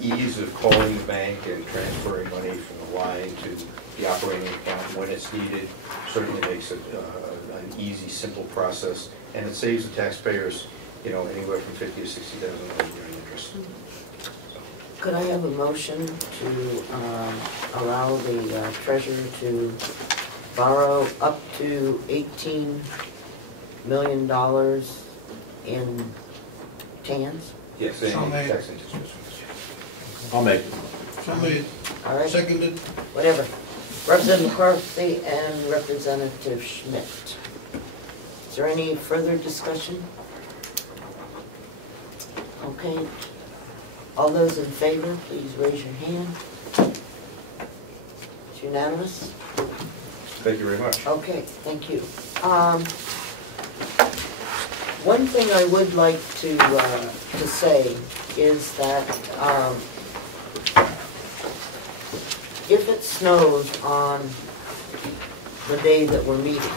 ease of calling the bank and transferring money from the line to the operating account when it's needed certainly makes it an easy, simple process, and it saves the taxpayers, anywhere from $50,000 to $60,000 in interest. Could I have a motion to allow the treasurer to borrow up to $18 million in TANs? Yes, So made. tax anticipation. I'll make it. So made. All right. Seconded. Whatever. Representative McCarthy and Representative Schmidt. Is there any further discussion? Okay. All those in favor, please raise your hand. It's unanimous? Thank you very much. Okay, thank you. One thing I would like to say is that if it snows on the day that we're meeting,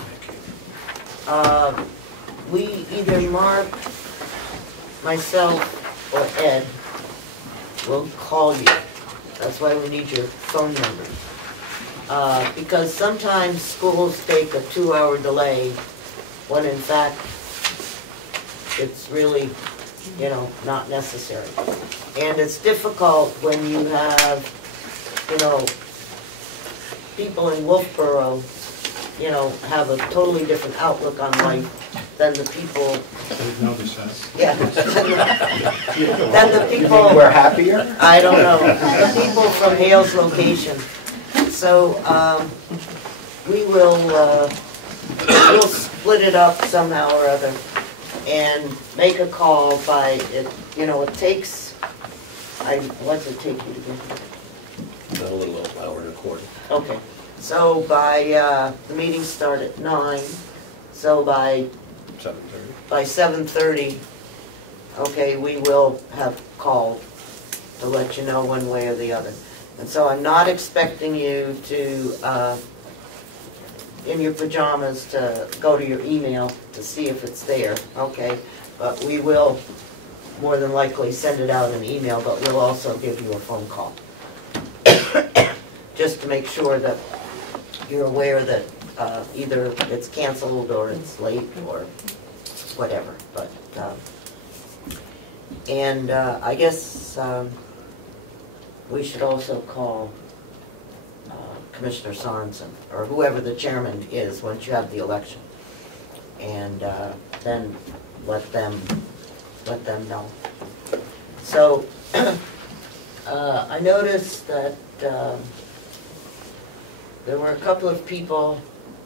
we either Mark, myself, or Ed will call you. That's why we need your phone number. Because sometimes schools take a 2-hour delay when in fact it's really, not necessary. And it's difficult when you have, people in Wolfboro, have a totally different outlook on life than the people. They've noticed that. Yeah. Than the people. We're happier? I don't know. The people from Hale's location. So we'll split it up somehow or other and make a call by it. It takes. What's it take you to get here? About a little over an hour and a quarter. Okay. So by the meetings start at 9. So by 7:30. By 7:30, okay, we will have called to let you know one way or the other. And so I'm not expecting you to, in your pajamas, to go to your email to see if it's there, okay? But we will more than likely send it out in an email, but we'll also give you a phone call. Just to make sure that you're aware that either it's canceled or it's late or whatever. But I guess we should also call Commissioner Sorensen or whoever the chairman is once you have the election, and then let them know. So I noticed that there were a couple of people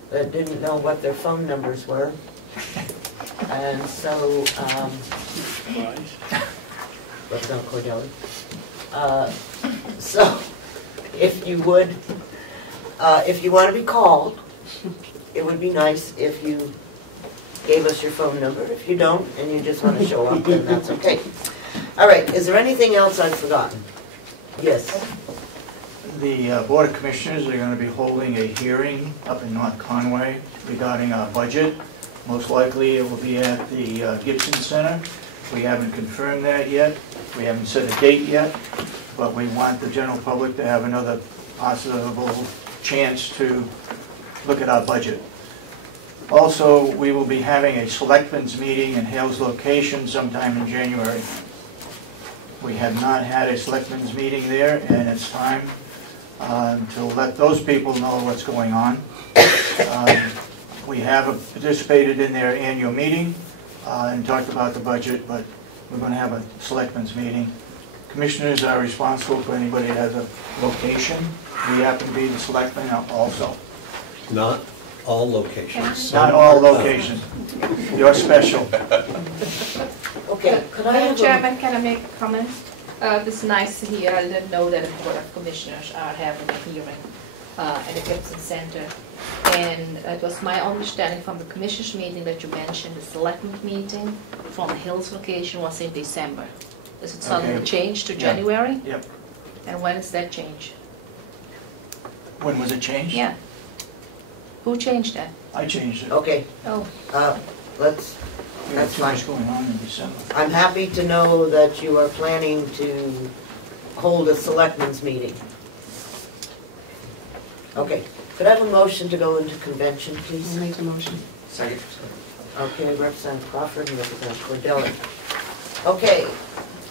that didn't know what their phone numbers were. And so, Representative Cordelli. So, if you would, if you want to be called, it would be nice if you gave us your phone number. If you don't, and you just want to show up, then that's okay. All right, is there anything else I've forgotten? Yes. The Board of Commissioners are going to be holding a hearing up in North Conway regarding our budget. Most likely it will be at the Gibson Center. We haven't confirmed that yet. We haven't set a date yet, but we want the general public to have another possible chance to look at our budget. Also, we will be having a selectmen's meeting in Hales location sometime in January. We have not had a selectmen's meeting there, and it's time to let those people know what's going on. We have participated in their annual meeting and talked about the budget, but we're going to have a selectmen's meeting. Commissioners are responsible for anybody that has a location. We happen to be the selectmen also. Not all locations. Not all locations. You're special. Okay, could I Madam have Chairman, can I make a comment? It's nice to hear. I didn't know that the Board of Commissioners are having a hearing at the Gibson Center. And it was my understanding from the Commissioners meeting that you mentioned the selectment meeting from the Hills location was in December. Is it suddenly changed to January? Yep. And when is that change? When was it changed? Yeah. Who changed that? I changed it. Okay. Oh. Let's, that's fine. What's going on in December? I'm happy to know that you are planning to hold a selectmen's meeting. Okay. Could I have a motion to go into convention, please? I'll make a motion. Second. Okay, Representative Crawford and Representative Cordella. Okay,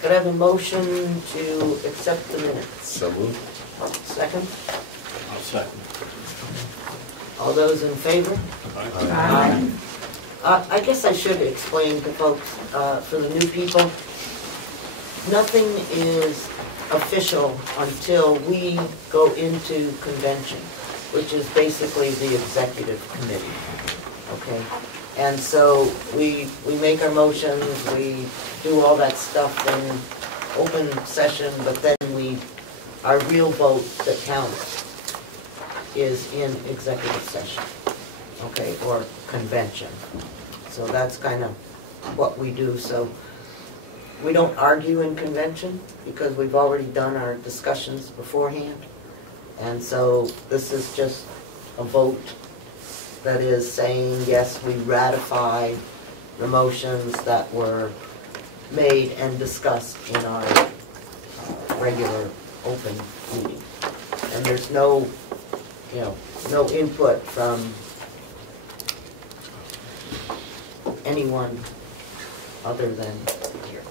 could I have a motion to accept the minutes? So moved. Second? I'll second. All those in favor? Aye. I guess I should explain to folks, for the new people, nothing is official until we go into convention, which is basically the executive committee, okay? And so we make our motions, we do all that stuff in open session, but then our real vote that counts is in executive session, okay, or convention. So that's kind of what we do. So we don't argue in convention because we've already done our discussions beforehand. And so this is just a vote that is saying, yes, we ratify the motions that were made and discussed in our regular open meeting. And there's no, no input from anyone other than here.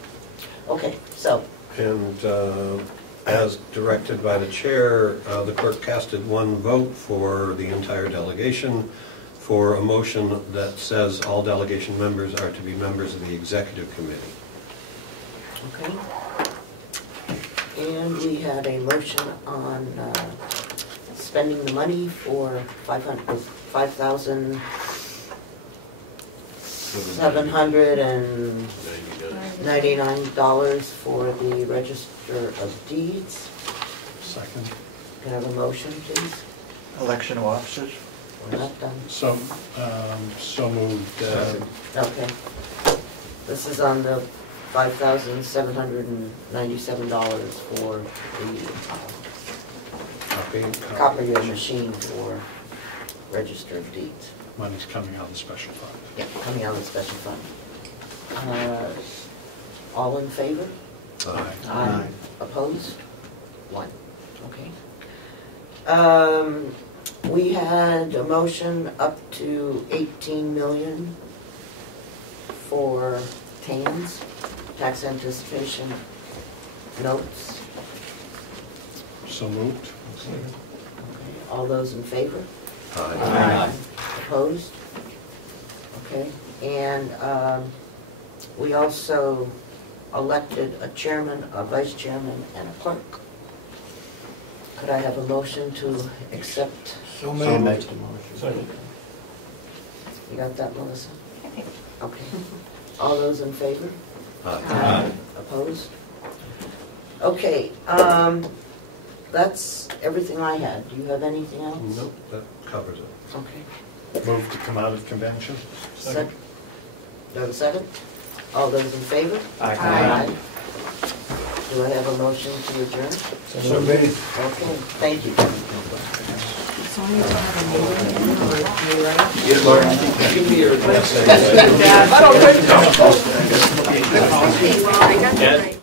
Okay, so. And as directed by the chair, the clerk casted one vote for the entire delegation for a motion that says all delegation members are to be members of the executive committee. Okay. And we had a motion on spending the money for $5,799 for the Register of Deeds. Second. Can I have a motion, please? Election of officers. We're not done. So moved. Okay. This is on the $5,797 for the copier machine for Register of Deeds. Money's coming out of the special fund. Yeah, coming out of the special fund. All in favor? Aye. Aye. Opposed? One. Okay. We had a motion up to 18 million for TANs, tax anticipation notes. So moved. Okay. All those in favor? Aye. Aye. Opposed? Okay. And we also elected a chairman, a vice chairman, and a clerk. Could I have a motion to accept? So made. Second. You got that, Melissa? Okay. All those in favor? Aye. Opposed? Okay, that's everything I had. Do you have anything else? Nope, that covers it. Okay. Move to come out of convention. Do I have a second? All those in favor? Aye. Aye. Do I have a motion to adjourn? So made. Okay, thank you. So I need to have a meeting, or you ready? Yes, Laura, give me your. I don't think so. Okay, well, I got that right.